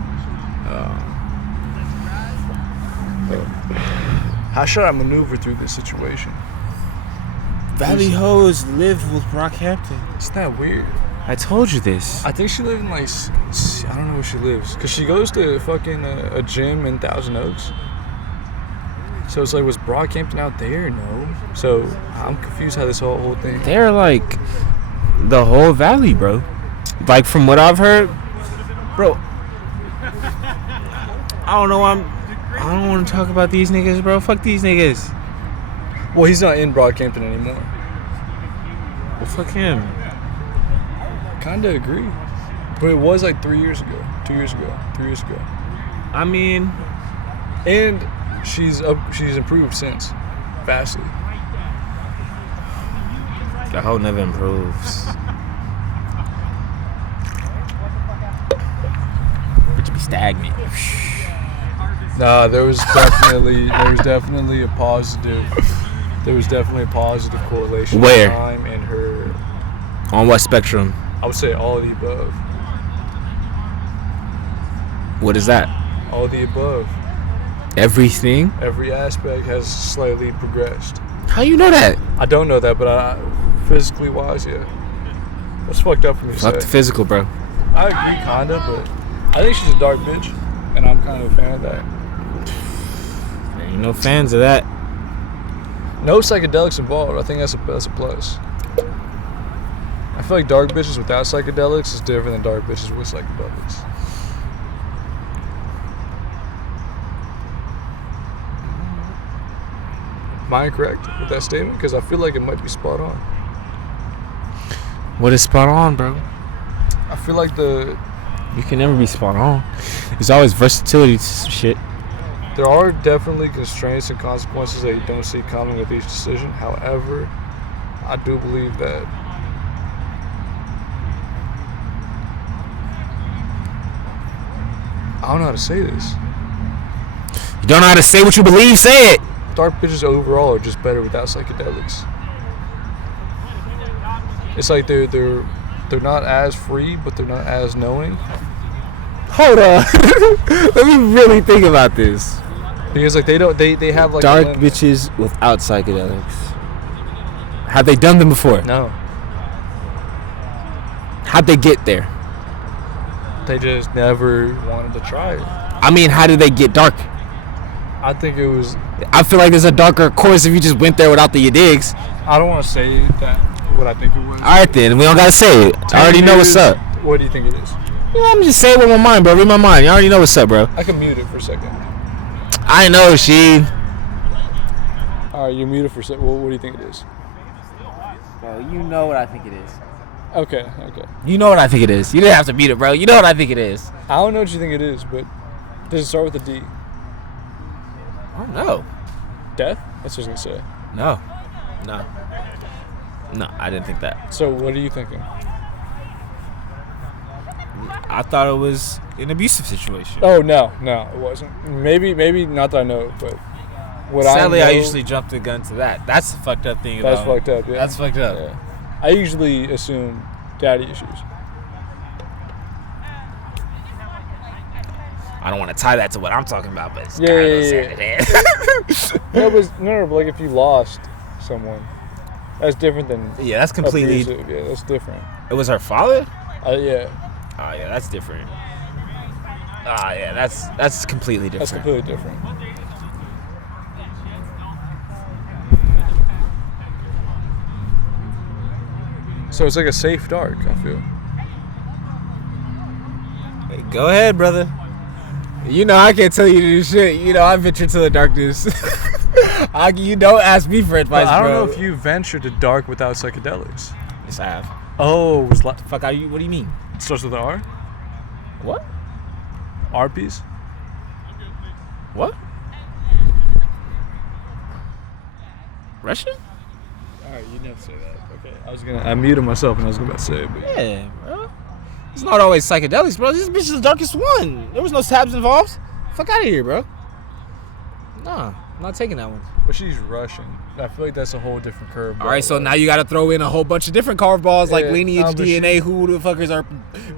How should I maneuver through this situation? Valley Hoes live with Brockhampton. Isn't that weird? I told you this. I think she lived in like, I don't know where she lives. Because she goes to fucking a gym in Thousand Oaks. So it's like, was Brockhampton out there? No. So I'm confused how this whole thing. They're like the whole valley, bro. Like from what I've heard, bro. I don't know. I don't want to talk about these niggas, bro. Fuck these niggas. Well, he's not in Brockhampton anymore. Well, fuck him. Kinda agree. But it was like 3 years ago. 2 years ago. 3 years ago. I mean, and she's improved since. Vastly. the hoe never improves. But you be stagnant. Nah, there was definitely a positive. There was definitely a positive correlation. Where? Time and her. On what spectrum? I would say all of the above. What is that? All of the above. Everything? Every aspect has slightly progressed. How you know that? I don't know that, but physically wise, yeah. That's fucked up for me to Fuck the say. physical, bro. I agree, kinda, but I think she's a dark bitch, and I'm kind of a fan of that. There ain't no fans of that. No psychedelics involved. I think that's a plus. I feel like dark bitches without psychedelics is different than dark bitches with psychedelics. Am I correct with that statement? Because I feel like it might be spot on. What is spot on, bro? I feel like You can never be spot on. There's always versatility to shit. there are definitely constraints and consequences that you don't see coming with each decision. However, I do believe that I don't know how to say this. You don't know how to say what you believe, say it. Dark bitches overall are just better without psychedelics. It's like they're not as free, but they're not as knowing. Hold on. Let me really think about this. Because like they have like Dark bitches without psychedelics. Have they done them before? No. How'd they get there? They just never wanted to try it. I mean, how did they get dark? I think it was. I feel like there's a darker course if you just went there without the digs. I don't want to say that what I think it was. Alright then, we don't gotta say it. I already know what's up. What do you think it is? Yeah, I'm just saying with my mind, bro. Read my mind. You already know what's up, bro. I can mute it for a second. I know, she. Alright, you're muted for a second. What do you think it is? Bro, you know what I think it is. Okay. You know what I think it is. You didn't have to beat it, bro. You know what I think it is. I don't know what you think it is, but does it start with a D? I don't know. Death? That's what I was gonna say. No, I didn't think that. So what are you thinking? I thought it was an abusive situation. Oh no, it wasn't. Maybe not that I know, but what Sadly, I know, I usually jump the gun to that. That's the fucked up thing. That's fucked up. Yeah. That's fucked up. Yeah. I usually assume daddy issues. I don't want to tie that to what I'm talking about, but it's Yeah. No, but like if you lost someone, that's different than yeah, that's completely. abusive. Yeah, that's different. It was her father. Yeah. Oh yeah, that's different. Yeah, that's completely different. That's completely different. So it's like a safe dark, I feel. Hey, go ahead, brother. You know I can't tell you to do shit. You know I venture to the darkness. You don't ask me for advice, I don't bro. know if you ventured to dark without psychedelics. Yes, I have. Oh, Fuck, are you? What do you mean? it starts with an R? What? Arpies? What? Russian? Alright, you never say that. Okay. I muted myself and I was about to say it, but Yeah, bro. It's not always psychedelics, bro. This bitch is the darkest one. There was no tabs involved. Fuck out of here, bro. Nah, I'm not taking that one. But she's Russian. I feel like that's a whole different curve. All right, so now you got to throw in a whole bunch of different curveballs like lineage, DNA. Who the fuck is our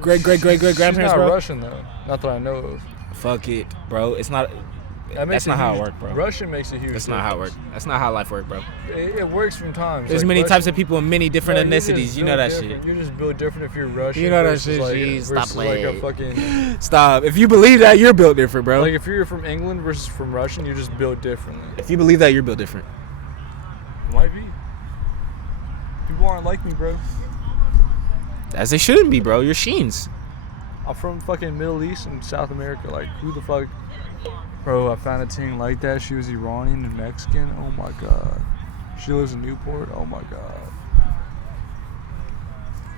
great grandparents, she's not bro? Russian though. Not that I know of. Fuck it, bro. It's not. That's not how it works, bro. Russian makes a huge That's not how it works. That's not how life works, bro. It works from times. There's like many Russian, types of people in many different ethnicities. You know that different. shit. You just build different if you're Russian. You know that shit. Like, Stop playing. Like a fucking... Stop. If you believe that, you're built different, bro. Like if you're from England versus from Russian, you just build differently. If you believe that, you're built different. Might be. People aren't like me, bro. As they shouldn't be, bro. You're Sheens. I'm from fucking Middle East and South America. Like, who the fuck... Bro, I found a ting like that. She was Iranian and Mexican. Oh my god. She lives in Newport. Oh my god.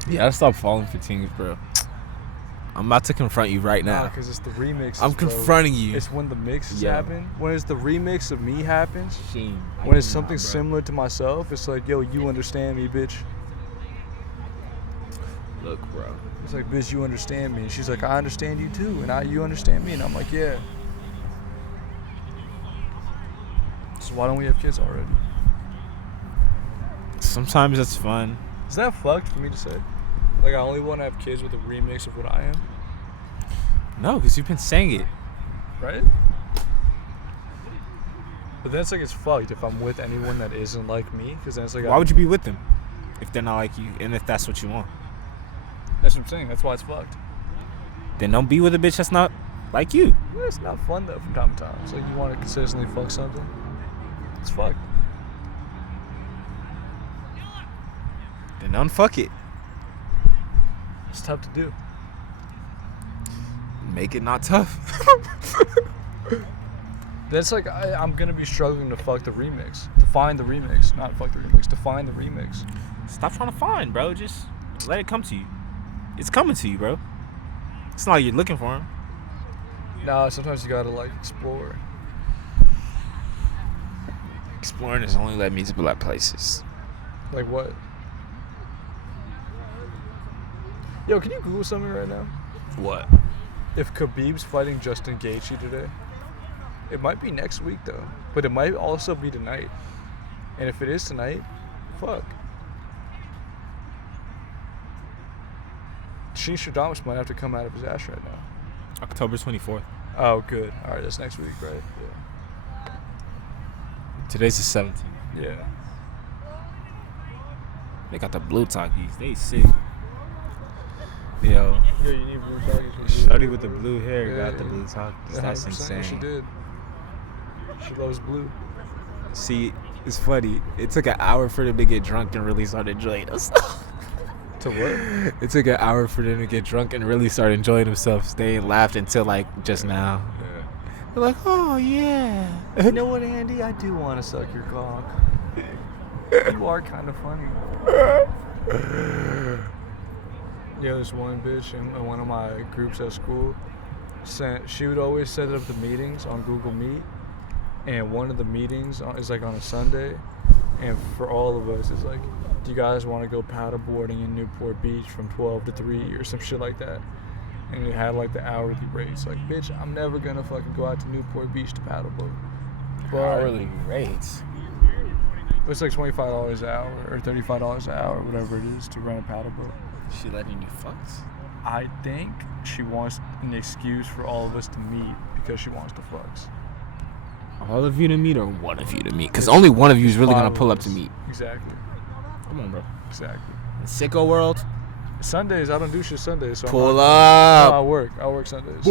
Yeah, I stopped falling for things, bro. I'm about to confront you right now. Because it's the remix. I'm confronting you. It's when the mixes happen. When it's the remix of me happens. Sheen. When it's something similar to myself, it's like, yo, you understand me, bitch. Look, bro. It's like, bitch, you understand me. And she's like, I understand you too. And you understand me. And I'm like, yeah. So why don't we have kids already? Sometimes it's fun. Is that fucked for me to say? Like, I only want to have kids with a remix of what I am? No, because you've been saying it. Right? But then it's like it's fucked if I'm with anyone that isn't like me. Because then it's like... Why would you be with them if they're not like you and if that's what you want? That's what I'm saying. That's why it's fucked. Then don't be with a bitch that's not like you. Well, it's not fun, though, from time to time. It's like you want to consistently fuck something. It's fucked. Then unfuck it. It's tough to do. Make it not tough. That's like, I'm going to be struggling to fuck the remix. To find the remix. Not fuck the remix. To find the remix. Stop trying to find, bro. Just let it come to you. It's coming to you, bro. It's not like you're looking for him. Nah, sometimes you got to, like, explore. Exploring has only led me to black places. Like what? Yo, can you Google something right now? What? If Khabib's fighting Justin Gaethje today, it might be next week though, but it might also be tonight. And if it is tonight, fuck. Sheen Stradamus might have to come out of his ass right now. October 24th. Oh, good. All right, that's next week, right? Yeah. Today's the 17th. Yeah. They got the blue talkies. They sick. Yo. Yeah, you need blue talkies. Shorty with the blue hair got the blue talkies. That's insane. She did. She loves blue. See, it's funny. It took an hour for them to get drunk and really start enjoying us. To what? It took an hour for them to get drunk and really start enjoying themselves. They ain't laughed until like just now. Yeah. They're like, oh yeah. You know what, Andy? I do want to suck your cock. You are kind of funny. Yeah, this one bitch in one of my groups at school she would always set up the meetings on Google Meet, and one of the meetings is like on a Sunday, and for all of us it's like, do you guys want to go paddleboarding in Newport Beach from 12 to 3 or some shit like that? And it had like the hourly rates. Like, bitch, I'm never gonna fucking go out to Newport Beach to paddleboard. But hourly rates. It's like $25 an hour or $35 an hour, whatever it is, to rent a paddleboat. She letting you fucks? I think she wants an excuse for all of us to meet because she wants to fucks. All of you to meet or one of you to meet? Because only one of you is really going to pull up to meet. Exactly. Come on, bro. Exactly. In sicko world? Sundays, I don't do shit Sundays. So pull up. No, I work Sundays.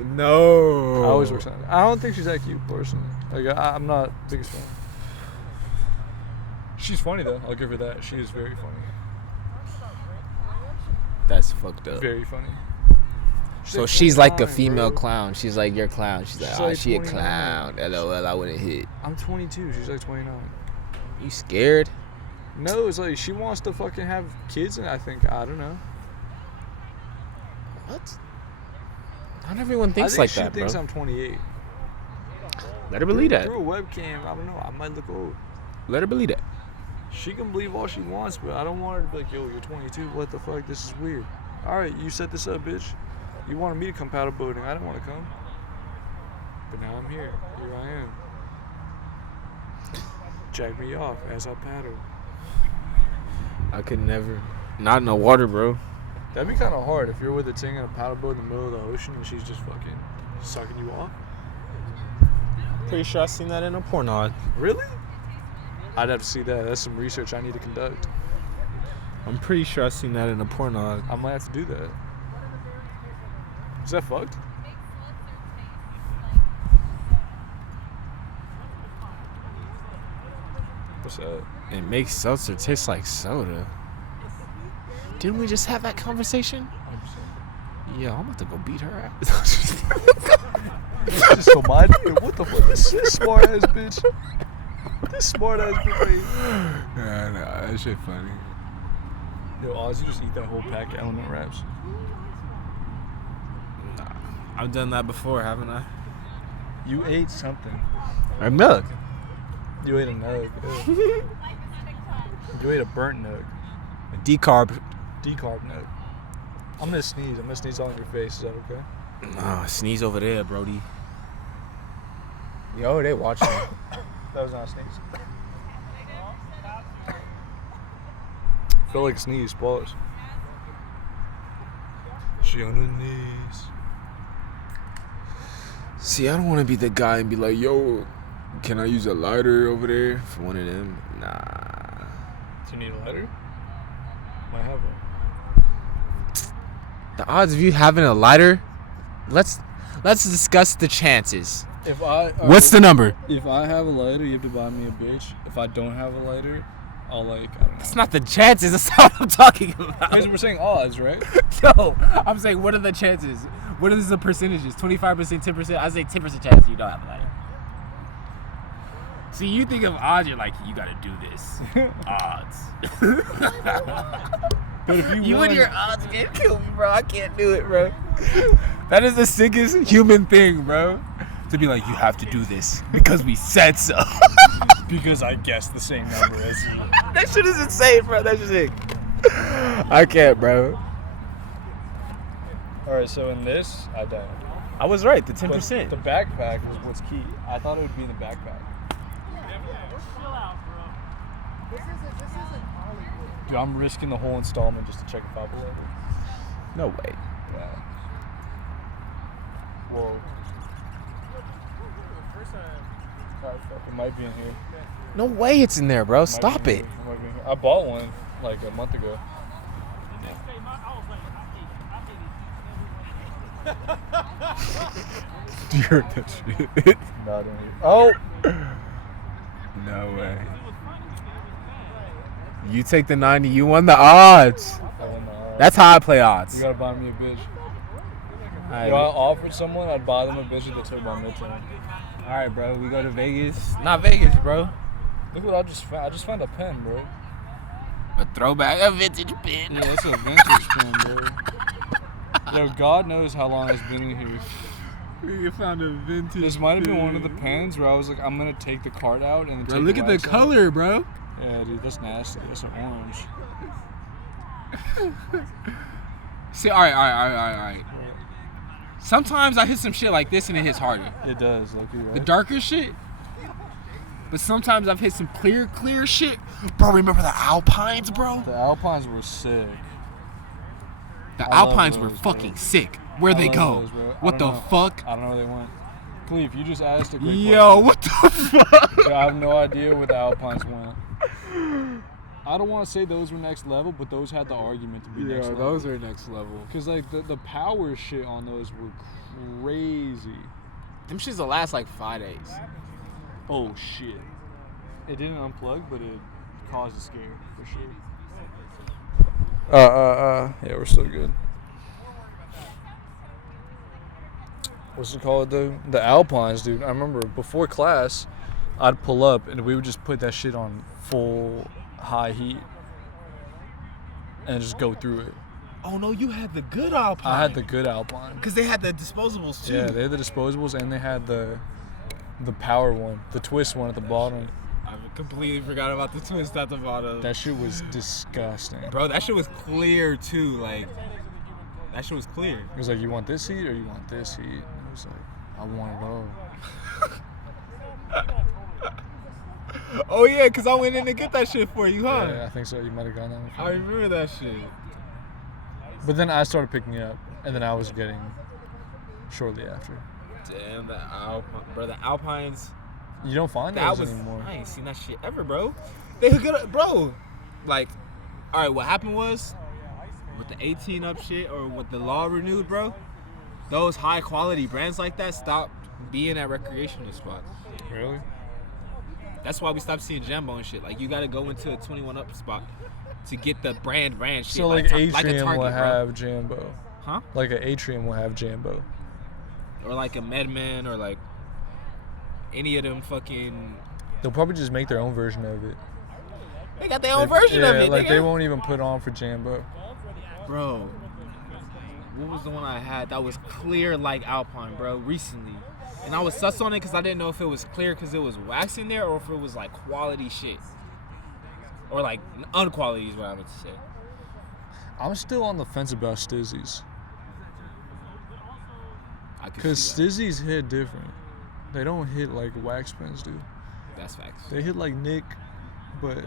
No. I always work Sundays. I don't think she's that cute, personally. Like, I'm not the biggest fan. She's funny, though. I'll give her that. She is very funny. That's fucked up. Very funny. So she's like a female clown. She's like your clown. She's like, oh, she a clown. LOL, I wouldn't hit. I'm 22. She's like 29. You scared? No, it's like she wants to fucking have kids, and I don't know. What? Not everyone thinks like that, bro. She thinks I'm 28. Let her believe that. Through a webcam, I don't know. I might look old. Let her believe that. She can believe all she wants, but I don't want her to be like, yo, you're 22. What the fuck? This is weird. All right, you set this up, bitch. You wanted me to come paddle boating. I didn't want to come. But now I'm here. Here I am. Jack me off as I paddle. I could never. Not in the water, bro. That'd be kind of hard if you're with a ting in a paddleboat in the middle of the ocean and she's just fucking sucking you off. Pretty sure I seen that in a porno. Really? I'd have to see that. That's some research I need to conduct. I'm pretty sure I seen that in a porno. I might have to do that. Is that fucked? What's that? It makes seltzer taste like soda. Didn't we just have that conversation? Yeah, I'm about to go beat her ass. Just remind me, what the fuck? This smart ass bitch. This smart ass bitch. Nah, that shit funny. Yo, Ozzy just eat that whole pack of Element wraps. Nah, I've done that before, haven't I? You ate something. A nug. You ate a nug. Ew. You ate a burnt nug. A decarb nug. I'm gonna sneeze. I'm gonna sneeze all in your face. Is that okay? Oh, sneeze over there, Brody. Yo, they watching. That was not a sneeze. Felt like sneeze. Pause. She on her knees. See, I don't want to be the guy and be like, yo, can I use a lighter over there for one of them? Nah. Do you need a lighter? Might have one. The odds of you having a lighter, let's discuss the chances. What's the number? If I have a lighter, you have to buy me a bitch. If I don't have a lighter, I'll I don't know. That's not the chances. That's not what I'm talking about. Because we're saying odds, right? No, I'm saying what are the chances? What is the percentages? 25%, 10%? I say 10% chance you don't have a lighter. See, you think of odds, you're like, you gotta do this. Odds. But if you and your odds can't kill me, bro. I can't do it, bro. That is the sickest human thing, bro. To be like, you have to do this because we said so. Because I guessed the same number as you. That shit is insane, bro. That's just it. I can't, bro. Alright, so in this, I died. I was right, the 10%. But the backpack was what's key. I thought it would be the backpack. Dude, I'm risking the whole installment just to check if I believe it. No way. Yeah. Whoa. It might be in here. No way it's in there, bro. Stop it. I bought one like a month ago. You heard that shit? Not in here. Oh! No way. You take the 90, you won the odds. That's how I play odds. You gotta buy me a bitch. Right. If I offered someone, I'd buy them a bitch at the tip of my midterm. Alright, bro. We go to Vegas. Not Vegas, bro. Look what I just found. I just found a pen, bro. A throwback, a vintage pen. Yeah, that's a vintage pen, bro. Yo, God knows how long it's been in here. We found a vintage. This might have been one of the pens where I was like, I'm gonna take the card out and then Bro, take look at the color, bro. Yeah, dude, that's nasty. That's an orange. See, all right. Sometimes I hit some shit like this and it hits harder. It does, lucky, right? The darker shit. But sometimes I've hit some clear shit. Bro, remember the Alpines, bro? The Alpines were sick. The Alpines were fucking sick. Where'd they go? What the fuck? I don't know where they went. Cleve, you just asked a great Yo, what the fuck? Yo, I have no idea where the Alpines went. I don't want to say those were next level, but those had the argument to be next level. Yeah, those are next level. Because, like, the power shit on those were crazy. Them shits will last like 5 days. Oh, shit. It didn't unplug, but it caused a scare, for sure. Yeah, we're still good. What's it called, though? The Alpines, dude. I remember before class, I'd pull up and we would just put that shit on full high heat and just go through it. Oh no, you had the good Alpine. I had the good Alpine. Because they had the disposables too. Yeah, they had the disposables and they had the power one, the twist one at the bottom. I completely forgot about the twist at the bottom. That shit was disgusting. Bro, that shit was clear too. Like, that shit was clear. It was like, you want this heat or you want this heat? And it was like, I want it all. Oh yeah, cause I went in to get that shit for you, huh? Yeah, I think so. You might have gone that one. I remember that shit. But then I started picking it up, and then I was getting shortly after. Damn, the Alpine, bro. The Alpines. You don't find those anymore. I ain't seen that shit ever, bro. They hook it up, bro. Like, all right, what happened was with the 18 up shit or with the law renewed, bro. Those high quality brands like that stopped being at recreational spots. Really? That's why we stopped seeing Jumbo and shit. Like, you gotta go into a 21 up spot to get the brand shit. So like Atrium like a Target, will bro. have Jambo. Huh? Like an Atrium will have Jambo. Or like a Medman or like any of them fucking. They'll probably just make their own version of it. They got their own version of it. Like they won't even put on for Jambo. Bro, what was the one I had that was clear like Alpine, bro, recently? And I was sus on it because I didn't know if it was clear because it was wax in there or if it was like quality shit. Or like unquality is what I meant to say. I'm still on the fence about Stizzies. Because Stizzies hit different. They don't hit like wax pens do. That's facts. They hit like Nick, but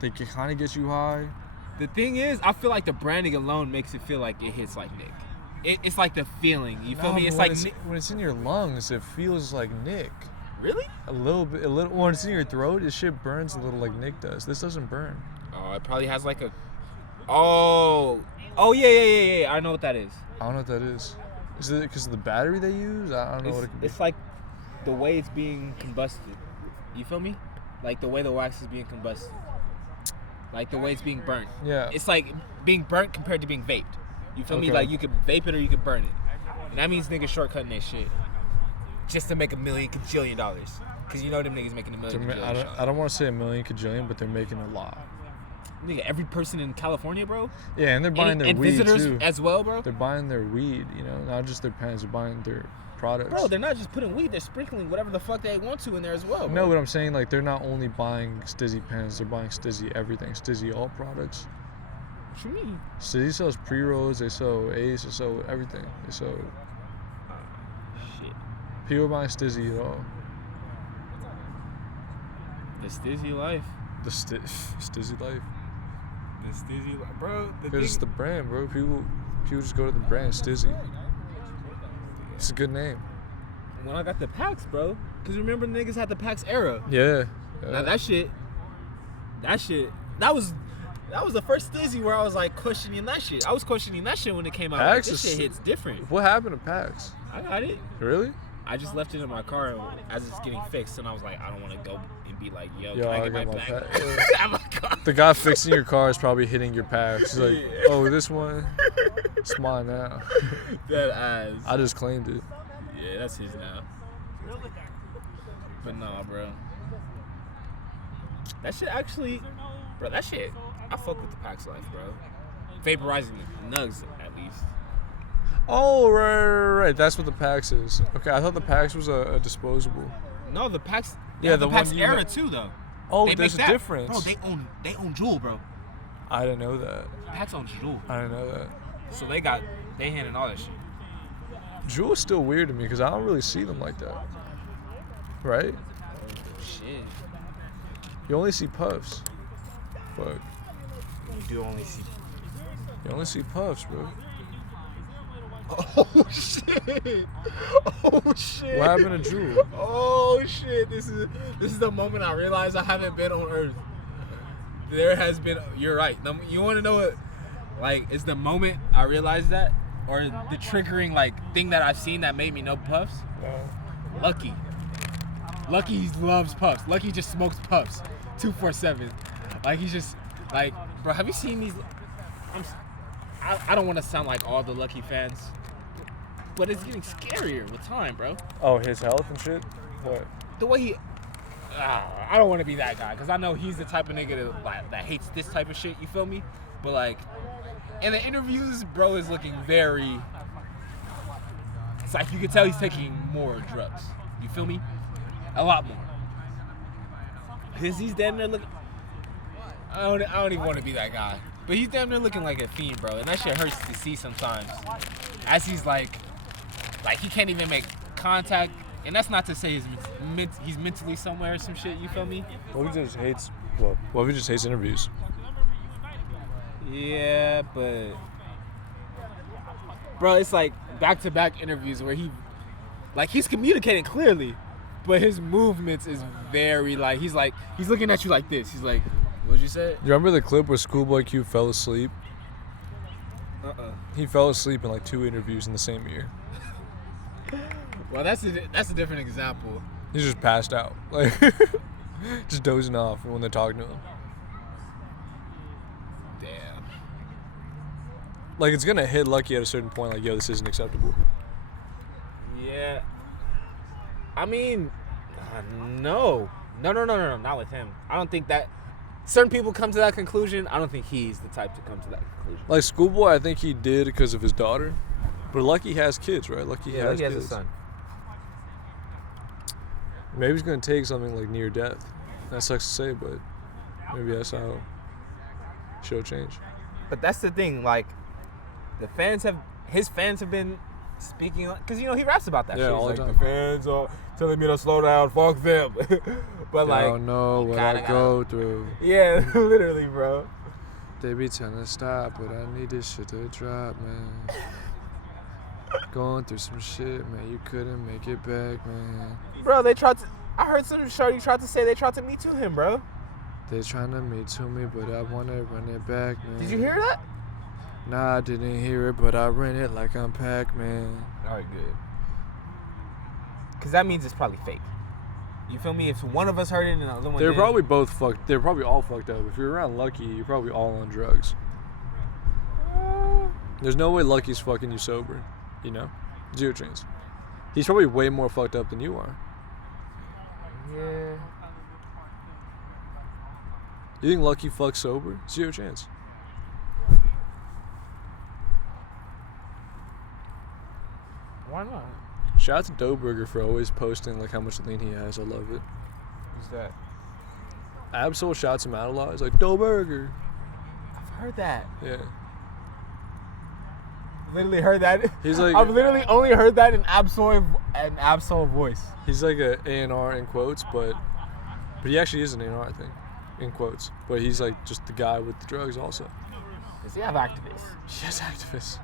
they can kind of get you high. The thing is, I feel like the branding alone makes it feel like it hits like Nick. It's like the feeling. You feel me? It's like when it's in your lungs, it feels like Nick. Really? A little bit. When it's in your throat, this shit burns a little like Nick does. This doesn't burn. Oh, it probably has like a. Oh yeah. I know what that is. I don't know what that is. Is it because of the battery they use? I don't know what it could be. It's like the way it's being combusted. You feel me? Like the way the wax is being combusted. Like the way it's being burnt. Yeah. It's like being burnt compared to being vaped. You feel me? Like you could vape it or you could burn it. And that means niggas shortcutting that shit. Just to make $1 million kajillion. Because you know them niggas making $1 million kajillion. I don't want to say $1 million kajillion, but they're making a lot. Nigga, every person in California, bro. Yeah, and they're buying their weed visitors too. As well, bro. They're buying their weed, you know, not just their pens. They're buying their products. Bro, they're not just putting weed. They're sprinkling whatever the fuck they want to in there as well, bro. No, but I'm saying like they're not only buying Stizzy pens. They're buying Stizzy everything. Stizzy all products. What you mean? Stizzy sells pre-rolls. They sell Ace. They sell everything. They sell. Shit. People are buying Stizzy at all. The Stizzy life. The Stizzy life. The Stizzy life, bro. Because it's the brand, bro. People just go to the brand Stizzy. It's a good name. When I got the packs, bro. Because remember niggas had the packs era. Yeah. Now that was the first Stizzy where I was like questioning that shit. I was questioning that shit when it came out. Pax like, this shit hits different. What happened to Pax? I got it. Really? I just left it in my car as it's getting fixed, and I was like, I don't want to go and be like, yo, Yo, can I get my pack? My car. The guy fixing your car is probably hitting your Pax. He's like, oh, this one, it's mine now. That ass. I just claimed it. Yeah, that's his now. But nah, bro. That shit actually, bro, that shit, I fuck with the Pax life, bro. Vaporizing the nugs, at least. Oh, right. That's what the Pax is. Okay, I thought the Pax was a disposable. No, the Pax. Yeah, the the Pax one you era had. too, though. Oh, there's a difference. Bro, they own Juul, bro. I didn't know that. Pax owns Juul. I didn't know that. So they handling all that shit. Juul is still weird to me because I don't really see them like that. Right? Shit. You only see puffs. Fuck. You do only see. You only see puffs, bro. Oh shit! Oh shit! What happened to Juul? Oh shit! This is the moment I realized I haven't been on Earth. There has been. You're right. You want to know what? Like, it's the moment I realized that, or the triggering like thing that I've seen that made me know puffs. No. Lucky. Lucky loves puffs. Lucky just smokes puffs, 247. Like he's just like, bro. Have you seen these? I don't want to sound like all the Lucky fans, but it's getting scarier with time, bro. Oh, his health and shit? What? The way he... I don't want to be that guy, because I know he's the type of nigga that hates this type of shit, you feel me? But, like, in the interviews, bro is looking very... It's like you can tell he's taking more drugs. You feel me? A lot more. Because he's damn near looking... I don't even want to be that guy. But he's damn near looking like a fiend, bro. And that shit hurts to see sometimes. As he's like he can't even make contact And that's not to say he's mentally somewhere or some shit. You feel me? What if he just hates interviews? Yeah, but bro, it's like back-to-back interviews where he's communicating clearly, but his movements is very like he's looking at you like this. He's like, "What'd you say?" You remember the clip where Schoolboy Q fell asleep? He fell asleep in like 2 interviews in the same year. Well, that's a different example. He's just passed out, like just dozing off when they're talking to him. Damn. Like it's gonna hit Lucky at a certain point. Like, yo, this isn't acceptable. Yeah. I mean, no, not with him. I don't think that certain people come to that conclusion. I don't think he's the type to come to that conclusion. Like Schoolboy, I think he did because of his daughter, but Lucky has kids, right? Lucky has a son. Maybe he's gonna take something like near death. That sucks to say, but maybe that's how she'll change. But that's the thing. Like, his fans have been speaking, because he raps about that. Yeah, shit. all the He's time. The fans are telling me to slow down. Fuck them. But They don't know what I go through. Yeah, literally, bro. They be telling to stop, but I need this shit to drop, man. Going through some shit, man. You couldn't make it back, man. Bro, I heard some shorty tried to say they tried to Me Too him, bro. They trying to Me Too me, but I want to run it back, man. Did you hear that? Nah, I didn't hear it, but I ran it like I'm Pac-Man. All right, good. Because that means it's probably fake. You feel me? If one of us heard it and the other one They're didn't. probably both fucked. They're probably all fucked up. If you're around Lucky, you're probably all on drugs. There's no way Lucky's fucking you sober. You know? Zero chance. He's probably way more fucked up than you are. Yeah. You think Lucky fucks sober? Zero chance. Why not? Shout out to Doughburger for always posting like how much lean he has. I love it. Who's that? Absol shouts him out a lot. He's like, Doughburger. I've heard that. Yeah. Literally heard that. He's like, I've literally only heard that in Absol voice. he's like a A&R in quotes, but he actually is an A&R, I think, in quotes. But he's like just the guy with the drugs also. Does he have activists? He has activists.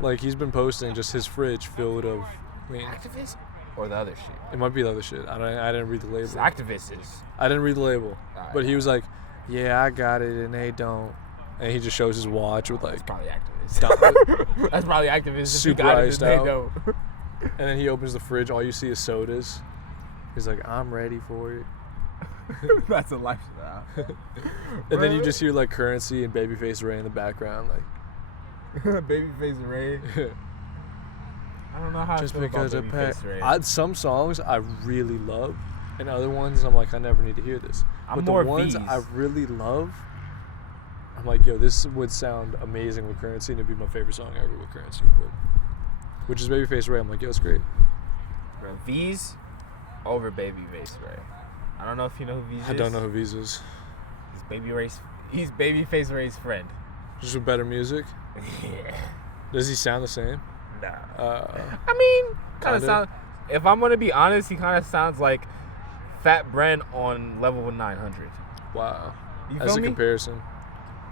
Like, he's been posting just his fridge filled of lean. Activists? Or the other shit? It might be the other shit. I didn't read the label. Activists is. I didn't read the label. Right. But he was like, yeah, I got it, and they don't. And he just shows his watch with like... That's probably activists. That's probably activists. Super iced out. And then he opens the fridge. All you see is sodas. He's like, I'm ready for it. That's a lifestyle. And then you just hear like Currency and Babyface Ray in the background, like... Babyface Ray. I don't know how just I feel because about of Babyface Ray. some songs I really love, and other ones I'm like, I never need to hear this. I'm But more the ones V's. I really love, I'm like, yo, this would sound amazing with Currency, and it'd be my favorite song ever with Currency. But, which is Babyface Ray. I'm like, yo, it's great. Bro, V's over Babyface Ray. I don't know if you know who V's is. I don't know who V's is. He's Babyface Ray's friend. Just with better music. Yeah. Does he sound the same? Nah. I mean, kind of sound. If I'm gonna be honest, he kind of sounds like Fat Bren on level with 900. Wow. You That's feel a me? comparison.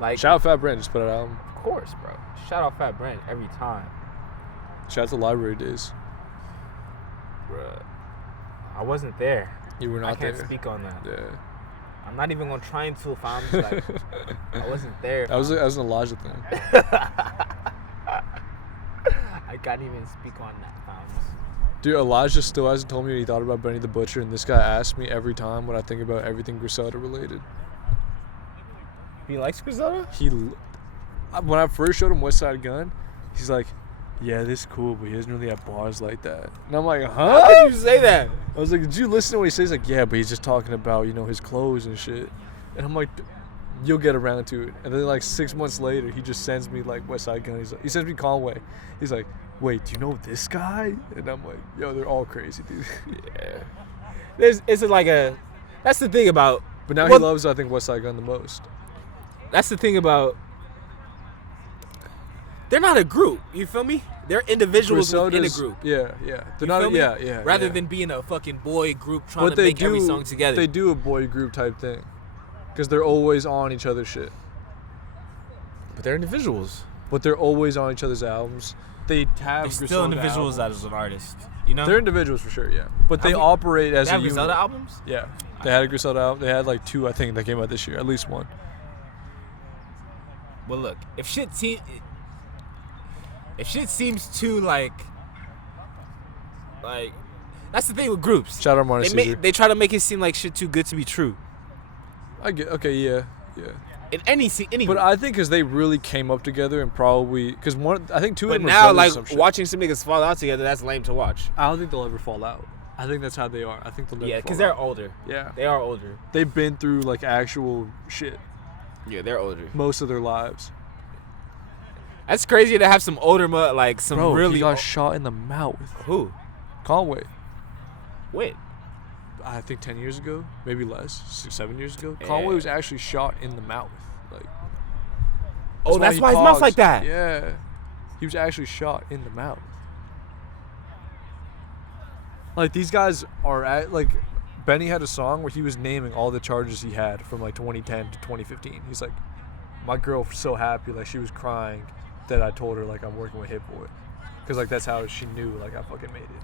Like, Shout out Fat Brand, just put it out. of course, bro. Shout out Fat Bren every time. Shout out to Library Days. Bruh. I wasn't there. You were not I can't there. speak on that. Yeah. I'm not even gonna try to if I'm just like, I wasn't there. That was an Elijah thing. I can't even speak on that, fam. Dude, Elijah still hasn't told me what he thought about Benny the Butcher, and this guy asks me every time when I think about everything Griselda related. He likes Griselda? When I first showed him West Side Gun, he's like, yeah, this is cool, but he doesn't really have bars like that. And I'm like, huh? How did you say that? I was like, did you listen to what he says? He's like, yeah, but he's just talking about, his clothes and shit. And I'm like, you'll get around to it. And then like 6 months later, he just sends me like West Side Gun. He sends me Conway. He's like, wait, do you know this guy? And I'm like, yo, they're all crazy, dude. Yeah. That's the thing about. But now he loves, I think, West Side Gun the most. That's the thing about. They're not a group. You feel me? They're individuals within a group. Yeah. They're not. Yeah. Rather than being a fucking boy group trying to make every song together. They do a boy group type thing, because they're always on each other's shit. But they're individuals. But they're always on each other's albums. They're still individuals as an artist. You know? They're individuals for sure, yeah. But they operate as a unit. They have Griselda albums? Yeah. They had a Griselda album. They had like 2, I think, that came out this year. At least 1. Well, look, if shit seems too like that's the thing with groups. Shout out Martin Caesar. They try to make it seem like shit too good to be true. I get. Okay, yeah. In any but I think because they really came up together and probably because I think 2 of them. But now, like watching some niggas fall out together, that's lame to watch. I don't think they'll ever fall out. I think that's how they are. I think they'll never. Yeah, because they're older. Yeah, they are older. They've been through like actual shit. Yeah, they're older. Most of their lives. That's crazy to have some older like some really. He got shot in the mouth. Who? Conway. Wait. I think 10 years ago, maybe less, 7 years ago. Yeah. Conway was actually shot in the mouth. That's why his mouth's like that. Yeah. He was actually shot in the mouth. Like, these guys are Benny had a song where he was naming all the charges he had from, 2010 to 2015. He's like, my girl was so happy, she was crying that I told her, I'm working with Hit Boy. Because, that's how she knew, I fucking made it.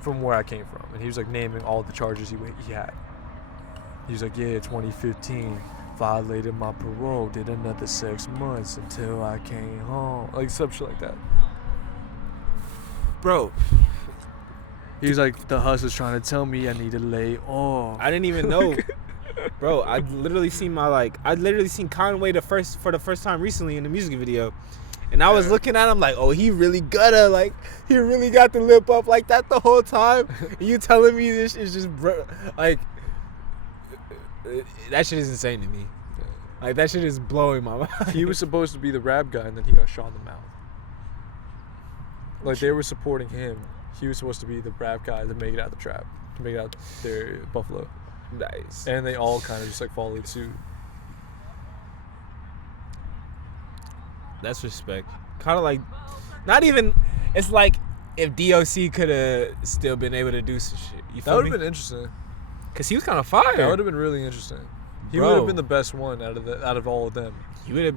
From where I came from. And he was, naming all the charges he had. He was like, yeah, 2015. Violated my parole, did another 6 months until I came home. Some shit like that. Bro. He was like, the hustler's trying to tell me I need to lay off. I didn't even know. Bro, I literally seen Conway for the first time recently in the music video. And I was looking at him like, oh, he really gotta, he really got the lip up like that the whole time. And you telling me this is just, that shit is insane to me. That shit is blowing my mind. He was supposed to be the rap guy, and then he got shot in the mouth. They were supporting him. He was supposed to be the rap guy to make it out the trap, to make it out their Buffalo. Nice. And they all kind of just followed suit. That's respect. Kind of not even. It's like if DOC could have still been able to do some shit. You feel that would have been interesting. Cause he was kind of fire. That would have been really interesting. He would have been the best one out of all of them. He would have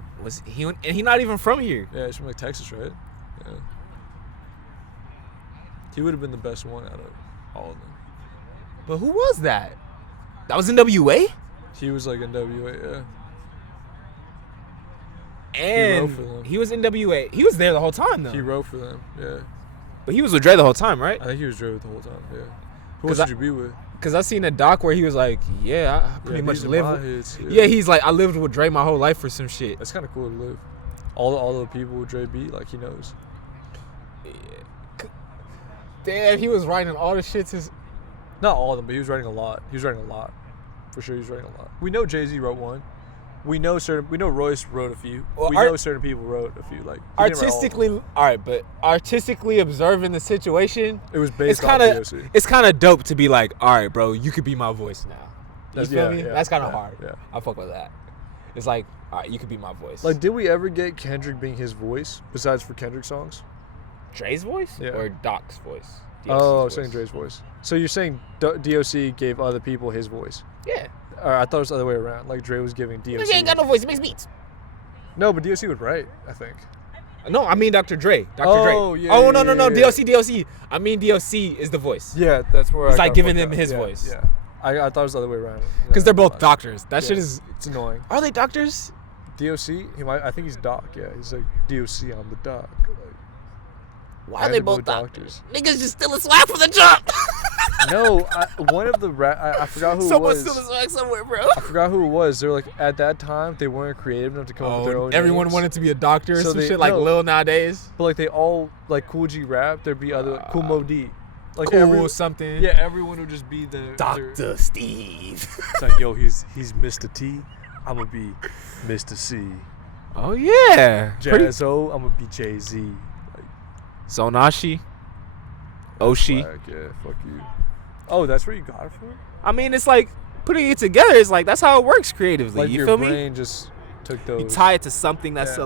and he not even from here. Yeah, he's from Texas, right? Yeah. He would have been the best one out of all of them. But who was that? That was NWA? He was NWA, yeah. And he wrote for them. He was NWA. He was there the whole time though. He wrote for them, yeah. But he was with Dre the whole time, right? I think he was Dre the whole time, yeah. Who else did you be with? Because I seen a doc where he was like, I pretty much lived with... Yeah, he's like, I lived with Dre my whole life for some shit. That's kind of cool to live. All the people Dre beat, he knows. Yeah. Damn, he was writing all the shit to... Not all of them, but he was writing a lot. For sure, he was writing a lot. We know Jay-Z wrote one. We know Royce wrote a few. Well, we know certain people wrote a few. Artistically, all right, but artistically observing the situation, it was based on DOC. It's kind of dope to be like, all right, bro, you could be my voice now. You feel me? Yeah, that's kind of hard. Yeah. I fuck with that. It's like, all right, you could be my voice. Did we ever get Kendrick being his voice besides for Kendrick songs? Dre's voice? Yeah. Or Doc's voice? I was saying Dre's voice. So you're saying DOC gave other people his voice? Yeah. I thought it was the other way around. Dre was giving DOC. He ain't got no voice. He makes beats. No, but DOC would write, I think. No, I mean Dr. Dre. Dr. Dre. Yeah. Oh, no. DOC. I mean DOC is the voice. Yeah, that's where it's giving him his voice. Yeah. I thought it was the other way around. Because they're both doctors. That shit is... It's annoying. Are they doctors? DOC? I think he's Doc, yeah. He's like, DOC, I'm the Doc. Why are they both doctors? Niggas just stealing swag from the jump. No, one of the I forgot who Someone it was. stealing swag somewhere, bro. I forgot who it was. They're at that time, they weren't creative enough to come up with their own everyone names. wanted to be a doctor or some shit Lil nowadays. But they all, Cool G rap, there'd be other, Cool Mo D. Cool something. Yeah, everyone would just be the... Dr. Steve. It's yo, he's Mr. T. I'm going to be Mr. C. Oh, yeah. Jazzo, I'm going to be Jay-Z. Sonashi. Oshi. Yeah, fuck you. Oh, that's where you got it from? I mean, it's putting it together is that's how it works creatively. You feel me? Your brain just took those. You tie it to something that's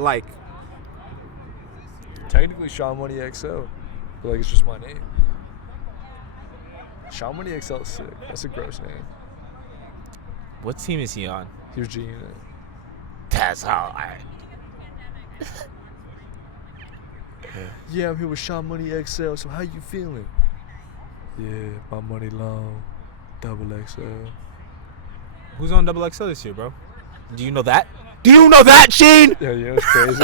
Technically Sean Money XL, but like it's just my name. Sean Money XL is sick. That's a gross name. What team is he on? He was G Unit. That's how I. Yeah, I'm here with Sean Money XL. So how you feeling? Yeah, my money long, double XL. Who's on double XL this year, bro? Do you know that? Do you know that, Sheen? Yeah, you know it's crazy.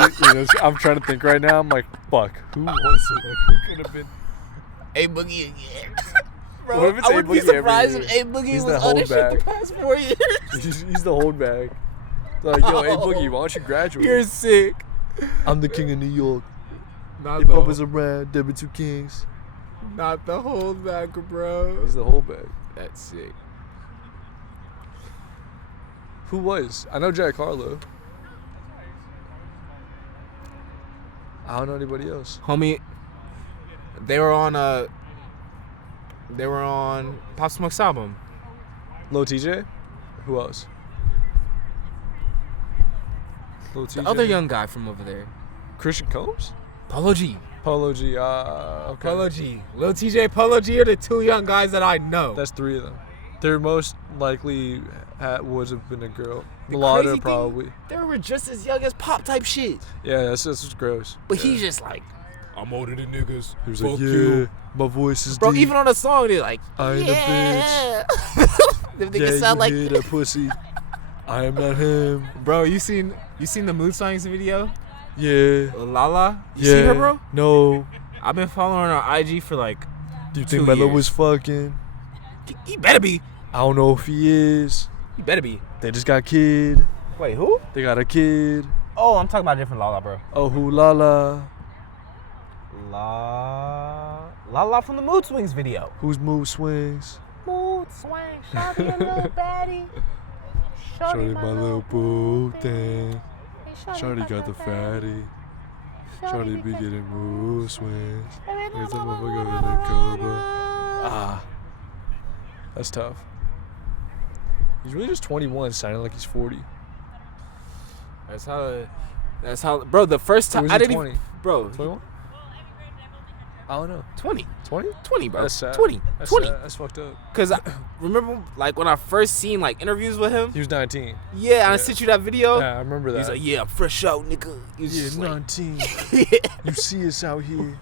I'm trying to think right now. I'm like, fuck, who was it? Like, who could have been? A Boogie again. Bro, What if it's I would be A Boogie surprised every if year? A Boogie He's was the on this shit the holdback. past 4 years. He's the holdback. They're like, yo, hey Boogie, why don't you graduate? You're sick. I'm the king of New York. Not Hip hop is around. There be two kings. Not the holdback, bro. He's the holdback. That's sick. Who was? I know Jack Harlow. I don't know anybody else. Homie, they were on Pop Smoke's album. Lil TJ? Who else? Lil TJ? The other young guy from over there. Christian Combs? Polo G. Polo G. Okay. Polo G. Lil TJ, Polo G are the 2 young guys that I know. That's 3 of them. Their most likely would have been a girl. The Mulatto, crazy thing, probably. they were just as young as Pop type shit. Yeah, that's just gross. But yeah. he's just like, I'm older than niggas. He was Fuck like, yeah, you. my voice is Bro, deep. even on the song, they're like, I ain't yeah. Them niggas yeah, sound you like hear that pussy. I am not him. Bro, you seen the Mood Swings video? Yeah. Lala? You Yeah. see her, bro? No. I've been following her on IG for like Do you 2 think Melo years. was fucking? He better be. I don't know if he is. He better be. They just got kid. Wait, who? They got a kid. Oh, I'm talking about a different Lala, bro. Oh, who Lala? Lala from the Mood Swings video. Whose mood swings? Mood Swings, shawty a little baddie. Shorty my little boo thing. Shorty got the fatty. Shorty be getting mood swings. It's a motherfucker in a cover. Ah. That's tough. He's really just 21, sounding like he's 40. That's how, bro, the first time, I didn't 20. even, bro, 21? I don't know. 20, 20? 20, bro, That's sad. 20, That's 20. sad. That's fucked up. Cause I remember, like, when I first seen, like, interviews with him. He was 19. Yeah, I sent you that video. Yeah, I remember that. He's like, yeah, I'm fresh out, nigga. He was Yeah, just like, 19. You see us out here.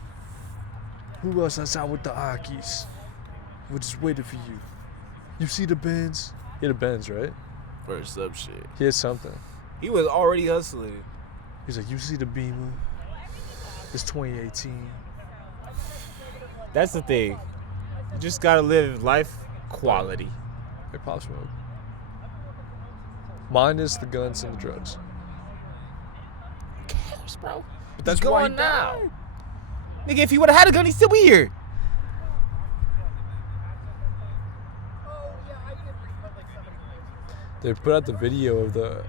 Who else is out with the Akis? We're just waiting for you. You see the Benz? He had a Benz, right? first up shit. He had something. He was already hustling. He's like, you see the Beamer? It's 2018. That's the thing. You just gotta live life quality. Hey, Pop Smoke. Mine is the guns and the drugs. Who cares, bro? But that's He's why going he now. died. Nigga, if he would have had a gun, he'd still be here. They put out the video of the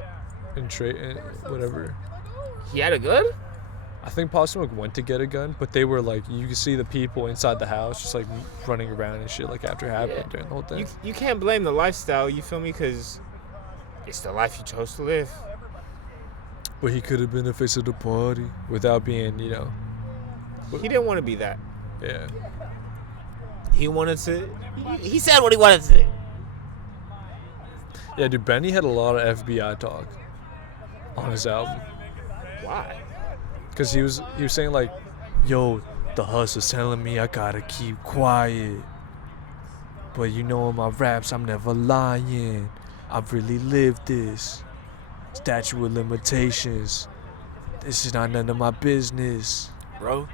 whatever. He had a gun? I think Pop Smoke went to get a gun, but they were like, you could see the people inside the house just like running around and shit like after it happened during the whole thing. You can't blame the lifestyle, you feel me? Because it's the life you chose to live. But he could have been the face of the party without being, you know. He didn't want to be that. Yeah. He wanted to. He said what he wanted to do. Yeah, dude, Benny had a lot of FBI talk on his album. Why? Because he was saying like, yo, the hustle's telling me I gotta keep quiet. But you know in my raps, I'm never lying. I've really lived this. Statute of limitations. This is not none of my business. Bro,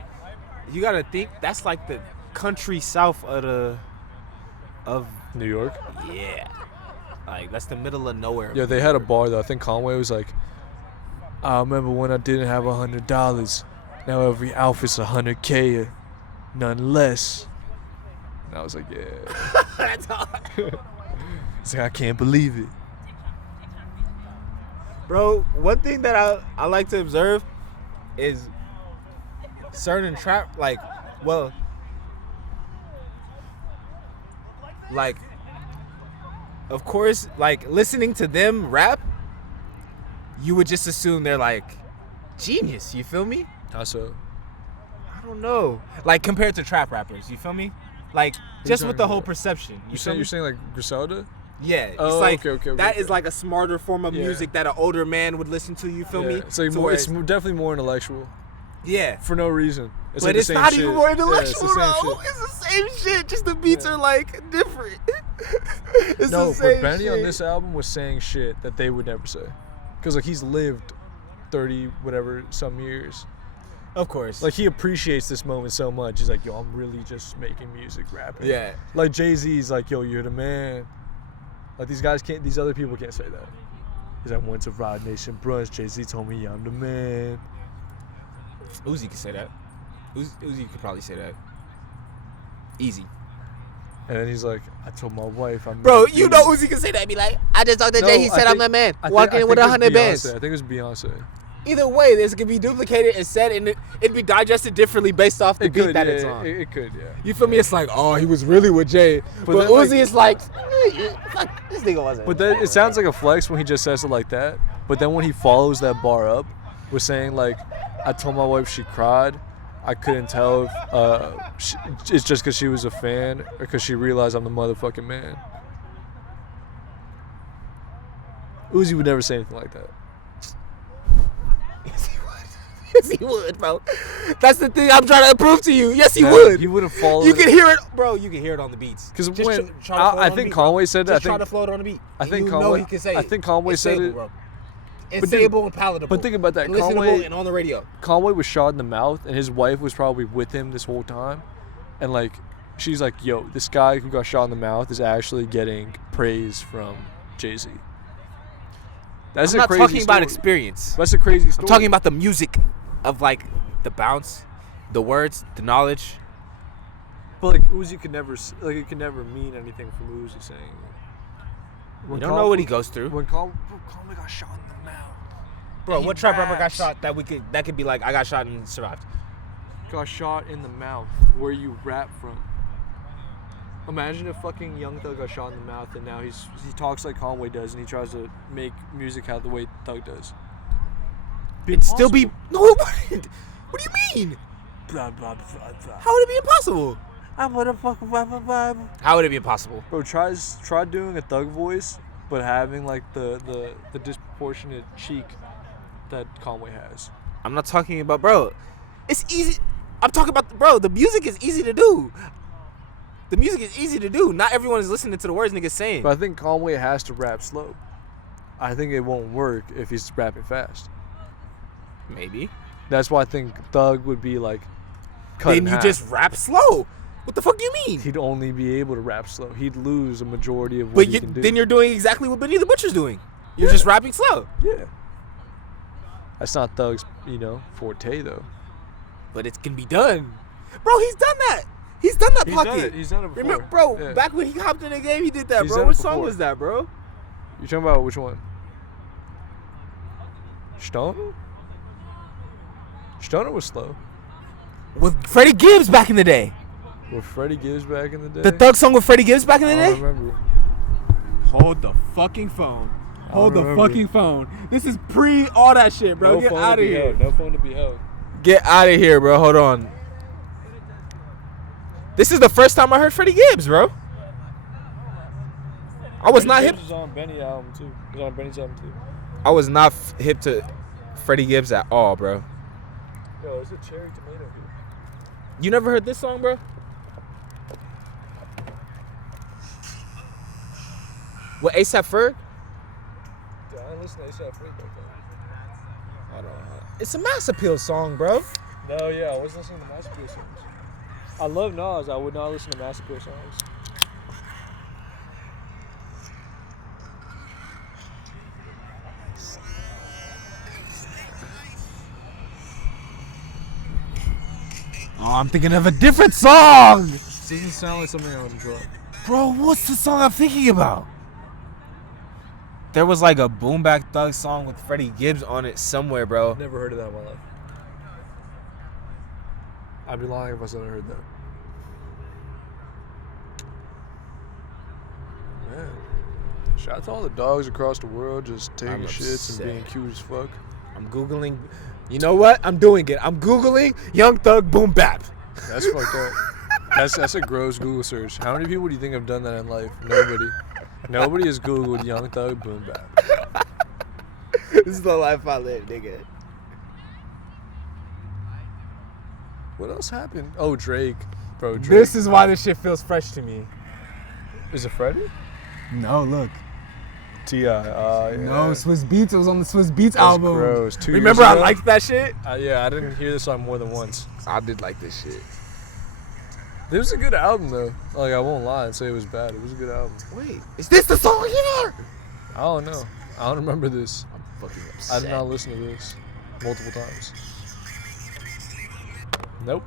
you gotta think that's like the country south of New York? yeah. Like that's the middle of nowhere. Yeah, they had a bar though. I think Conway was like, I remember when I didn't have $100. Now every outfit's $100K, none less. And I was like, yeah. That's hard. It's like I can't believe it. Bro, one thing that I like to observe is certain trap, like, well, like, of course, like, listening to them rap, you would just assume they're, like, genius, you feel me? How so? don't know. Like compared to trap rappers, you feel me? Like just with the whole perception. You're saying like Griselda? Yeah, Oh, it's like okay, that is like a smarter form of music that an older man would listen to. You feel me? It's like more. It's definitely more intellectual. Yeah, for no reason. It's but like it's the same not shit. even more intellectual, though. It's the same shit. Just the beats are like different. It's no, the same but Benny shit. on this album was saying shit that they would never say, because like he's lived 30 whatever some years. Of course. Like he appreciates this moment so much. He's like, yo, I'm really just making music, rapping. Yeah. Like Jay-Z's like, yo, you're the man. Like these other people can't say that. He's like, went to Rod Nation brunch. Jay-Z told me I'm the man. Uzi could say that. Uzi could probably say that. Easy. And then he's like, I told my wife I'm. Bro, you know Uzi can say that. Be like, I just talked to Jay. He said I'm the man. Walking in with 100 bands. I think it was Beyonce. Either way, this could be duplicated and said, and it'd be digested differently based off the beat that it's on. It could, yeah. You feel me? It's like, oh, he was really with Jay. But Uzi is like, fuck, this nigga wasn't. But then it sounds like a flex when he just says it like that. But then when he follows that bar up with saying like, I told my wife she cried. I couldn't tell if it's just because she was a fan or because she realized I'm the motherfucking man. Uzi would never say anything like that. Yes, he would. Yes, he would, bro. That's the thing I'm trying to prove to you. Yes, he would. He would have followed. You can hear it, bro. You can hear it on the beats. Because when I think Conway said that, just try to float on the beat. I think Conway. He can say it. I think Conway said it. Bro. It's sayable and palatable. But think about that. Listenable and on the radio. Conway was shot in the mouth, and his wife was probably with him this whole time, and like, she's like, "Yo, this guy who got shot in the mouth is actually getting praise from Jay-Z." That's I'm not talking about experience. That's a crazy story. I'm talking about the music of like the bounce, the words, the knowledge. But like Uzi could never, like it could never mean anything from Uzi saying it. We don't know what he goes through. When Conway got shot in the mouth. Bro, what trap rapper got shot that could be like, I got shot and survived? Got shot in the mouth. Where you rap from? Imagine if fucking Young Thug got shot in the mouth and now he talks like Conway does and he tries to make music out the way Thug does. It'd still be no, it wouldn't. What do you mean? Blah, blah, blah, blah. How would it be impossible? How would it be impossible? Bro, try doing a Thug voice, but having like the disproportionate cheek that Conway has. I'm not talking about, bro. It's easy. I'm talking about, bro. The music is easy to do. The music is easy to do. Not everyone is listening to the words niggas saying. But I think Conway has to rap slow. I think it won't work if he's rapping fast. Maybe. That's why I think Thug would be like cut in half. Then you just rap slow. What the fuck do you mean? He'd only be able to rap slow. He'd lose a majority of what he can do. Then you're doing exactly what Benny the Butcher's doing. You're just rapping slow. Yeah. That's not Thug's, forte though. But it can be done. Bro, he's done that. He's done that pocket. He's done it before. Remember, bro, back when he hopped in the game, he did that, He's bro. What song was that, bro? You talking about which one? Stoner? Stoner was slow. With Freddie Gibbs back in the day. With Freddie Gibbs back in the day? The Thug song with Freddie Gibbs back in the day? I don't remember. Hold the fucking phone. Hold the fucking phone. This is pre all that shit, bro. Get out of here. No phone to be held. Get out of here, bro. Hold on. This is the first time I heard Freddie Gibbs, bro. I was not hip. Gibbs was on Benny's album too. He was on Benny's album too. I was not hip to Freddie Gibbs at all, bro. Yo, there's a cherry tomato here. You never heard this song, bro? What, A$AP Ferg? Yeah, I didn't listen to A$AP Ferg back then. I don't know. It's a Mass Appeal song, bro. No, yeah, I was listening to Mass Appeal songs. I love Nas. I would not listen to Mass Appeal songs. Oh, I'm thinking of a different song. This doesn't sound like something I would drop. Bro, what's the song I'm thinking about? There was like a Boom Bap Thug song with Freddie Gibbs on it somewhere, bro. Never heard of that in my life. I'd be lying if I said I heard that. Man. Shout out to all the dogs across the world just taking shits and being cute as fuck. I'm Googling You know what? I'm doing it. I'm Googling Young Thug Boom Bap. That's fucked up. That's a gross Google search. How many people do you think have done that in life? Nobody. Nobody has Googled Young Thug Boom Bap. This is the life I live, nigga. What else happened? Oh, Drake. Bro, Drake. This is why this shit feels fresh to me. Is it Freddie? No, look. T.I. Yeah. No, Swiss Beats. It was on the Swiss Beats album. Gross. 2 Remember, years I ago? liked that shit. Yeah, I didn't hear this song more than once. I did like this shit. It was a good album though. Like I won't lie and say it was bad. It was a good album. Wait, is this the song here? I don't know. I don't remember this. I'm fucking I upset. did not listen to this multiple times. Nope.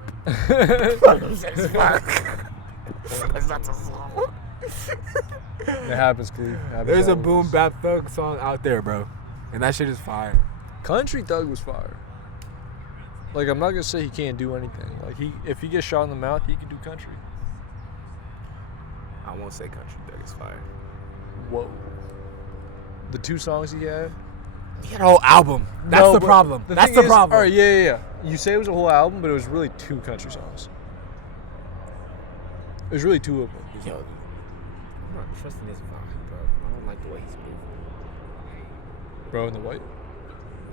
It happens, Cleve. It happens There's a always. Boom Bap Thug song out there, bro, and that shit is fire. Country Thug was fire. Like I'm not gonna say he can't do anything. Like if he gets shot in the mouth, he can do country. I won't say Country Thug is fire. Whoa. The 2 songs he had. He had a whole album. That's No, the but problem. the That's thing the is- problem. All right, yeah. You say it was a whole album, but it was really 2 country songs. It was really 2 of them. Yo, I'm not trusting this vibe, bro. I don't like the way he's moving. Bro in the white.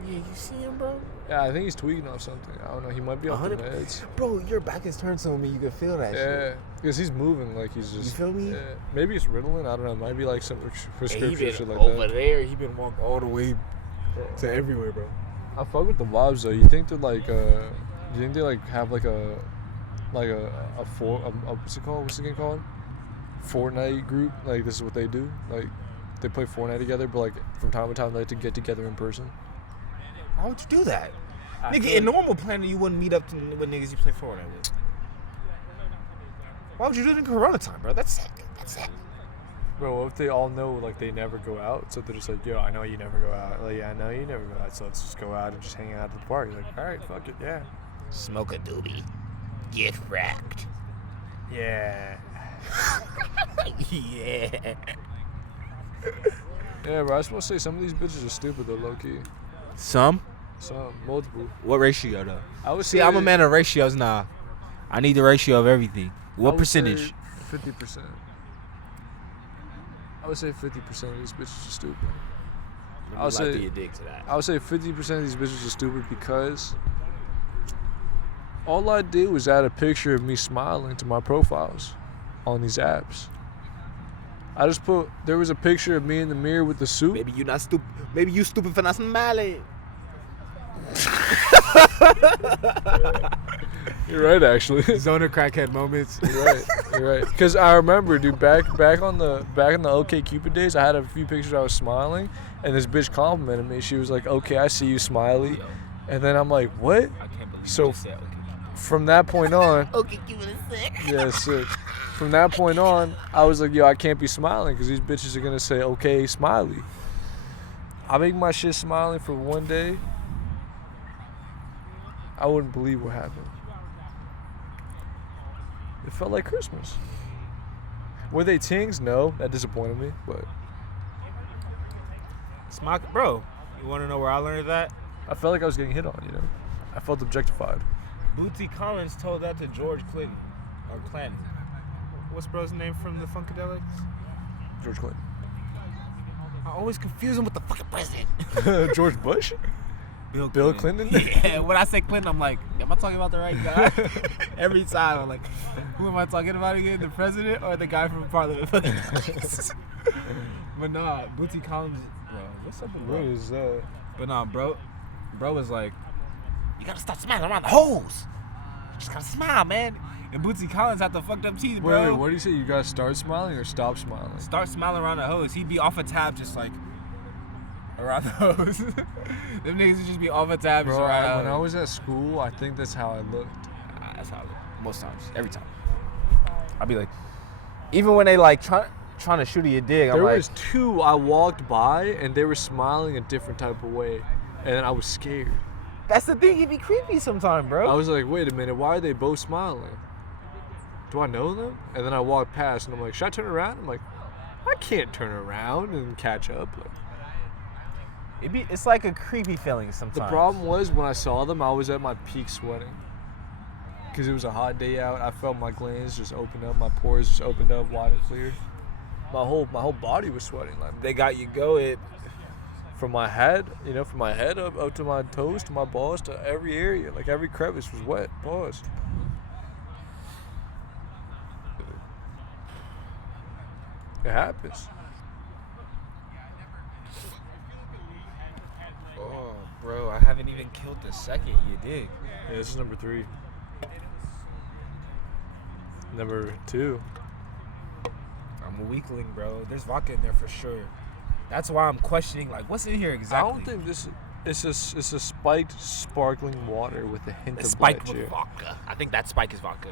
Yeah, you see him, bro? Yeah, I think he's tweaking off something. I don't know. He might be off the 100%. meds. Bro, your back is turned to me. You can feel that Yeah, shit. because he's moving like he's just. You feel me? Yeah. Maybe it's Ritalin. I don't know. It might be like some prescription He shit been like over that. there. He been walking all the way to everywhere, bro. I fuck with the vibes though. You think that like you think they like have like a what's it called? What's the game called? Fortnite group. Like this is what they do. Like they play Fortnite together, but like from time to time they like to get together in person. Why would you do that? I Nigga, feel in like- normal planning, you wouldn't meet up with niggas you play Fortnite with. Why would you do it in Corona time, bro? That's sick. That's sick. Bro, what if they all know like they never go out, so they're just like, yo, I know you never go out. Like, yeah, I know you never go out, so let's just go out and just hang out at the party. Like, all right, fuck it, yeah. Smoke a doobie. Get wrecked. Yeah. Yeah. Yeah, bro, I was supposed to say some of these bitches are stupid though, low key. Some? Some, multiple. What ratio, though? I would See, say, I'm a man of ratios now. I need the ratio of everything. What percentage? 50%. I would say 50% of these bitches are stupid. I'll say you dig to that. I would say 50% of these bitches are stupid because all I did was add a picture of me smiling to my profiles on these apps. I just put, there was a picture of me in the mirror with the suit. Maybe you not stupid. Maybe you stupid for not smiling. You're right, actually. Zoner crackhead moments. You're right. You're right. Because I remember, dude, back in the OkCupid days, I had a few pictures I was smiling, and this bitch complimented me. She was like, "Okay, I see you, smiley," and then I'm like, "What?" I can't believe So- you said okay. From that point on, Okay, give it a sec. yeah, sick. From that point on, I was like, "Yo, I can't be smiling because these bitches are gonna say, okay, smiley." I make my shit smiling for one day. I wouldn't believe what happened. It felt like Christmas. Were they tings? No, that disappointed me. But Smock, bro, you want to know where I learned that? I felt like I was getting hit on. You know, I felt objectified. Bootsy Collins told that to George Clinton. Or Clinton. What's bro's name from the Funkadelics? George Clinton. I always confuse him with the fucking president. George Bush? Bill Clinton? Yeah, when I say Clinton, I'm like, am I talking about the right guy? Every time, I'm like, who am I talking about again? The president or the guy from Parliament? But nah, Bootsy Collins, bro, what's up with What bro? is that? But nah, bro was like, you gotta stop smiling around the hoes. You just gotta smile, man. And Bootsy Collins had the fucked up teeth, bro. Wait, what do you say? You gotta start smiling or stop smiling? Start smiling around the hose. He'd be off a tab just like around the hose. Them niggas would just be off a tab just Bro, around when the I hose. was at school, I think that's how I looked. That's how I look. Most times. Every time. I'd be like, even when they like trying to shoot you a dig, I'm There like, was 2 I walked by and they were smiling a different type of way, and I was scared. that's the thing. He'd be creepy sometimes, bro. I was like, wait a minute, why are they both smiling? Do I know them? And then I walked past and I'm like, should I turn around? I'm like, I can't turn around and catch up. Like, It's like a creepy feeling sometimes. The problem was when I saw them, I was at my peak sweating. Because it was a hot day out. I felt my glands just open up, my pores just opened up wide and clear. My whole body was sweating. Like They got you going. from my head, from my head up to my toes, to my balls, to every area. Like every crevice was wet. Pause. It happens. Oh, bro, I haven't even killed the second. You did. Yeah, this is number 3. Number 2. I'm a weakling, bro. There's vodka in there for sure. That's why I'm questioning, like, what's in here exactly? I don't think this is. It's a spiked sparkling water with a hint of spiked black with cherry. vodka. I think that spike is vodka.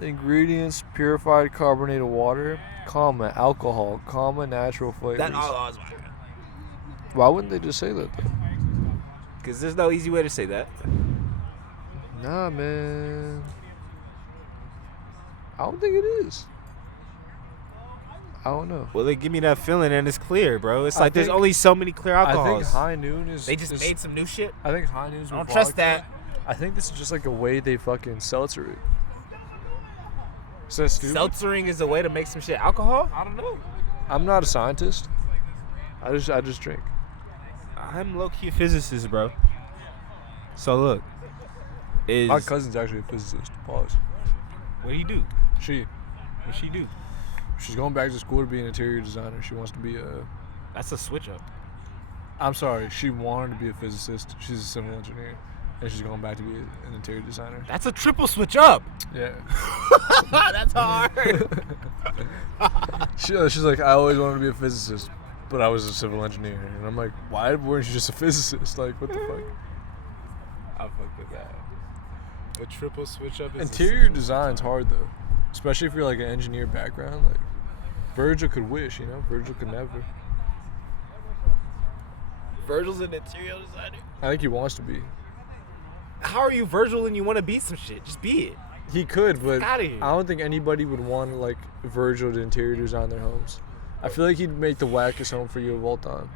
Ingredients: purified carbonated water, alcohol, natural flavors. That all is vodka. Why wouldn't they just say that though? Because there's no easy way to say that. Nah, man. I don't think it is. I don't know. Well, they give me that feeling and it's clear, bro. It's I like there's think- only so many clear I alcohols. think High Noon is. They just made some new shit. I think High Noon's. I don't with trust vodka. that. I think this is just like a way they fucking seltzer it. Is that stupid? Seltzering is a way to make some shit alcohol? I don't know. I'm not a scientist. I just drink. I'm low-key a physicist, bro. So look. My cousin's actually a physicist. Pause. What do you do? What she do? She's going back to school to be an interior designer. She wants to be a... That's a switch up. I'm sorry. She wanted to be a physicist. She's a civil engineer. And she's going back to be an interior designer. That's a triple switch up. Yeah. That's hard. She's like, I always wanted to be a physicist, but I was a civil engineer. And I'm like, why weren't you just a physicist? Like, what the fuck? I'll fuck with that. A triple switch up is Interior design's hard, though. Especially if you're like an engineer background. Like, Virgil could wish, Virgil could never. Virgil's an interior designer? I think he wants to be. How are you Virgil and you want to be some shit? Just be it. He could, but Fuck outta here. I don't think anybody would want like Virgil to interior design their homes. I feel like he'd make the wackest home for you of all time.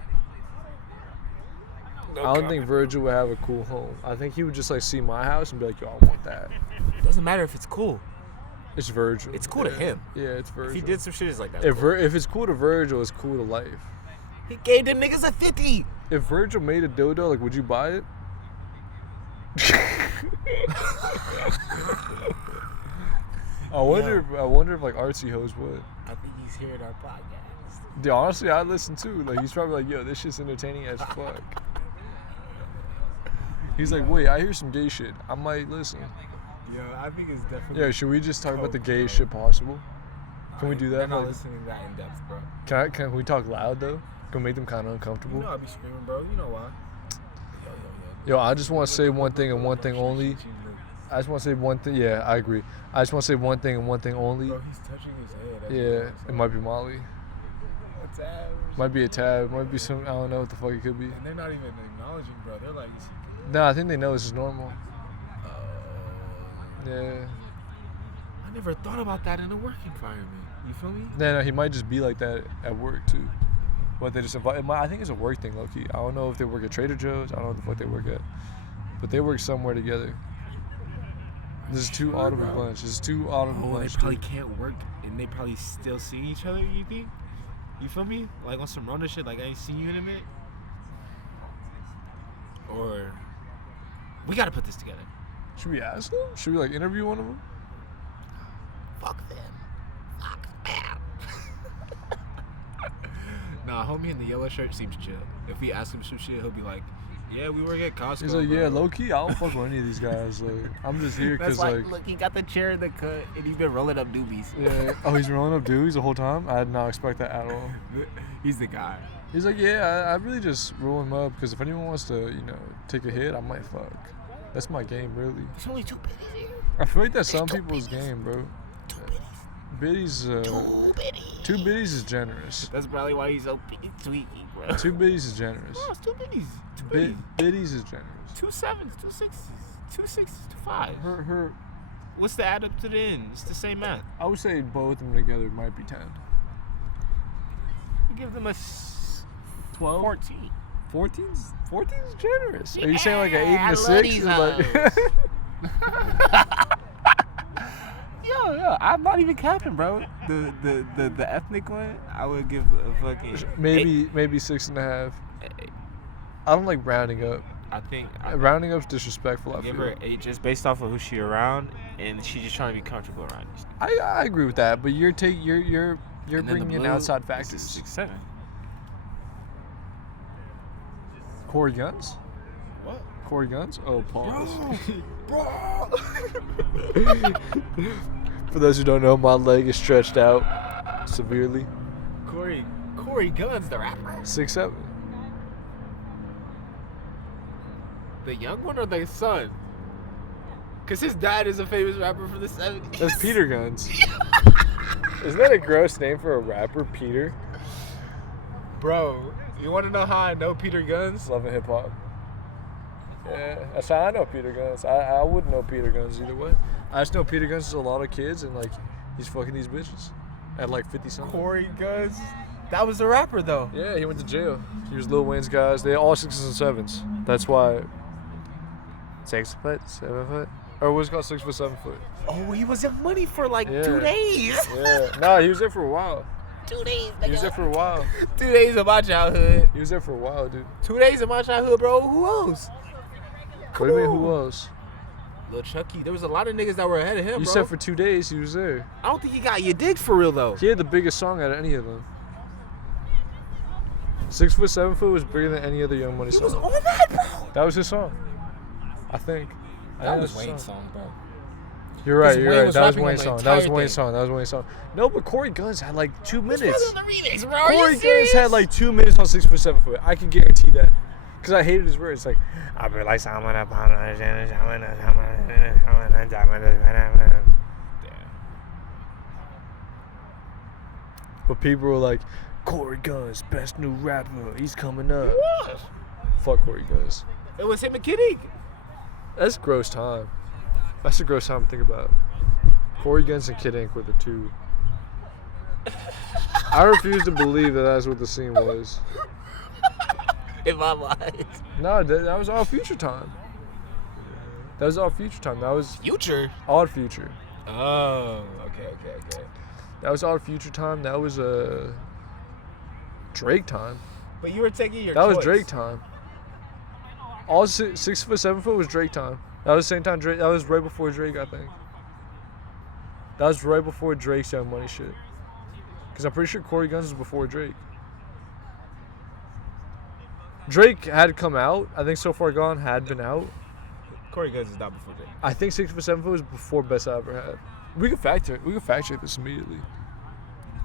No I don't comment. think Virgil would have a cool home. I think he would just like see my house and be like, yo, I want that. It doesn't matter if it's cool. It's Virgil. It's cool to him. Yeah, it's Virgil. If he did some shit, it's like that. If it's cool to Virgil, it's cool to life. He gave them niggas a 50. If Virgil made a dildo, like, would you buy it? I wonder if like artsy hoes would. I think he's hearing our podcast. Dude, honestly, I'd listen too. Like, he's probably like, yo, this shit's entertaining as fuck. He's like, wait, I hear some gay shit. I might listen. Yo, I think it's definitely. Yeah, should we just talk about the gayest shit possible? Can we do that? They're not Like, listening that in depth, bro. can we talk loud though? Can we make them kind of uncomfortable? You know I be screaming, bro. You know why? Yo, I just want to say one thing and one thing only. I just want to say one thing. Yeah, I agree. I just want to say one thing and one thing only. Bro, he's touching his head. That's Yeah, it might be Molly. a tab. Might be a tab. Might be some. I don't know what the fuck it could be. And they're not even acknowledging, bro. They're like, No, I think they know this is normal. Yeah. I never thought about that in a work environment. You feel me? No, he might just be like that at work too. But they just invite. I think it's a work thing, low key. I don't know if they work at Trader Joe's. I don't know what the fuck they work at, but they work somewhere together. This is too audible bunch. This is too audible Oh, they bunch. probably Dude. can't work, and they probably still see each other. You think? You feel me? Like on some Rona shit. Like I ain't seen you in a minute. Or we gotta put this together. Should we ask them? Should we like interview one of them? Fuck them. Fuck them. Nah, homie in the yellow shirt seems chill. If we ask him some shit, he'll be like, "Yeah, we work at Costco." He's like, yeah, bro." low key. I don't fuck with any of these guys. Like, I'm just here That's because like, look, he got the chair in the cut, and he's been rolling up doobies. Yeah. Oh, he's rolling up dudes the whole time. I did not expect that at all. He's the guy. He's like, yeah, I really just roll him up because if anyone wants to, take a hit, I might fuck. That's my game, really. There's only 2 biddies here. I feel like that's some people's game, bro. 2 biddies. Biddies, 2 biddies. 2 biddies is generous. That's probably why he's so tweaky, bro. 2 biddies is generous. No, it's 2 biddies. 2 biddies. Biddies is generous. 2 7s, 2 6s, 2 6s, 2 5s. Her. What's the add up to the end? It's the same math. I would say both of them together might be 10. You give them a 12? 14. 14's generous. Are you saying like an 8 and I a love 6? these Yo, I'm not even capping, bro. The ethnic one, I would give a fucking maybe 6.5. I don't like rounding up. I think Rounding up's disrespectful. I give feel. her 8 just based off of who she around, and she just trying to be comfortable around you. I agree with that, but you're And then bringing the in blue, outside this factors. is 6, 7. Corey Guns? What? Corey Guns? Oh, pause. Bro. For those who don't know, my leg is stretched out severely. Corey Guns, the rapper. 6'7". The young one or the son? Cause his dad is a famous rapper from the 70s. That's Peter Guns. Isn't that a gross name for a rapper, Peter? Bro, you want to know how I know Peter Guns? Love and hip hop. Yeah, that's how I know Peter Guns. I wouldn't know Peter Guns either way. I just know Peter Guns is a lot of kids and like he's fucking these bitches at like 50 something. Corey Guns, that was a rapper though. Yeah, he went to jail. He was Lil Wayne's guys. They all 6s and 7s. That's why 6 foot, 7 foot, or what's it called 6 foot, 7 foot. Oh, he was in money for like Yeah. 2 days. Yeah, nah, he was there for a while. 2 days. He was there for a while. 2 days of my childhood. He was there for a while, dude. 2 days of my childhood, bro. Who else? What do you mean, who else? Lil Chucky. There was a lot of niggas that were ahead of him, You bro. said for 2 days he was there. I don't think he got your dick for real though. He had the biggest song out of any of them. 6 foot, 7 foot was bigger than any other Young Money He song. was on that, bro. That was his song, I think. That was Wayne's song, bro. You're right. Wayne You're right. was That was rapping on Wayne's the song. That was entire Wayne's thing. song. That was Wayne's song. No, but Corey Guns had like 2 minutes. This wasn't the remix, bro. Are you Corey Guns serious? had like 2 minutes on 6 foot, 7 foot. I can guarantee that. Cause I hated his words. Like, I'll be like, but people were like, Corey Guns, best new rapper. He's coming up. What? Fuck Corey Guns. It was him and Kid Ink. That's a gross time. That's a gross time to think about. Corey Guns and Kid Ink were the two. I refuse to believe that that's what the scene was. In my mind. No, that was all Future time. That was all Future time. That was Future. Odd Future. Oh, okay. That was Odd Future time. That was Drake time. But you were taking your That was choice. Drake time. All 6 foot, 7 foot was Drake time. That was the same time Drake. That was right before Drake, I think. That was right before Drake's Young Money shit. Cause I'm pretty sure Corey Guns was before Drake. Drake had come out. I think So Far Gone had been out. Corey Guns is not before Drake. I think 6 foot, 7 foot was before Best I Ever Had. We can fact check this immediately.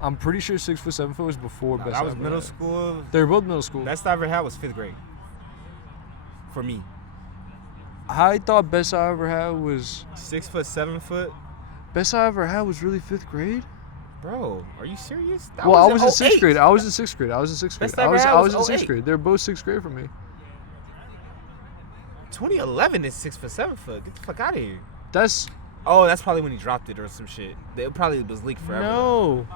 I'm pretty sure 6 foot, 7 foot was before Best That I was Ever middle Had. school. They were both middle school. Best I ever had was 5th grade. For me. I thought Best I Ever Had was 6 foot, 7 foot. Best I Ever Had was really 5th grade. Bro, are you serious? That Well, I was in 08. 6th grade. I was in 6th grade. Best I Ever Had I was was in 6th 08. grade. They're both 6th grade for me. 2011 is 6 foot, 7 foot. Get the fuck out of here. That's Oh, that's probably when he dropped it or some shit. It probably was leaked forever. no.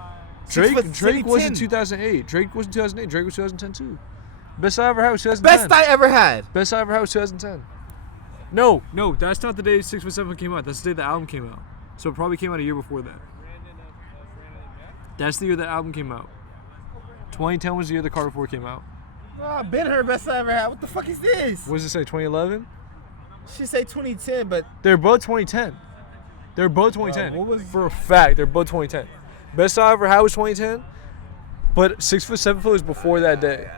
6 foot, Drake was in 2010. 2008. Drake was in 2008. Drake was 2010 too. Best I Ever Had was 2010. Best I ever had. Best I Ever Had was 2010. No, that's not the day 6 foot 7 came out. That's the day the album came out. So it probably came out a year before that. That's the year the album came out. 2010 was the year the Carter 4 came out. Oh, I've been her best I ever had. What the fuck is this? What does it say? 2011? She say 2010, but They're both 2010. They're both 2010. what was- For a fact, they're both 2010. Best I Ever Had was 2010, but 6 foot 7 foot was before that day.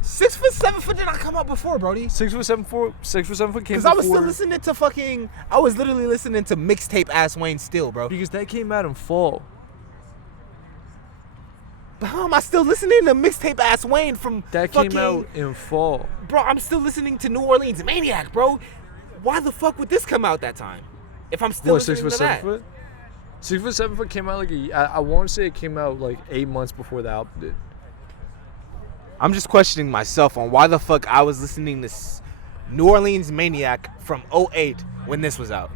6 foot, 7 foot did not come out before, Brody. 6 foot 7 foot came Because before. I was still listening to fucking. I was literally listening to mixtape ass Wayne still, bro. Because that came out in fall. But how am I still listening to mixtape ass Wayne from That fucking, came out in fall. Bro, I'm still listening to New Orleans Maniac, bro. Why the fuck would this come out that time? If I'm still What, 6 listening foot to 7 that. foot? 6 foot 7 foot came out like I want to say it came out like 8 months before the album did. I'm just questioning myself on why the fuck I was listening to New Orleans Maniac from 08 when this was out.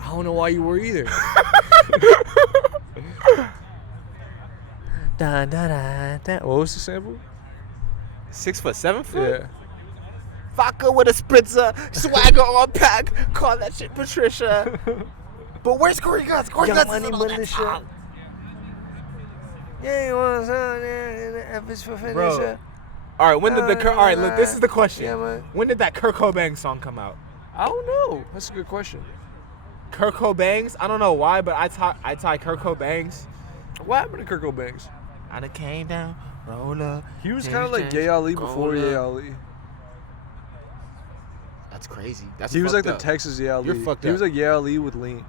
I don't know why you were either. What was the sample? 6 foot, 7 foot? Yeah. Vodka with a spritzer, swagger on pack. Call that shit Patricia. But where's Corey Guts? Corey Guts is on that song. Yeah, you want something F is for finisher. Bro. All right, when did the all right? Look, this is the question. Yeah, man. When did that Kurt Cobain song come out? I don't know. That's a good question. Kurt Cobain's? I don't know why, but I tie Kurt Cobain's. What happened to Kurt Cobain? I done came down, roll up. He was kind of like Ye Ali before Ye Ali. That's crazy. That's He was like fucked the up. Texas Ye Ali. You're fucked He was up. like Ye Ali with lean.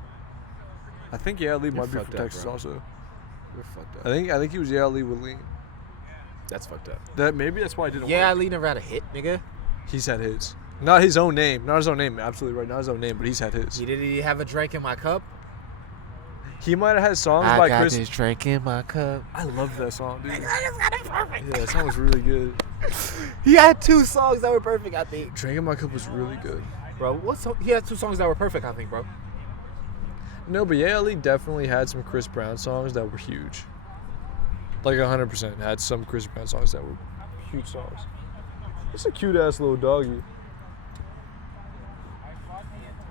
I think Ye Ali might be from fucked up, Texas bro. also. You're fucked up. I think he was Ye Ali with lean. That's fucked up. Maybe that's why I didn't. Yeah, work. Ali never had a hit, nigga. He's had hits. Not his own name. Not his own name. Absolutely right. Not his own name, but he's had hits. Did he have a drink in my cup? He might have had songs I by got Chris. this drink in my cup. I love that song, dude. I just got it perfect. Yeah, that song was really good. He had 2 songs that were perfect, I think. Drink in My Cup was really good. Bro, he had 2 songs that were perfect, I think, bro. No, but Ye Ali definitely had some Chris Brown songs that were huge. Like 100% had some Chris Brown songs that were huge songs. It's a cute ass little doggy.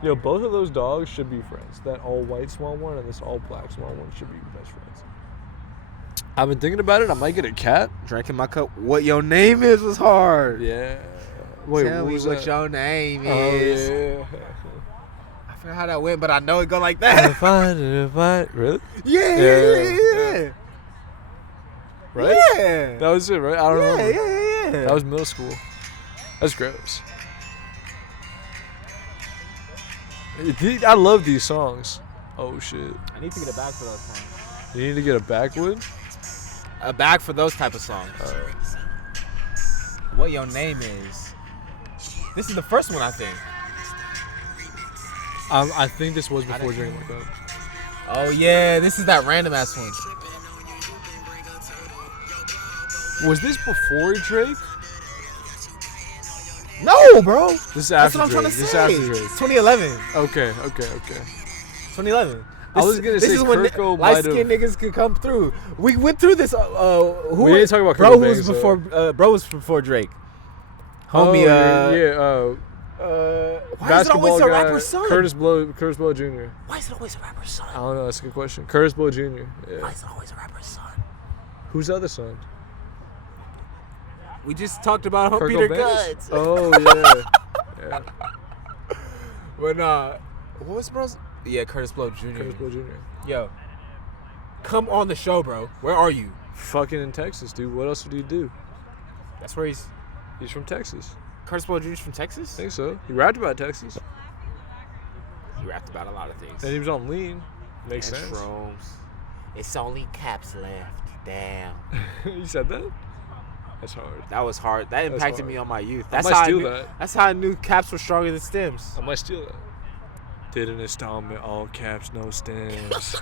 Yo, both of those dogs should be friends. That all white small one and this all black small one should be best friends. I've been thinking about it. I might get a cat. Drink in my cup. What your name is was hard. Yeah. Wait, Tell what me was what that? your name Oh, is. yeah. I forgot how that went, but I know it go like that. Really? Yeah. Right? Yeah. That was it, right? I don't remember. Yeah. That was middle school. That's gross. I love these songs. Oh shit! I need to get a bag for those songs. You need to get a backwood. A bag for those type of songs. What your name is? This is the first one, I think. I think this was before Drinking My Cup. Oh yeah, this is that random ass one. Was this before Drake? No, bro. This is That's after what I'm Drake. trying to This is say. after Drake. 2011. Okay. 2011. I was gonna say this is when Kirko light might have. skinned niggas could come through. We went through this. Who We didn't talk about bro? Kirko Who was Bangs, before? Bro was before Drake. Homie. Why is it always a rapper's son? Curtis Blow Jr. Why is it always a rapper's son? I don't know. That's a good question. Curtis Blow Jr. Why Yeah. is it always a rapper's son? Who's the other son? We just talked about Kirko Peter Bangs? Guts. Oh yeah. Yeah. But what was bro's? Yeah, Curtis Blow Jr. Curtis Blow Jr. Yo, come on the show, bro. Where are you? Fucking in Texas, dude. What else would he do? That's where he's. He's from Texas. Curtis Blow Jr.'s from Texas? I think so. He rapped about Texas. He rapped about a lot of things. And he was on lean. Makes sense. Shrooms. It's only caps left. Damn. You said that? That's hard. That was hard. That That's impacted hard. me on my youth. I That's might how steal I knew, that. That's how I knew caps were stronger than stems. I might steal that. Did an installment, all caps, no stems.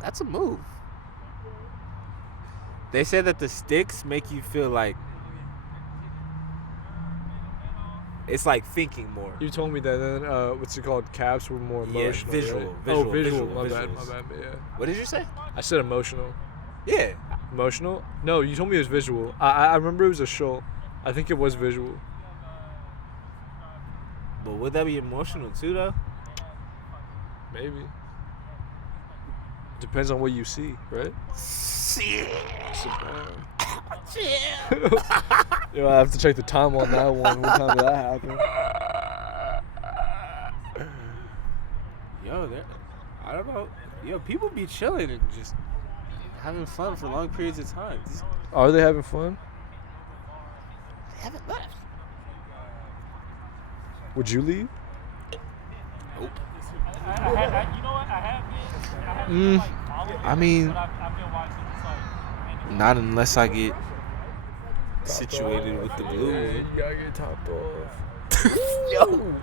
That's a move. They say that the sticks make you feel like it's like thinking more. You told me that. Then what's it called? Caps were more Yeah, emotional. visual, right? visual, visual. visual, My bad. visuals. Yeah. What did you say? I said emotional. Yeah. Emotional? No, you told me it was visual. I remember it was a show. I think it was visual. But would that be emotional too, though? Maybe. Depends on what you see, right? Yo, I have to check the time on that one. What time did that happen? Yo, I don't know. Yo, people be chilling and just having fun for long periods of time. Are they having fun? They haven't left. Would you leave? Nope. I mean, Not unless I get situated with the blue one. You gotta get topped off. Yo.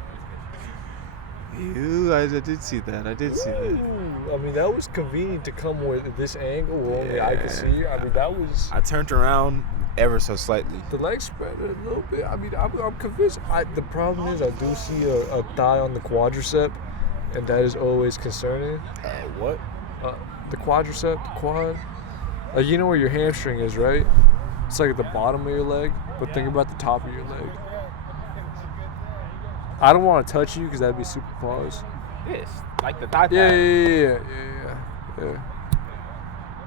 Ew, I did see that. I did see that. Ooh, I mean, that was convenient to come with this angle where only I could see. I mean, that was... I turned around ever so slightly. The leg spread a little bit. I mean, I'm convinced. The problem is I do see a thigh on the quadricep, and that is always concerning. What? the quadricep, the quad. Like, you know where your hamstring is, right? It's like at the bottom of your leg, but think about the top of your leg. I don't want to touch you because that'd be super pause. This, like the thigh pad. Yeah.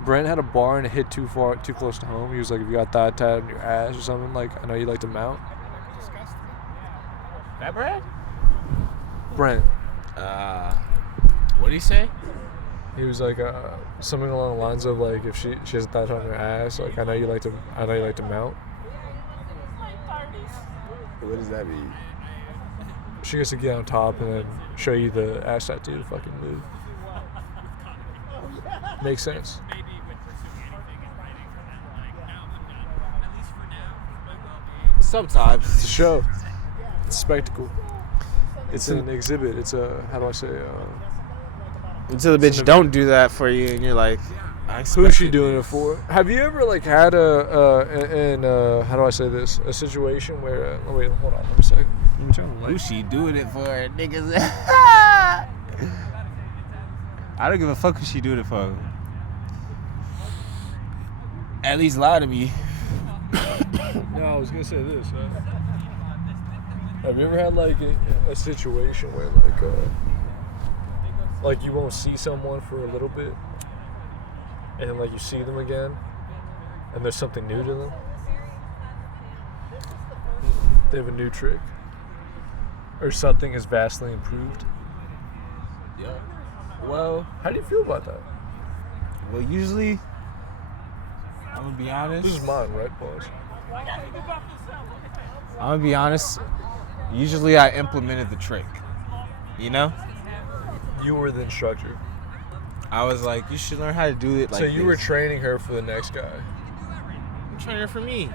Brent had a bar and it hit too close to home. He was like, if you got thigh tat on your ass or something, like, I know you like to mount. That Brad? Brent. What did he say? He was like something along the lines of like, if she has a thigh tat on her ass, like, I know you like to mount. What does that mean? She gets to get on top and then show you the ass tattoo to fucking move. Makes sense. Sometimes. It's a show. It's a spectacle. It's an exhibit. It's a, how do I say? Until the bitch don't do that for you and you're like, who's she doing it for? Have you ever like had how do I say this? A situation where, wait, hold on a second. who's she doing it for? Niggas. I don't give a fuck who she doing it for. At least lie to me. No, I was gonna say this. Have you ever had like a situation where like you won't see someone for a little bit, and then like you see them again, and there's something new to them? They have a new trick, or something is vastly improved. Yeah. Well, how do you feel about that? Well, usually, I'm gonna be honest. This is mine, right? Pause. I'm gonna be honest. Usually, I implemented the trick. You know? You were the instructor. I was like, you should learn how to do it like so you this. were training her for the next guy. I'm training her for me.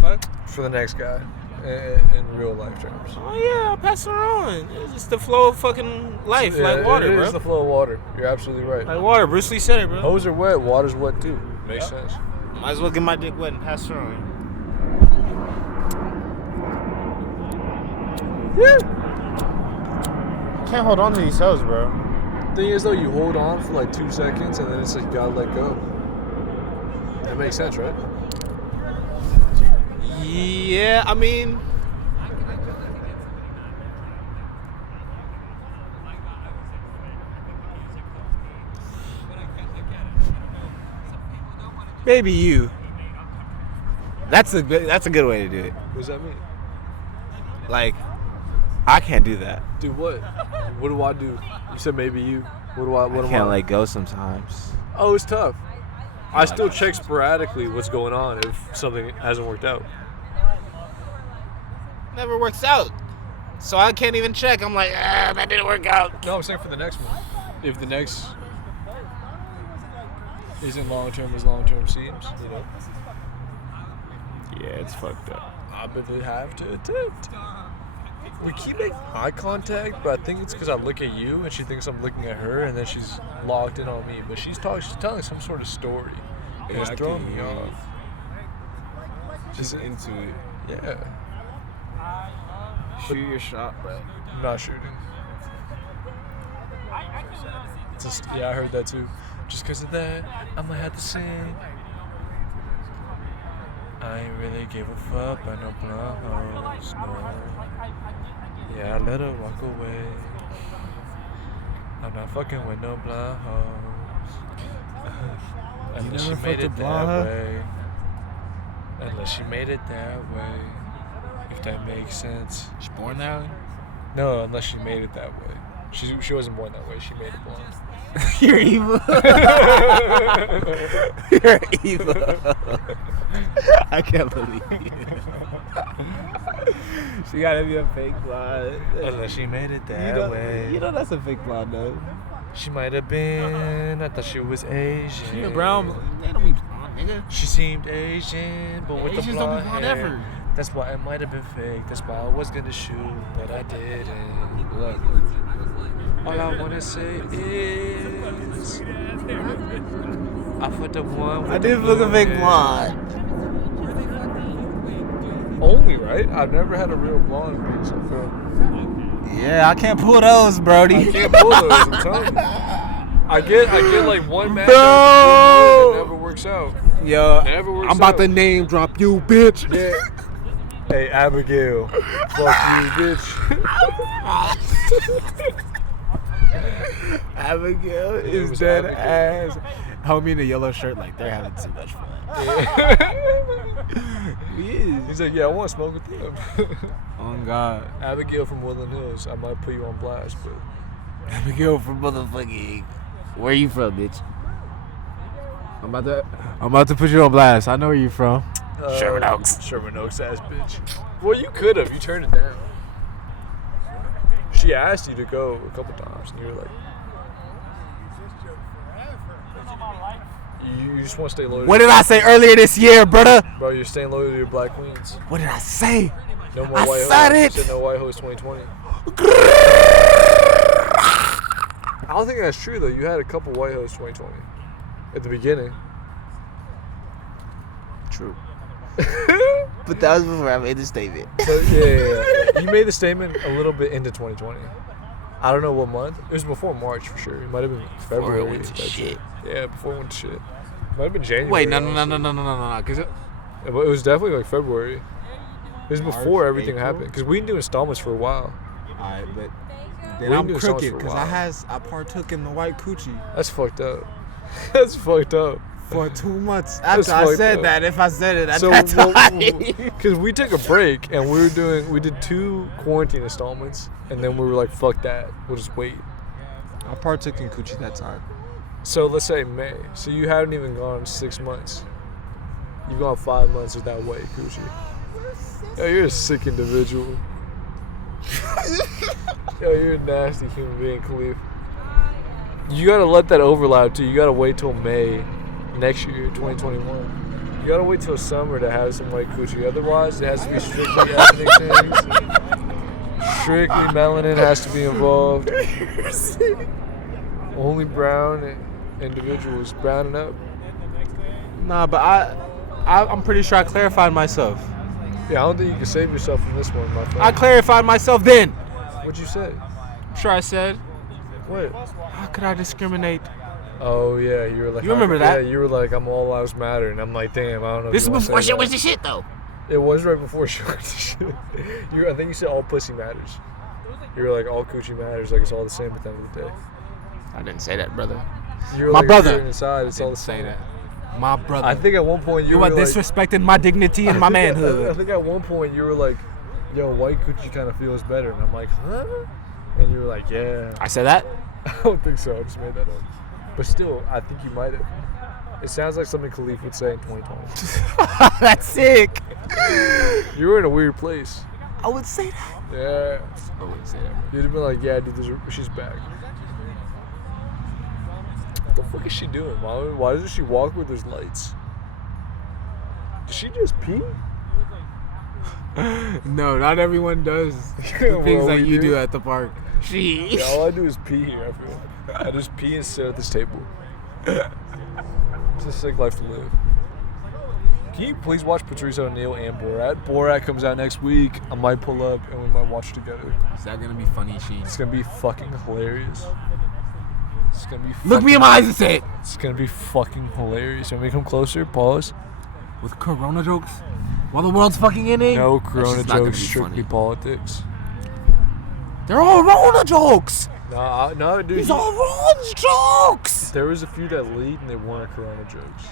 Fuck. For the next guy, in real life terms. Oh yeah, I'll pass her on. It's just the flow of fucking life, like water, bro. It is the flow of water. You're absolutely right. Like water. Bruce Lee said it, bro. Hose are wet, water's wet too. Makes sense. Might as well get my dick wet and pass her on. Yeah. Can't hold on to these cells, bro. Thing is though, you hold on for like 2 seconds and then it's like you gotta let go. That makes sense, right? Yeah, I mean, maybe you. That's a good way to do it. What does that mean? Like, I can't do that. Do what? What do I do? You said maybe you. What do I? What I can't let go sometimes. Oh, it's tough. I still check sporadically what's going on if something hasn't worked out. Never works out, so I can't even check. I'm like, that didn't work out. No, I'm saying for the next one. If the next isn't long term as long term seems, you know. Yeah, it's fucked up. I really have to attempt. We keep making eye contact, but I think it's because I look at you and she thinks I'm looking at her, and then she's locked in on me. But she's telling some sort of story. And it's throwing me off. She's into it. Yeah. Shoot your shot, bro. I'm not shooting. Yeah, I heard that too. Just because of that, I might have to sing. I ain't really give a fuck about no blonde hoes, no. Yeah, I let her walk away. I'm not fucking with no blonde hoes. Unless she made it that way. Unless she made it that way. If that makes sense. She born that way? No, unless she made it that way. She wasn't born that way. She made it blonde. You're evil. You're evil. I can't believe you. She gotta be a fake blonde. Unless she made it that way. You know that's a fake blonde, though. She might have been. I thought she was Asian. She a brown. They don't be blonde, nigga. She seemed Asian, but with Asians the don't blonde be blonde hair. ever. That's why it might have been fake. That's why I was gonna shoot, but I didn't. Look. All I wanna say is I put the one with I did look a fake blonde. Only, right? I've never had a real blonde piece, I feel. Yeah, I can't pull those, Brody. I can't pull those, I'm telling you. I get like one match. Bro! It never works out. Yo, Never works I'm about out. to name drop you, bitch. Yeah. Hey, Abigail. Fuck you, bitch. Abigail is was dead Abigail? ass. Homie in a yellow shirt, like they're having too much fun. He is. He's like, yeah, I want to smoke with them. Oh God. Abigail from Woodland Hills. I might put you on blast, but Abigail from motherfucking. Where you from, bitch? I'm about to put you on blast. I know where you from. Sherman Oaks. Sherman Oaks ass bitch. Well, you could have. You turned it down. She asked you to go a couple times, and you were like, you just want to stay loyal. What did I say earlier this year, brother? Bro, you're staying loyal to your black queens. What did I say? No more I white said hoes. it. You said no white hoes 2020. I don't think that's true though. You had a couple white hoes 2020 at the beginning. True. But that was before I made the statement. So, yeah. You made the statement a little bit into 2020. I don't know what month. It was before March for sure. It might have been February. Before it went to shit. Yeah, before it went to shit. It might have been January. Wait, no, honestly. no. Cause It was definitely like February. It was before March, everything April? happened. Because we didn't do installments for a while. alright, but We then I'm knew songs crooked for a because while. I partook in the white coochie That's fucked up. That's fucked up. for 2 months That's after I fucked said up. that. If I said it at So, that time. because we took a break and we did 2 quarantine installments, and then we were like, fuck that, we'll just wait. I partook in coochie that time. So let's say May. So you haven't even gone 6 months. You've gone 5 months without white coochie. Yo, you're a sick individual. Yo, you're a nasty human being, Khalif. You gotta let that overlap too. You gotta wait till May next year, 2021. You gotta wait till summer to have some white coochie. Otherwise, it has to be strictly ethnic things. Strictly melanin has to be involved. Only brown individuals browning up. Nah, but I'm pretty sure I clarified myself. Yeah, I don't think you can save yourself from this one, my friend. I clarified myself then. What'd you say? I'm sure I said, What? how could I discriminate? Oh yeah, you were like. You remember that? Yeah, you were like, I'm all lives matter, and I'm like, damn, I don't know. if This is you wanna before say shit that. was the shit though. It was right before she went to shit. I think you said all pussy matters. You were like, all coochie matters, like it's all the same at the end of the day. I didn't say that, brother. You were My like, brother. inside, it's all the Didn't same. say that. My brother. I think at one point you were are like, disrespecting my dignity and my I manhood. think at one point you were like, yo, white coochie kind of feels better, and I'm like, huh? And you were like, yeah. I said that? I don't think so. I just made that up. But still, I think you might have. It sounds like something Khalif would say in 2020. That's sick. You were in a weird place. I would say that. Yeah. I wouldn't say that. You'd have been like, yeah, dude, she's back. What the fuck is she doing? Why doesn't she walk where there's lights? Did she just pee? No, not everyone does the Well, things that we you do. do at the park. She. Yeah, all I do is pee here, I feel. I just pee and sit at this table. It's a sick life to live. Can you please watch Patrice O'Neal and Borat? Borat comes out next week. I might pull up and we might watch together. Is that gonna be funny, She? It's gonna be fucking hilarious. It's gonna be. Look me in my eyes and say it. It's gonna be fucking hilarious. When we come closer, pause. With Corona jokes, while the world's fucking ending. No That's Corona just not gonna jokes, be strictly funny. politics. They're all Rona jokes. No, dude. These are Rona jokes. There was a few that lead and they weren't Corona jokes.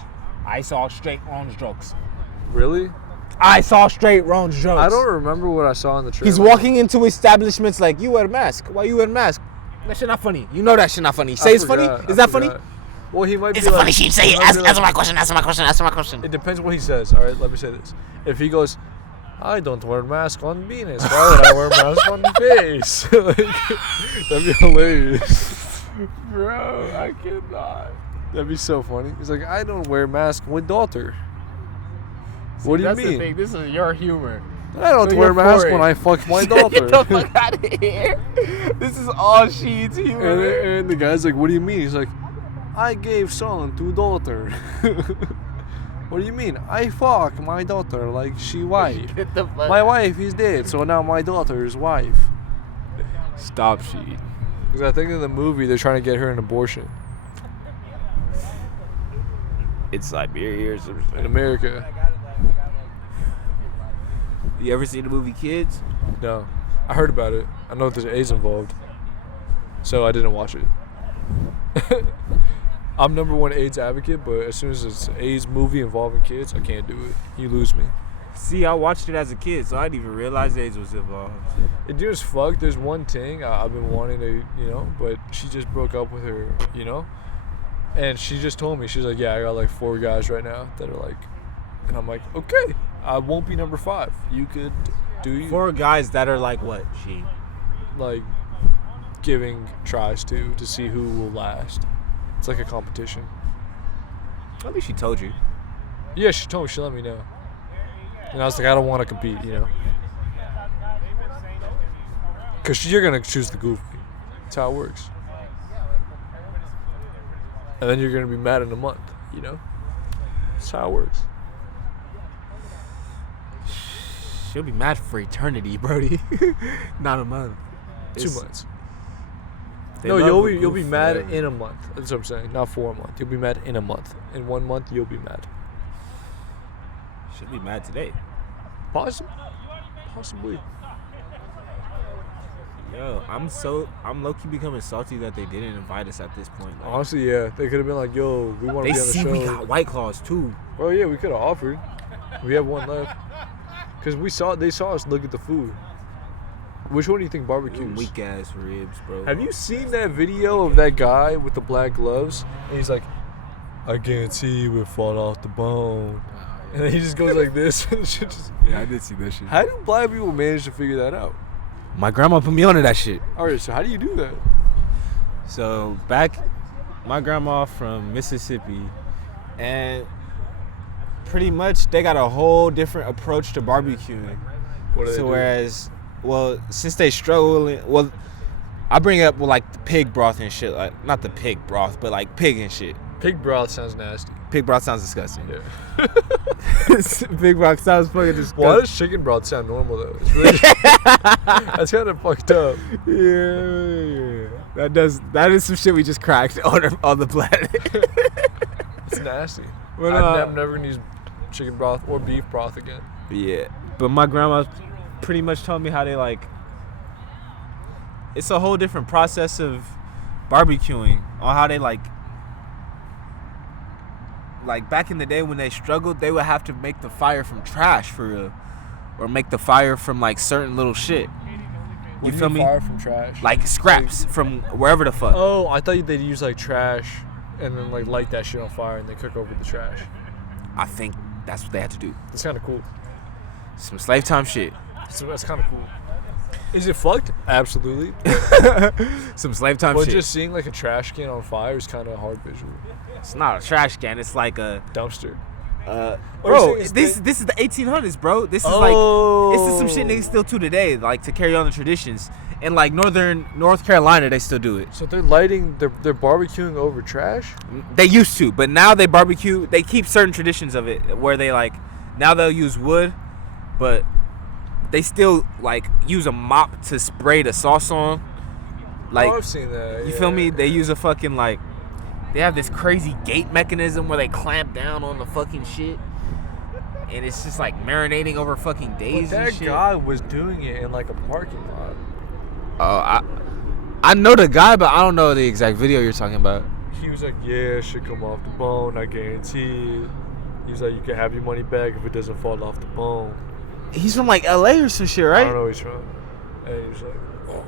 I saw straight Ron's jokes. Really? I saw straight Ron's jokes. I don't remember what I saw in the trailer. He's walking into establishments like, you wear a mask. Why you wear a mask? That shit not funny. You know that shit not funny. Say it's funny. Is that funny? Well, he might It's be a like, funny shit. Say he it. might Answer be like- my question. Answer my question. Answer my question. It depends what he says. All right, let me say this. If he goes, I don't wear a mask on Venus. Why would I wear a mask on the face? Like, that'd be hilarious. Bro, I cannot. That'd be so funny. He's like, I don't wear a mask with daughter. What do you That's mean? the thing. This is your humor. I don't So wear a you're mask for when it. I fuck my daughter. Get the fuck out of here. This is all Sheets humor. And the guy's like, what do you mean? He's like, I gave son to daughter. What do you mean? I fuck my daughter like she wife. Get the fuck My wife is dead, so now my daughter is wife. Stop, Sheet. Because I think in the movie they're trying to get her an abortion. in Siberia or something. In America. You ever seen the movie Kids? No. I heard about it. I know there's AIDS involved. So I didn't watch it. I'm #1 AIDS advocate, but as soon as it's an AIDS movie involving kids, I can't do it. You lose me. See, I watched it as a kid, so I didn't even realize AIDS was involved. It dude as fuck. There's one thing I've been wanting to, but she just broke up with her, and she just told me, she's like, yeah, I got like 4 guys right now that are like, and I'm like, okay, I won't be number 5. You could do you. 4 guys that are like what? She like giving tries to see who will last. It's like a competition. At least she told you. Yeah, she told me. She let me know. And I was like, I don't want to compete, Because you're going to choose the goofy. That's how it works. And then you're going to be mad in a month, That's how it works. She'll be mad for eternity, Brody. Not a month. 2 months. They No, love you'll be mad forever. in a month. That's what I'm saying. Not for a month. You'll be mad in a month. In 1 month, you'll be mad. She'll be mad today. Possibly. Yo, I'm low-key becoming salty that they didn't invite us at this point. Like, Honestly, yeah. They could have been like, yo, we want to they be on the see show. we got White Claws too. Oh, yeah, we could have offered. We have one left. Because they saw us look at the food. Which one do you think barbecues? Weak ass ribs, bro. Have you seen that video of that guy with the black gloves? And he's like, I guarantee you will fall off the bone. And then he just goes like this. And shit just, Yeah, I did see that shit. how do black people manage to figure that out? My grandma put me onto that shit. All right, so how do you do that? So my grandma from Mississippi, and pretty much they got a whole different approach to barbecuing. What do they So do? whereas, since they struggle, I bring it up with like the pig broth and shit, like not the pig broth, but like pig and shit. Pig broth sounds nasty. Pig broth sounds disgusting. Yeah. Pig broth sounds fucking disgusting. Why does chicken broth sound normal though? It's really that's kind of fucked up. Yeah. That is some shit we just cracked on the planet. It's nasty. But, I'm never gonna use chicken broth or beef broth again. Yeah, but my grandma pretty much told me how they like. It's a whole different process of barbecuing on how they like back in the day when they struggled, they would have to make the fire from trash for real, or make the fire from like certain little shit. You feel me? Fire from trash. Like scraps from wherever the fuck. Oh, I thought they'd use like trash and then like light that shit on fire and they cook over the trash. I think that's what they had to do. That's kind of cool. Some slave time shit. So that's kind of cool. Is it fucked? Absolutely. Some slave time But shit. just seeing like a trash can on fire is kind of a hard visual. It's not a trash can. It's like a Dumpster. bro. This is the 1800s, bro. This is this is some shit niggas still do today, like to carry on the traditions. And like North Carolina, they still do it. So they're they're barbecuing over trash? They used to, but now they barbecue. They keep certain traditions of it where they like now they'll use wood, but they still like use a mop to spray the sauce on. Like, I've seen that. you feel me? They use a fucking like. They have this crazy gate mechanism where they clamp down on the fucking shit, and it's just like marinating over fucking days But and that shit. guy was doing it in like a parking lot. Oh, I know the guy, but I don't know the exact video you're talking about. He was like, yeah, it should come off the bone, I guarantee it. He was like, you can have your money back if it doesn't fall off the bone. He's from like LA or some shit, I right? don't know where he's from. And he was like, oh.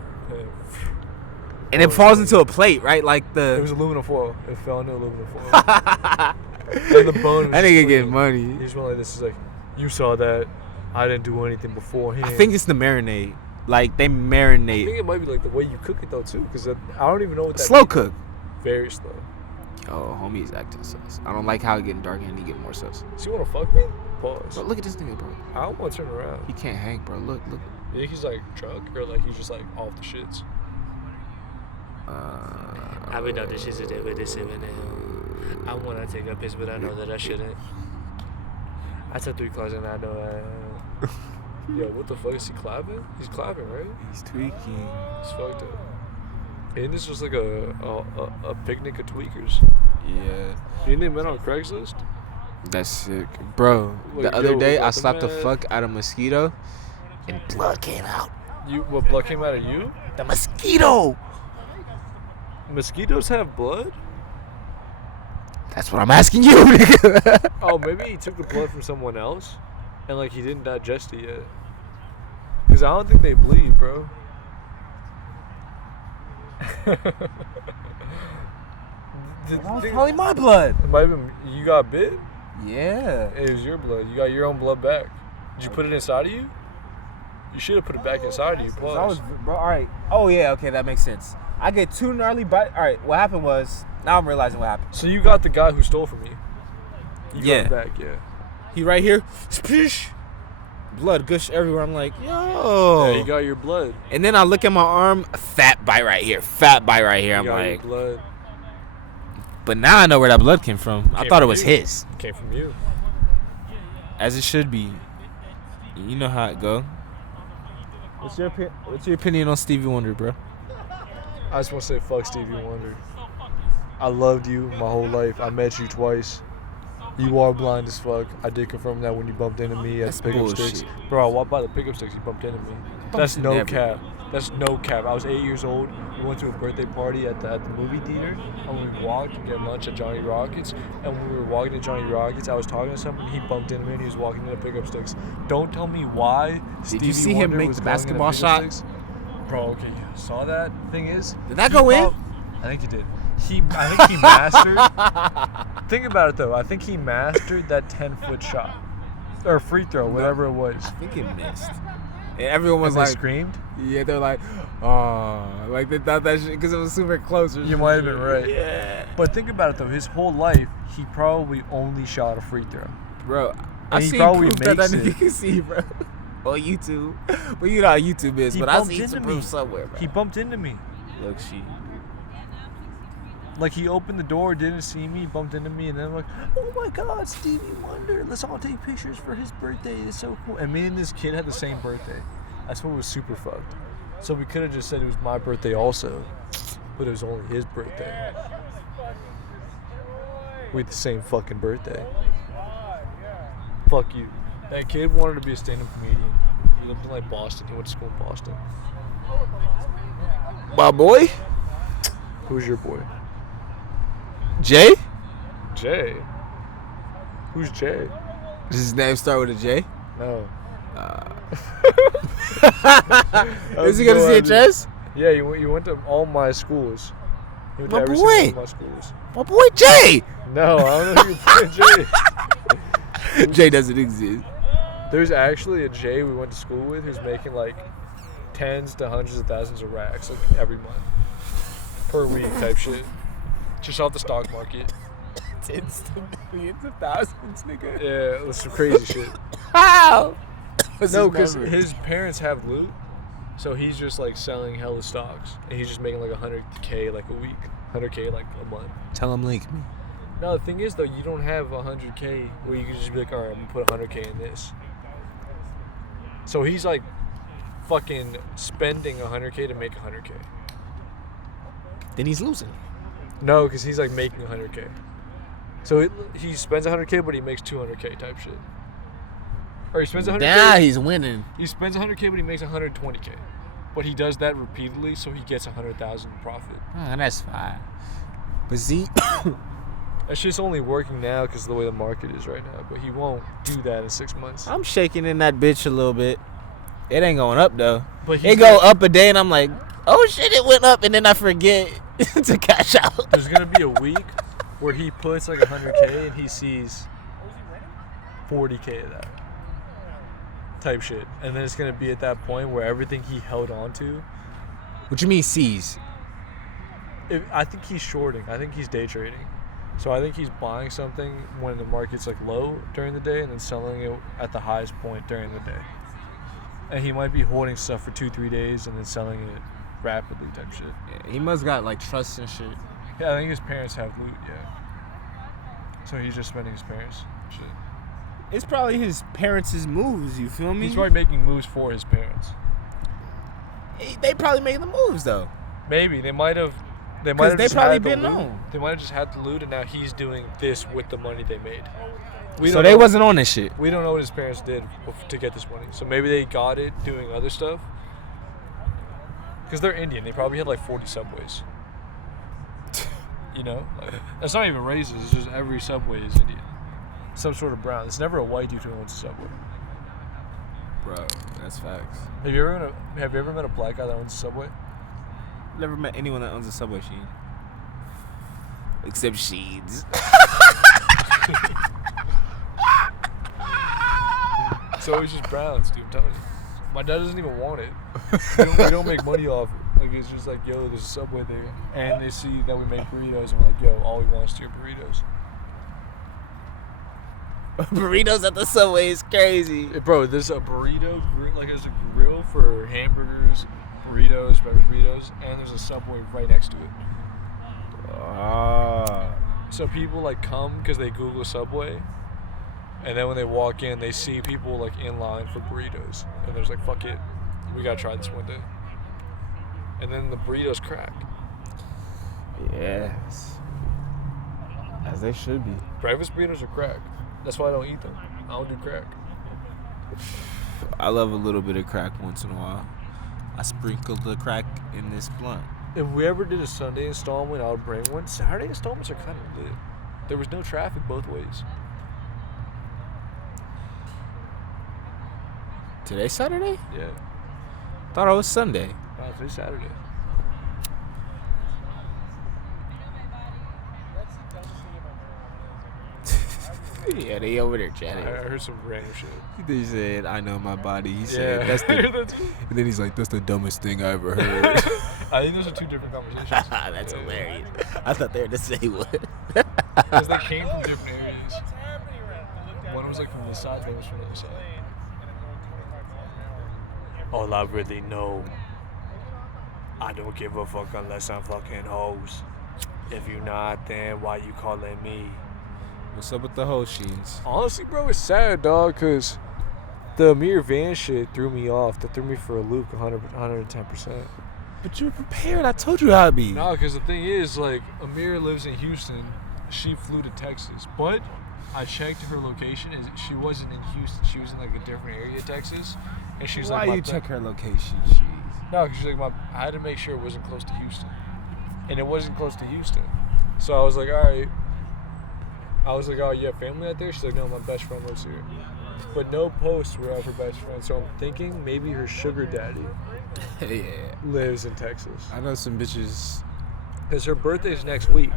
And it falls into a plate, right? Like It was the. aluminum foil. It fell into aluminum foil. And the bone was That just nigga clean. getting money. He just went like this. He's like, you saw that. I didn't do anything beforehand. I think it's the marinade. Like they I think marinate. it might be like the way you cook it though too, because I don't even know what that Slow means. cook. Very slow. Oh, homie is acting sus. I don't like how it getting dark and he get more sus. So you want to fuck me? Pause. Bro, look at this nigga, bro. I don't want to turn around. He can't hang, bro. Look. You think he's like drunk or like he's just like off the shits? I've been on this shit today with this even now. I want to take a piss, but I know that I shouldn't. I took 3 claws and I know I. Yo, what the fuck is he clapping? He's clapping, right? He's tweaking. He's fucked up. Ain't this just like a picnic of tweakers? Yeah. You ain't they met on Craigslist? That's sick, bro. Wait, The other day I what slapped the man? fuck out of a mosquito, and blood came out. What blood came out of you? The mosquito. Mosquitoes have blood? That's what I'm asking you, nigga. Oh, maybe he took the blood from someone else, and like he didn't digest it yet. Cause I don't think they bleed, bro. That's probably my blood. It might have been you got bit. Yeah. It was your blood. You got your own blood back. Did you put it inside of you? You should have put it back inside of you. Plus. Bro, all right. Oh yeah. Okay, that makes sense. I get 2 gnarly bites. All right. What happened was, now I'm realizing what happened. So you got the guy who stole from you. You Yeah. got it back, yeah. He right here. Splish. Blood gush everywhere. I'm like, yo. Yeah, you got your blood. And then I look at my arm. Fat bite right here. Fat bite right here. You I'm got your like, blood. but now I know where that blood came from. I Came thought it from was you. his. Came from you. As it should be. You know how it go. What's your opinion on Stevie Wonder, bro? I just want to say fuck Stevie Wonder. I loved you my whole life. I met you twice. You are blind as fuck. I did confirm that when you bumped into me at That's the pickup bullshit. sticks. Bro, I walked by the pickup sticks. You bumped into me. That's no cap. That's no cap. I was 8 years old. We went to a birthday party at the movie theater, and we walked to get lunch at Johnny Rockets. And when we were walking to Johnny Rockets, I was talking to someone. He bumped into me, and he was walking to the pickup sticks. Don't tell me why. Did you see him make the basketball shot? Bro, okay, yeah. Saw that. Thing is, Did that go in? I think he did. I think he mastered. Think about it though. I think he mastered that 10-foot shot or free throw, whatever it was. I think it missed. And everyone was And they like, screamed. yeah, they're like, oh, like they thought that shit because it was super close. You might have been right. Yeah, But think about it though. His whole life, he probably only shot a free throw. bro. And I he seen probably proof that makes nigga it. can see, bro. On YouTube. Well, you know how YouTube is, He but I bumped seen into some me. proof somewhere, bro. He bumped into me. Look, she. Like he opened the door, didn't see me, bumped into me, and then I'm like, oh my God, Stevie Wonder. Let's all take pictures for his birthday. It's so cool. And me and this kid had the same birthday. That's what was super fucked. So we could have just said it was my birthday also, but it was only his birthday. We had the same fucking birthday. Fuck you. That kid wanted to be a stand-up comedian. He lived in like Boston. He went to school in Boston. My boy, Who's your boy? Jay. Jay. Who's Jay? Does his name start with a J? No. Is he gonna see a chess? Yeah, you went to all my schools. You went to My every boy. single one of my schools. My boy Jay. No, I don't know who you're Jay. Jay doesn't exist. There's actually a Jay we went to school with who's making like tens to hundreds of thousands of racks like every month. Per week type shit. Just off the stock market. Tens to millions of thousands, nigga. Yeah, it's some crazy shit. How? No, because his parents have loot, so he's just like selling hella stocks, and he's just making like 100K like a week, 100K like a month. Tell him link me. No, the thing is though, you don't have 100K where you can just be like, all right, I'm gonna put 100K in this. So he's like fucking spending 100K to make 100K. Then he's losing. No, because he's like making 100K. So he spends 100K, but he makes 200K type shit. Or he spends 100K. Now he's winning. He spends 100K, but he makes 120K. But he does that repeatedly, so he gets 100,000 profit. Oh, that's fine. But see, That shit's only working now because of the way the market is right now. But he won't do that in 6 months. I'm shaking in that bitch a little bit. It ain't going up though. But It go up a day and I'm like, oh shit, it went up, and then I forget to cash out. There's gonna be a week where he puts like 100K and he sees 40K of that type shit, and then it's gonna be at that point where everything he held on to. What you mean sees? I think he's shorting. I think he's day trading. So I think he's buying something when the market's like low during the day and then selling it at the highest point during the day. And he might be holding stuff for 2-3 days and then selling it rapidly type shit. Yeah, he must got like trust and shit. Yeah, I think his parents have loot, yeah. So he's just spending his parents' shit. It's probably his parents' moves, you feel me? He's probably making moves for his parents. They probably making the moves though. Maybe. They might have They might have they just probably had the been loot. known. They might have just had the loot, and now he's doing this with the money they made. We So don't they know. wasn't on this shit. We don't know what his parents did to get this money. So maybe they got it doing other stuff. Because they're Indian. They probably had like 40 subways. You know? Like, that's not even races. It's just every subway is Indian. Some sort of brown. It's never a white dude who owns a subway. Bro, that's facts. Have you ever met a black guy that owns a subway? Never met anyone that owns a Subway, Sheen. Except Sheens. It's always just browns, dude. I'm telling you. My dad doesn't even want it. We don't make money off it. Like, it's just like, yo, there's a Subway there. And they see that we make burritos, and we're like, yo, all we want is your burritos. Burritos at the Subway is crazy. Bro, there's a burrito grill, like there's a grill for hamburgers, burritos, breakfast burritos, and there's a Subway right next to it. So people like come because they Google Subway, and then when they walk in, they see people like in line for burritos, and there's like, fuck it, we gotta try this one day. And then the burritos crack. Yes. As they should be. Breakfast burritos are crack. That's why I don't eat them. I don't do crack. I love a little bit of crack once in a while. I sprinkle the crack in this blunt. If we ever did a Sunday installment, I would bring one. Saturday installments are kind of lit. There was no traffic both ways. Today Saturday? Yeah. Thought it was Sunday. No, today's Saturday. Yeah, they over there I chatting. heard some random shit. They said, "I know my body." He said, Yeah. "That's the." That's- And then he's like, "That's the dumbest thing I ever heard." I think those are two different conversations. That's Yeah. hilarious. I thought they were the same one. Because they came from different areas. One was like from this side, the other was from the other side. All I really know, I don't give a fuck unless I'm fucking hoes. If you not, then why you calling me? What's up with the whole Sheens? Honestly, bro, it's sad, dog, because the Amir Van shit threw me off. That threw me for a loop 110%. But you were prepared. I told you how it'd be. No, because the thing is, like, Amir lives in Houston. She flew to Texas. But I checked her location, and she wasn't in Houston. She was in, like, a different area of Texas. And she was Why like, you check her location, Sheens? No, because she's like, I had to make sure it wasn't close to Houston. And it wasn't close to Houston. So I was like, all right. I was like, oh, you have family out there? She's like, no, my best friend lives here. But no posts were of her best friend. So I'm thinking maybe her sugar daddy Yeah. lives in Texas. I know some bitches. Because her birthday's next week.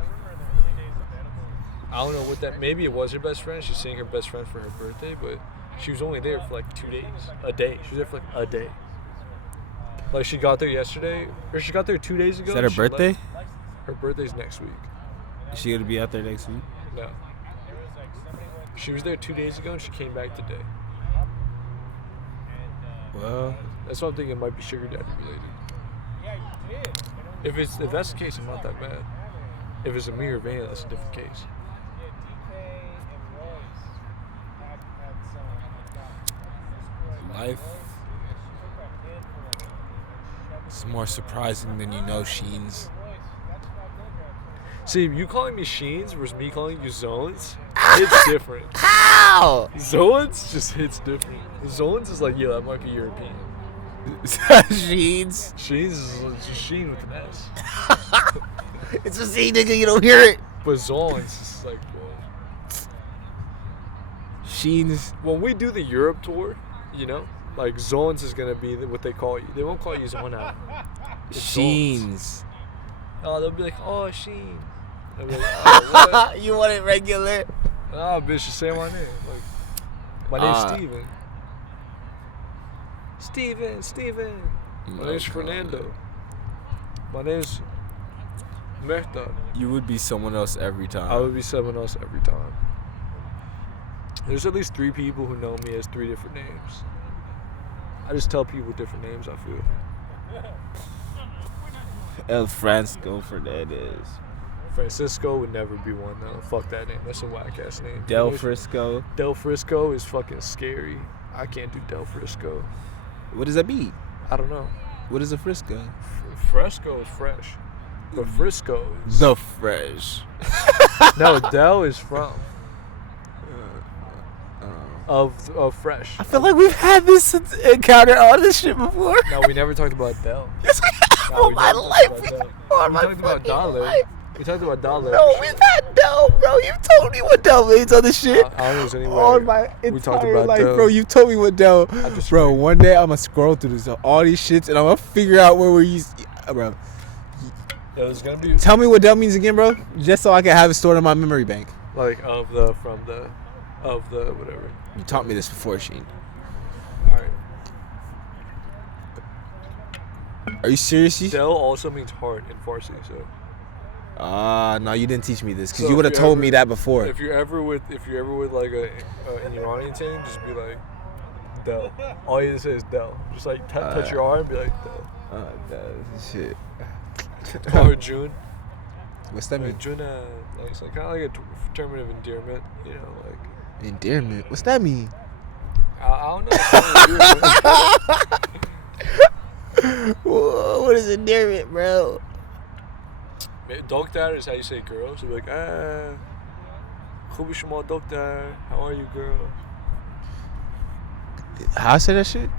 I don't know what that... Maybe it was her best friend. She's seeing her best friend for her birthday. But she was only there for like 2 days. A day. She was there for like a day. Like, she got there yesterday. Or she got there 2 days ago. Is that her She left. birthday? Her birthday's next week. Is she gonna be out there next week? No. She was there 2 days ago and she came back today. Well, That's what I'm thinking. It might be sugar daddy related. If that's the case, I'm not that mad. If it's a mirror van, that's a different case. life is more surprising than you know, Sheens. See, you calling me Sheens versus me calling you Zones, it's different. How? Zones just hits different. Zones is like, yeah, that might be European. Sheens. Sheens is just Sheen with an S. It's a Z, nigga. You don't hear it. But Zones is like, whoa. Sheens. When we do the Europe tour, you know, like Zones is gonna be what they call you. They won't call you Zona. It's Zones. Sheens. Oh, they'll be like, oh, Sheen. They'll be like, oh, what? You want it regular? Nah, bitch, just say my name. Like, my name's Steven. Steven. My name's Fernando. My name's Merta. You would be someone else every time. I would be someone else every time. There's at least 3 people who know me as 3 different names. I just tell people different names, I feel. El Francisco Fernandez. Francisco would never be one, though. Fuck that name. That's a whack-ass name. Del Frisco. Del Frisco is fucking scary. I can't do Del Frisco. What does that mean? I don't know. What is a Frisco? Fresco is fresh. But Frisco is... The fresh. No, Del is from. Of fresh. I feel like we've had this encounter all this shit before. No, we never talked about Del. Yes, we have. No, On we my never life. talked about Del. On We my talked about fucking Dollar. life. We talked about Dollar. No, we've had Del, bro. You told me what Del means on the shit. I don't use anyway. On my We talked entire about life, Del. bro. You told me what Del. just Bro, forget. one day I'm gonna scroll through this all these shits and I'm gonna figure out where we used. Bro, Yeah, there's gonna be tell me what Del means again, bro. Just so I can have it stored in my memory bank. like of the whatever. You taught me this before, Sheen. All right. Are you serious? Del also means heart in Farsi. So No, you didn't teach me this because So you would have if you told ever- me that before. if you're ever with like an Iranian team, just be like Del. All you have to say is Del. Just like touch your arm, and be like Del. Shit. Or June. What's that mean? June. Like, it's like kind of like a term of endearment. You know, like Endearment. What's that mean? I don't know. Whoa, what is endearment, bro? Doktar is how you say girl. So be like, Khubi shuma doktar. How are you, girl? How I say that shit?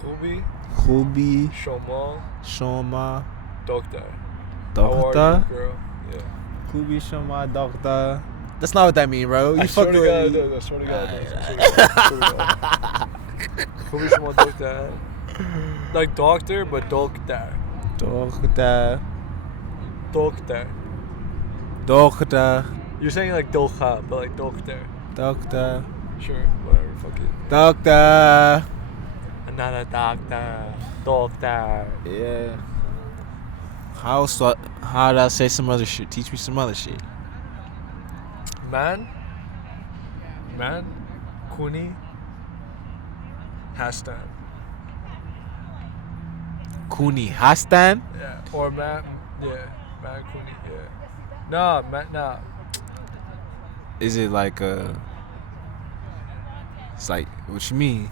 Khubi Khubi shoma Shoma doktar. How are Dokta. you, girl? Yeah. Khubi Shoma Dokta. That's not what that mean, bro. You I swear fucking to God, with me. I swear to God. Khubi shuma doktar. Like doctor, but doktar. Dokta. Doktar. Dokta. You're saying like dokha, but like doktar. Dokta. Sure, whatever. Fuck it. Dokta. Another doctor. Doktar. Yeah. How did I say some other shit? Teach me some other shit. Man. Kuni. Hastan. Kuni Hastan. Yeah. Or man. Yeah. Man Kuni. Yeah. Nah. Nah. Is it like it's like, what you mean?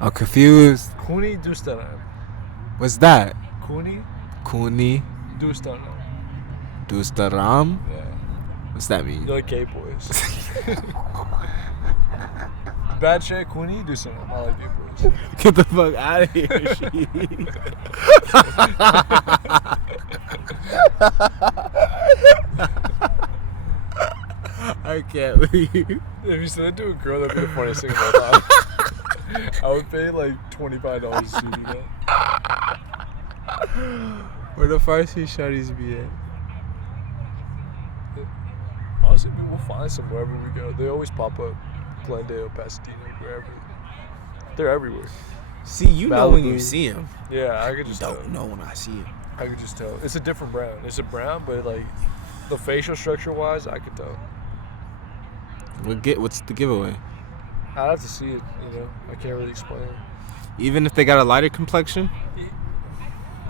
I'm confused. Kuni dustaram. What's that? Kuni Kuni dustaram. Dustaram? Yeah. What's that mean? You're like gay boys. Bad shit. Kuni dustaram. I like gay boys. Get the fuck out of here, I can't leave. If you said that to a girl, that'd be the funniest thing of all time. I would pay like $25 to see you know? Where the Farsi shawties be at? Honestly, we'll find some wherever we go. They always pop up. Glendale, Pasadena, wherever. They're everywhere. See, you know when you Malibu. see him. Yeah, I could just Don't tell. know when I see him. I could just tell. It's a different brown. It's a brown, but like the facial structure wise, I could tell. What's the giveaway? I'd have to see it, you know. I can't really explain it. Even if they got a lighter complexion?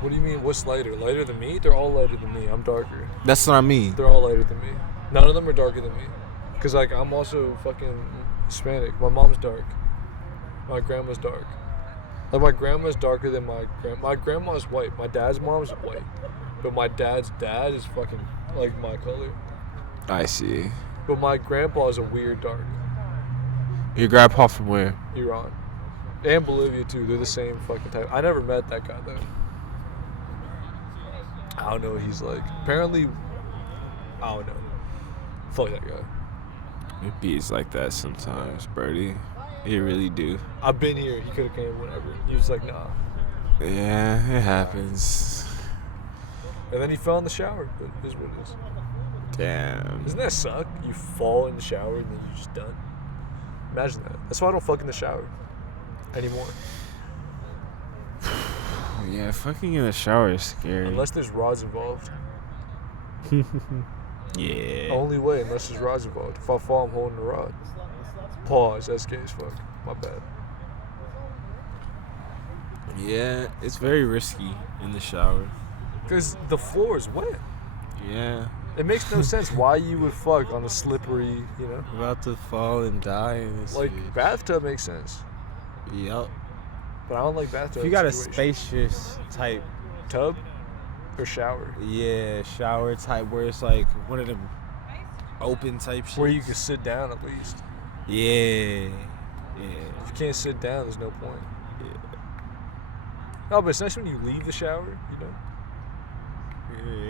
What do you mean, what's lighter? Lighter than me? They're all lighter than me. I'm darker. That's what I mean. They're all lighter than me. None of them are darker than me. Because, like, I'm also fucking Hispanic. My mom's dark. My grandma's dark. Like, my grandma's darker than my grandma's white. My dad's mom's white. But my dad's dad is fucking, like, my color. I see. But my grandpa is a weird dark. Your grandpa from where? Iran. And Bolivia, too. They're the same fucking type. I never met that guy, though. I don't know what he's like. Apparently, I don't know. Fuck that guy. It beats like that sometimes, Birdie. It really do. I've been here. He could have came whenever. He was like, nah. Yeah, it happens. And then he fell in the shower. But it is what it is. Damn. Doesn't that suck? You fall in the shower and then you're just done. Imagine that. That's why I don't fuck in the shower anymore. Yeah, fucking in the shower is scary. Unless there's rods involved. Yeah. Only way, unless there's rods involved. If I fall, I'm holding the rod. Pause. That's gay as fuck. My bad. Yeah, it's very risky in the shower. Because the floor is wet. Yeah. It makes no sense why you would fuck on a slippery, you know? About to fall and die in this Like, bitch. bathtub makes sense. Yup. But I don't like bathtub If you got a situations. spacious type, Tub? Or shower. Yeah, shower type where it's like one of them open type shit. Where you can sit down at least. Yeah. If you can't sit down, there's no point. Yeah. No, but it's nice when you leave the shower, you know?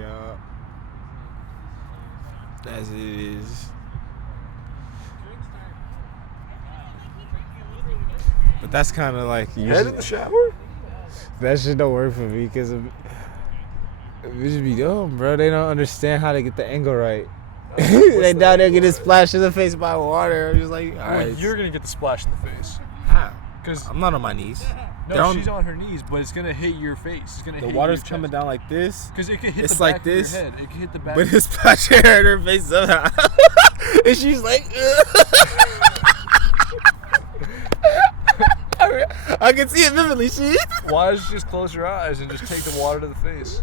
Yeah. As it is. But that's kind of like Head in the shower? That shit don't work for me because it just be dumb, bro. They don't understand how to get the angle right. They down there getting splashed in the face by water. I'm just like, all Well, right. you're going to get the splash in the face. How? Because I'm not on my knees. no, she's on her knees, but it's going to hit your face. It's going to The hit water's your coming chest. down like this. Because it can hit It's the like back this, of your head. It can hit the back. But it's splashing her in her face somehow. And she's like, I can see it vividly. Why don't you just close your eyes and just take the water to the face?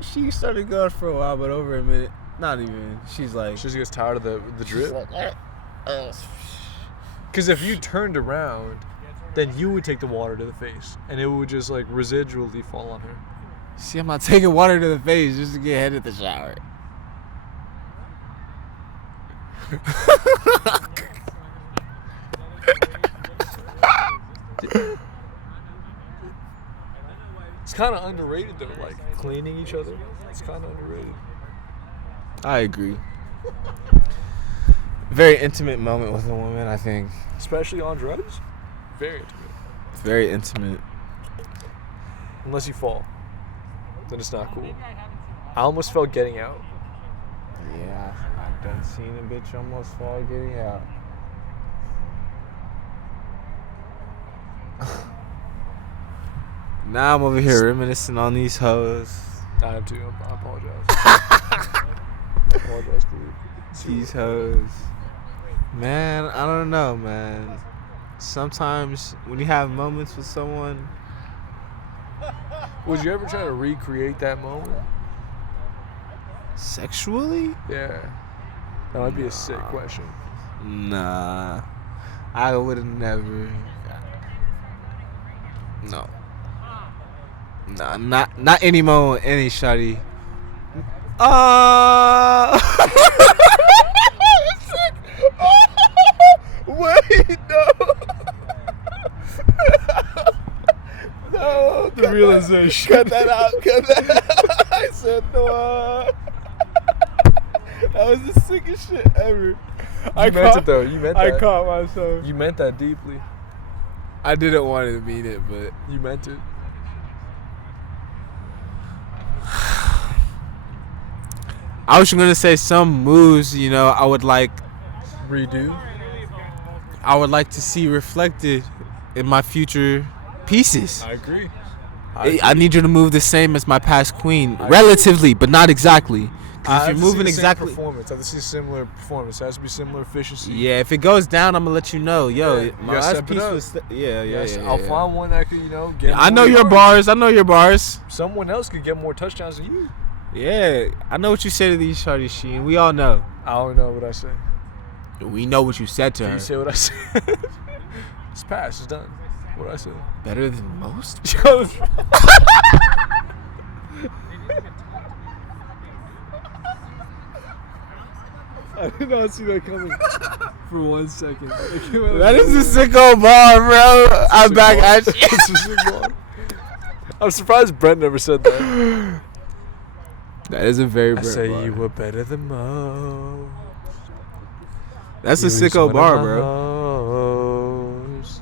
She started going for a while, but over a minute, not even. She's like, She just gets tired of the drip. "Uh." Because if you turned around, then you would take the water to the face, and it would just like residually fall on her. See, I'm not taking water to the face just to get head at the shower. It's kind of underrated though, like cleaning each other. It's kind of underrated. I agree. Very intimate moment with a woman, I think. Especially on drugs. Very intimate. Very intimate. Unless you fall, then it's not cool. I almost felt getting out. Yeah, I done seen a bitch almost fall getting out. Now I'm over here reminiscing on these hoes. I am too. I apologize. I apologize, Khalid. These hoes. Man, I don't know, man. Sometimes when you have moments with someone, Would you ever try to recreate that moment? sexually? Yeah. That might be a sick question. Nah. I would have never. No. Nah, not anymore with any shawty. Wait, no. No. The realization. Cut that out. Cut that out. I said no. That was the sickest shit ever. You meant it though. You meant that. I caught myself. You meant that deeply. I didn't want to mean it, but You meant it. I was gonna say some moves, you know, I would like Redo. to see reflected in my future pieces. I agree. I need you to move the same as my past queen, relatively, but not exactly. 'Cause if you're moving exactly, performance. I have to see similar performance. It has to be similar efficiency. yeah. If it goes down, I'm gonna let you know. Yo, Yeah, my you gotta last step it piece up. was, yeah. I'll find one that could, get. I know more your yards. bars. I know your bars. Someone else could get more touchdowns than you. Yeah, I know what you say to these shorties, Sheen. We all know. I don't know what I say. We know what you said to Can her. you say what I say? It's past. It's done. What I say? Better than most. I did not see that coming for 1 second. That is a sicko bar, bro. I'm back at you. I'm surprised Brent never said that. That is a very I Brent say bar. you were better than most. That's a You was sicko one bar, of my bro. hoes.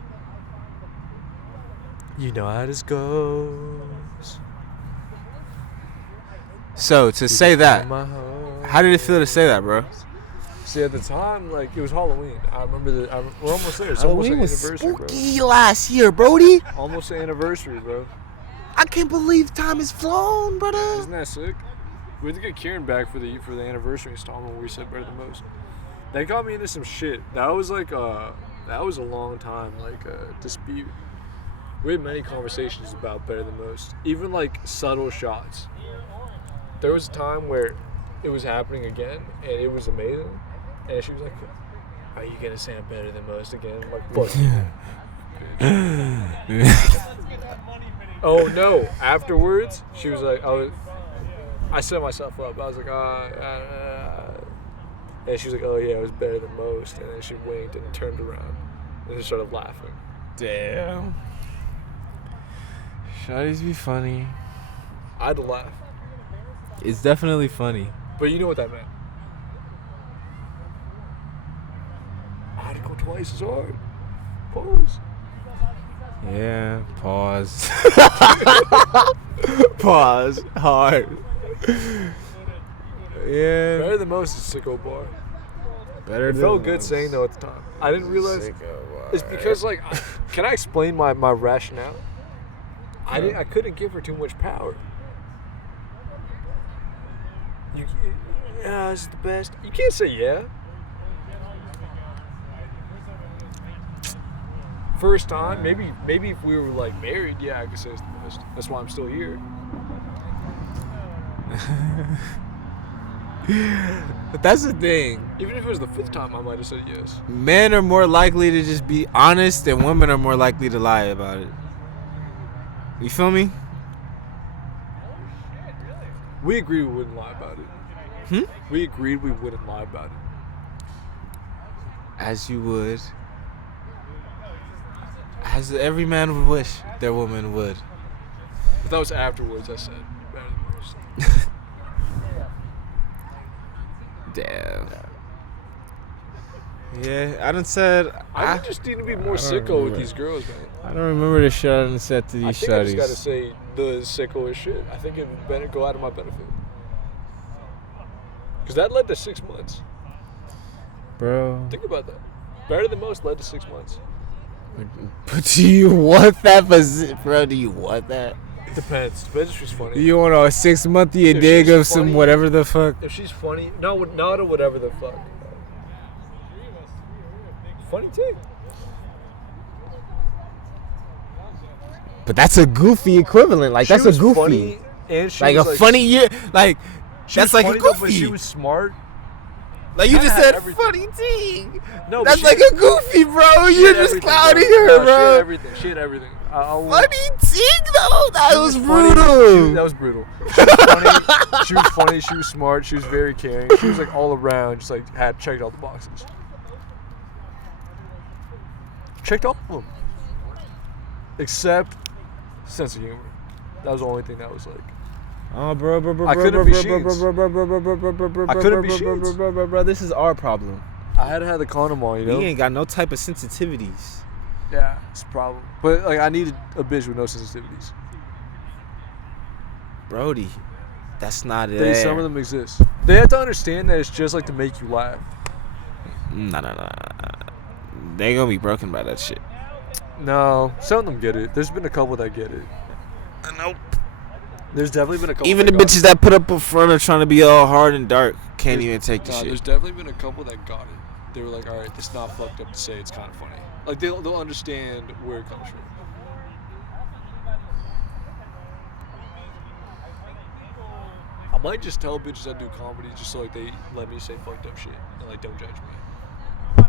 You know how this goes. So to say that, My hoes. how did it feel to say that, bro? See, at the time, it was Halloween. I remember we're almost there. It's Halloween almost was an anniversary, spooky last year, Brody. bro. Almost an anniversary, bro. I can't believe time has flown, brother. Isn't that sick? We had to get Kieran back for the anniversary installment where we said better than most. That got me into some shit. That was that was a long time dispute. We had many conversations about better than most, even subtle shots. There was a time where it was happening again, and it was amazing. And she was like, "Are you gonna say I'm better than most again?" I'm like, "Fuck you." Oh no! Afterwards, she was like, I set myself up. I was like, and she was like, oh yeah, it was better than most. And then she winked and turned around and just started laughing. Damn. Shawty's be funny. I had to laugh. It's definitely funny. But you know what that meant? I had to go twice as hard. Pause. Yeah, pause. Pause. Hard. Yeah. Better than most is sicko bar. Better It than felt good most. saying though at the time. I didn't realize. Sicko bar. It's because like, can I explain my rationale? I couldn't give her too much power. Yeah, this is the best. You can't say yeah. First time, maybe if we were like married, yeah, I could say it's the best. That's why I'm still here. But that's the thing. Even if it was the 5th time, I might have said yes. Men are more likely to just be honest, and women are more likely to lie about it. You feel me? We agreed we wouldn't lie about it. We agreed we wouldn't lie about it. As you would. As every man would wish their woman would. But that was afterwards. I said better than most. Damn. Yeah, I done said. I just need to be more sicko with these girls, man. I don't remember the shit I done said to these I think I just shawties. gotta say the sicko as shit. I think it would better go out of my benefit. Because that led to 6 months. Bro. Think about that. Better than most led to 6 months. But do you want that position, bro? Do you want that? Depends. Depends if she's funny. You want a 6 month you If dig she's of some funny- whatever the fuck? If she's funny, not a whatever the fuck. Funny too. But that's a goofy equivalent. Like, that's She was a goofy. funny, and she Like was a funny year. Like, she that's was like funny a though, but goofy. she was smart. Like, you Kinda just had said everything. funny thing. No, but That's she- like a goofy, bro. She You're had just everything, clouding bro. her, No, She had bro. everything. She had everything. Funny ting, though. That She was funny. brutal. That was brutal. She was funny. She was funny. She was smart. She was very caring. She was like all around, just like had checked all the boxes. Checked all of them, except sense of humor. That was the only thing that was like. Oh, bro. I couldn't be Sheens. I couldn't be Sheens. Bro, this is our problem. I had to have the condom on, you know. We ain't got no type of sensitivities. Yeah, it's a problem. But like, I needed a bitch with no sensitivities. Brody, that's not it. Some of them exist. They have to understand that it's just like to make you laugh. Nah. They gonna be broken by that shit. No, some of them get it. There's been a couple that get it. Nope. There's definitely been a couple. Even the that got bitches that put up a front are trying to be all hard and dark can't even take the Nah, shit. there's definitely been a couple that got it. They were like, all right, it's not fucked up to say it's kind of funny. Like, they'll understand where it comes from. I might just tell bitches that do comedy just so like they let me say fucked up shit and like don't judge me.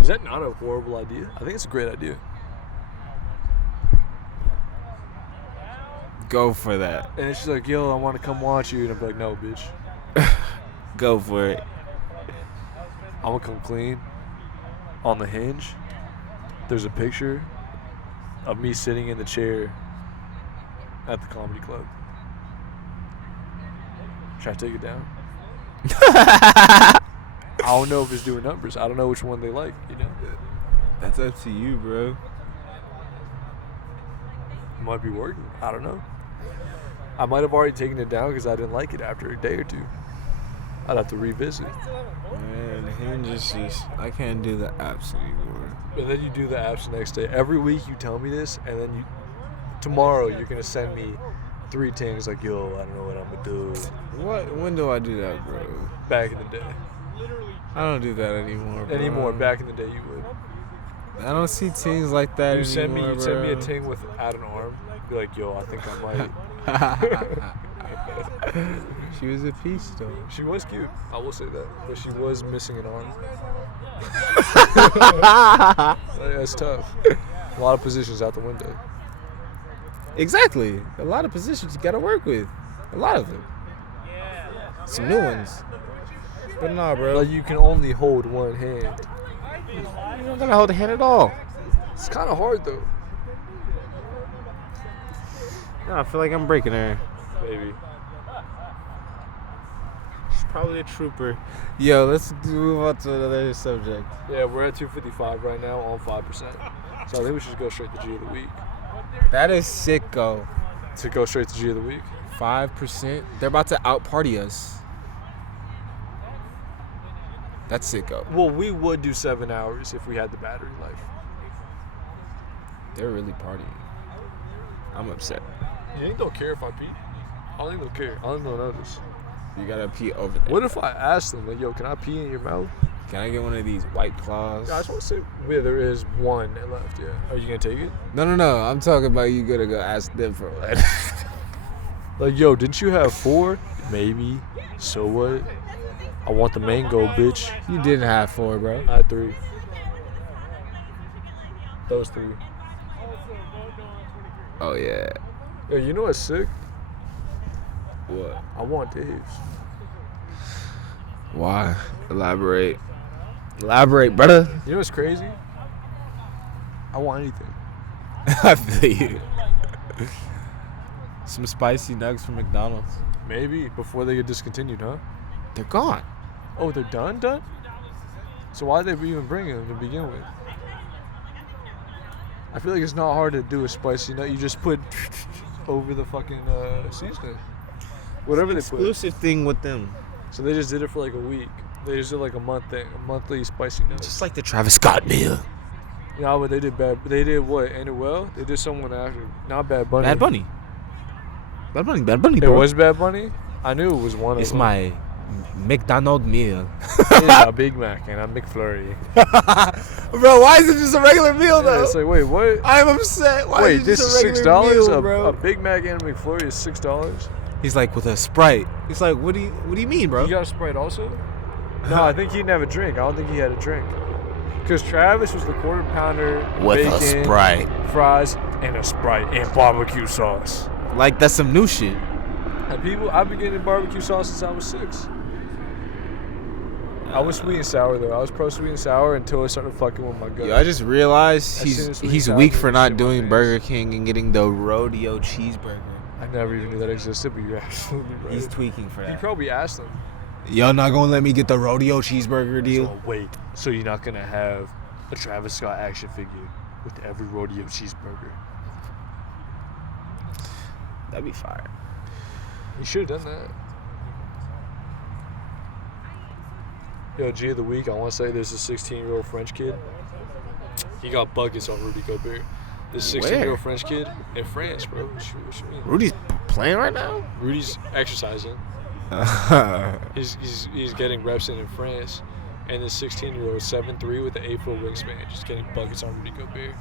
Is that not a horrible idea? I think it's a great idea. Go for that. And she's like, yo, I want to come watch you. And I'm like, no, bitch. Go for it. I'm going to come clean. On the hinge, there's a picture of me sitting in the chair at the comedy club. Should I take it down? I don't know if it's doing numbers. I don't know which one they like, you know? That's up to you, bro. It might be working. I don't know. I might have already taken it down because I didn't like it after a day or two. I'd have to revisit. Man, Hinge is just, I can't do the apps anymore. And then you do the apps the next day. Every week you tell me this, and then tomorrow you're going to send me 3 things like, yo, I don't know what I'm going to do. When do I do that, bro? Back in the day. I don't do that anymore, bro. Anymore. Back in the day you would. I don't see things like that You send me anymore, a ting without an arm. Be like, yo, I think I might. She was a piece, though. She was cute. I will say that. But she was missing an arm. That's tough. A lot of positions out the window. Exactly. A lot of positions you gotta work with. A lot of them. Some new ones. But nah, bro. Like you can only hold one hand. You don't gotta hold a hand at all. It's kind of hard though. Nah, I feel like I'm breaking her. Maybe. She's probably a trooper. Yo, let's move on to another subject. Yeah, we're at 255 right now on 5%. So I think we should go straight to G of the week. That is sicko. To go straight to G of the week. 5%. They're about to out party us. That's sicko. Well, we would do 7 hours if we had the battery life. They're really partying. I'm upset. You think they'll care if I pee? I don't think they'll care. I don't think they'll notice. You gotta pee over there. What if I ask them, like, yo, can I pee in your mouth? Can I get one of these White Claws? Yeah, I just want to say, yeah, there is one left, yeah. Are you going to take it? No. I'm talking about you gotta go ask them for one. Like, yo, didn't you have 4? Maybe. So what? I want the mango, bitch. You didn't have 4, bro. I had 3. Those 3. Oh, yeah. Yo, you know what's sick? What? I want Dave's. Why? Elaborate. Elaborate, brother. You know what's crazy? I want anything. I feel you. Some spicy nugs from McDonald's. Maybe before they get discontinued, huh? They're gone. Oh, they're done? So why did they even bring them to begin with? I feel like it's not hard to do a spicy nut. You just put over the fucking seasoning. Whatever they put. Exclusive thing with them. So they just did it for like a week. They just did like a month thing, a monthly spicy nut. Just like the Travis Scott meal. Yeah, but they did bad. They did what? Ended well. They did someone after. Not Bad Bunny. Bad Bunny. Bad Bunny, It bro. was Bad Bunny. I knew it was one of It's them. my McDonald's meal. It's a Big Mac and a McFlurry. Bro, why is it just a regular meal, Yeah, though? it's like, wait, what? I'm upset. Why Wait, is it this just is a regular $6? meal, bro? A Big Mac and a McFlurry is $6? He's like, with a Sprite. He's like, what do you mean, bro? You got a Sprite also? No, I think he didn't have a drink. I don't think he had a drink. Because Travis was the quarter pounder, With a bacon, Sprite. fries, and a Sprite and barbecue sauce. Like, that's some new shit. And I've been getting barbecue sauce since I was 6. I was sweet and sour though. I was pro sweet and sour until I started fucking with my gut. Yo, I just realized As soon as we he's got weak it, for shit not my doing pants. Burger King and getting the rodeo cheeseburger. I never even knew that existed, but you're absolutely right. He's tweaking for He that. probably asked them. Y'all not gonna let me get the rodeo cheeseburger deal? So wait, so you're not gonna have a Travis Scott action figure with every rodeo cheeseburger? That'd be fire. You should have done that. Yo, G of the week, I want to say there's a 16-year-old French kid. He got buckets on Rudy Gobert. This 16-year-old French kid in France, bro. What you mean? Rudy's playing right now? Rudy's exercising. He's getting reps in France. And this 16-year-old 7'3" with an 8-foot wingspan, just getting buckets on Rudy Gobert.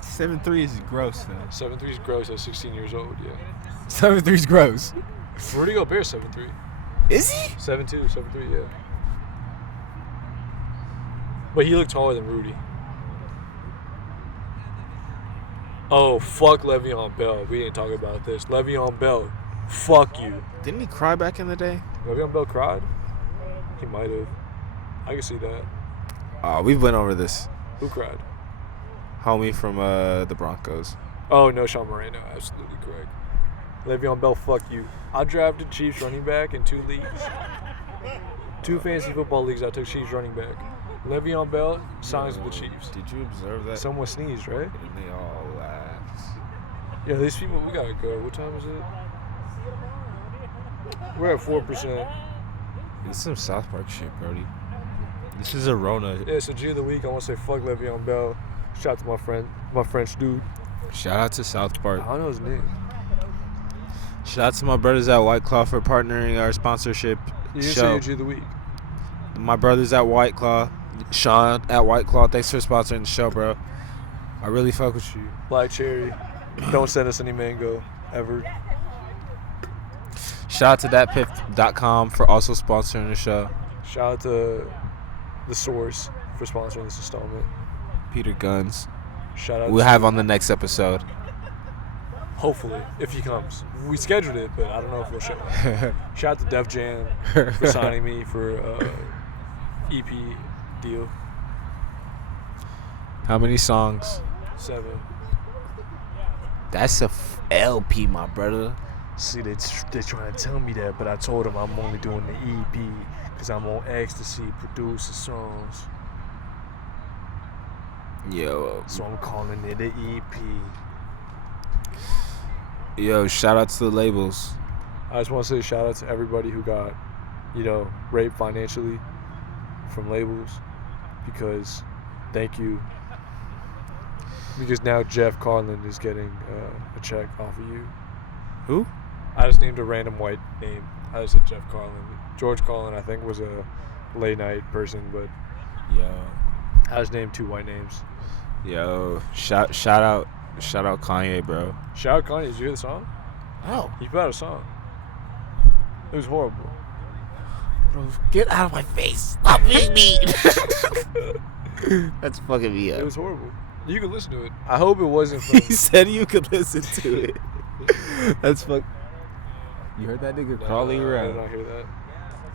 7'3" is gross, though. 7'3" is gross at 16 years old, yeah. 7'3" is gross. Rudy Gobert's 7'3". Is he? 7'2", 7'3", yeah. But he looked taller than Rudy. Oh, fuck Le'Veon Bell. We didn't talk about this. Le'Veon Bell, fuck you. Didn't he cry back in the day? Le'Veon Bell cried? He might have. I can see that. We've went over this. Who cried? Homie from the Broncos. Oh, no, Sean Moreno. Absolutely correct. Le'Veon Bell, fuck you. I drafted Chiefs running back in 2 leagues. 2 fantasy football leagues, I took Chiefs running back. Le'Veon Bell signs with the Chiefs. Did you observe that? Someone sneezed, right? And they all laughed. Yeah, these people, we gotta go. What time is it? We're at 4%. This is some South Park shit, Brody. This is a Rona. Yeah, so G of the week, I want to say fuck Le'Veon Bell. Shout out to my French dude. Shout out to South Park. I don't know his name. Shout out to my brothers at White Claw for partnering our sponsorship You didn't say show. your G of the week. My brothers at White Claw. Sean at White Claw, thanks for sponsoring the show, bro. I really fuck with you. Black Cherry. Don't send us any mango, ever. Shout out to thatpiff.com for also sponsoring the show. Shout out to The Source for sponsoring this installment. Peter Guns. Shout out We'll to have on the next episode. Hopefully, if he comes. We scheduled it, but I don't know if he'll show up. Shout out to Def Jam for signing me for EP deal. How many songs? 7. That's a LP, my brother. See, they're trying to tell me that, but I told them I'm only doing the EP because I'm on ecstasy, produce the songs. Yo. So I'm calling it an EP. Yo, shout out to the labels. I just want to say shout out to everybody who got, raped financially from labels, because thank you. Because now Jeff Carlin is getting a check off of you. Who? I just named a random white name. I just said Jeff Carlin. George Carlin, I think, was a late night person, but Yo. I just named 2 white names. Yo. Shout out Kanye, bro. Shout out Kanye. Did you hear the song? Oh. He put out a song. It was horrible. Bro, get out of my face. Stop being mean. That's fucking me up. It was horrible. You could listen to it. I hope it wasn't from... He said you could listen to it. That's fuck. You heard that nigga crawling I around? did not hear that.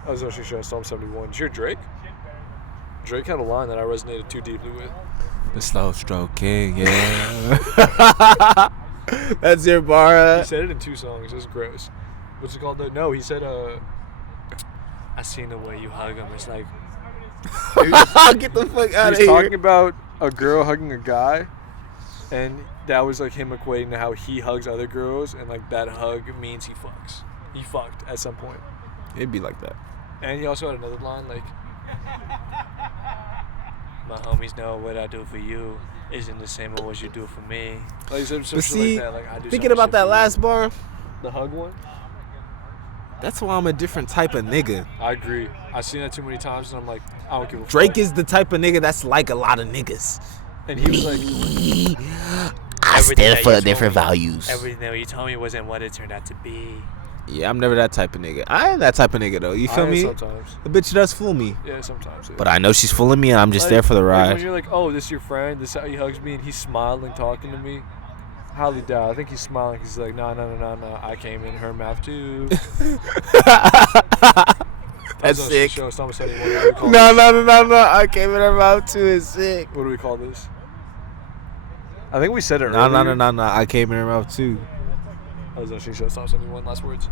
I was actually showing Psalm 71. Did you hear Drake? Drake had a line that I resonated too deeply with. The slow stroking, yeah. That's your bar. He said it in 2 songs. It was gross. What's it called though? No, he said, I seen the way you hug him. It's like, Get the fuck out of He's here. talking about a girl hugging a guy, and that was like him equating to how he hugs other girls, and like that hug means he fucks. He fucked at some point. It'd be like that. And he also had another line like, my homies know what I do for you isn't the same as what you do for me. like he said some But shit see, like that. Like I do thinking some about shit that for last you. bar, the hug one. that's why I'm a different type of nigga. I agree. I've seen that too many times, and I'm like, I don't give a Drake fuck. is the type of nigga that's like a lot of niggas. And he was like, I Everything stand that for you different told me- values. Everything that you told me wasn't what it turned out to be. Yeah, I'm never that type of nigga. I am that type of nigga though. You feel I am me? sometimes. The bitch does fool me, Yeah, sometimes. Yeah. but I know she's fooling me, and I'm just Like- there for the like ride. when you're like, oh, this is your friend. This is how he hugs me, and he's smiling, talking to me. Highly doubt. I think he's smiling. He's like, no. I came in her mouth too. That's on sick. Show, Psalm 71. What do we call No. this? I came in her mouth too. It's sick. What do we call this? I think we said it No. earlier. I came in her mouth too. I was on Show, Psalm 71. Last words.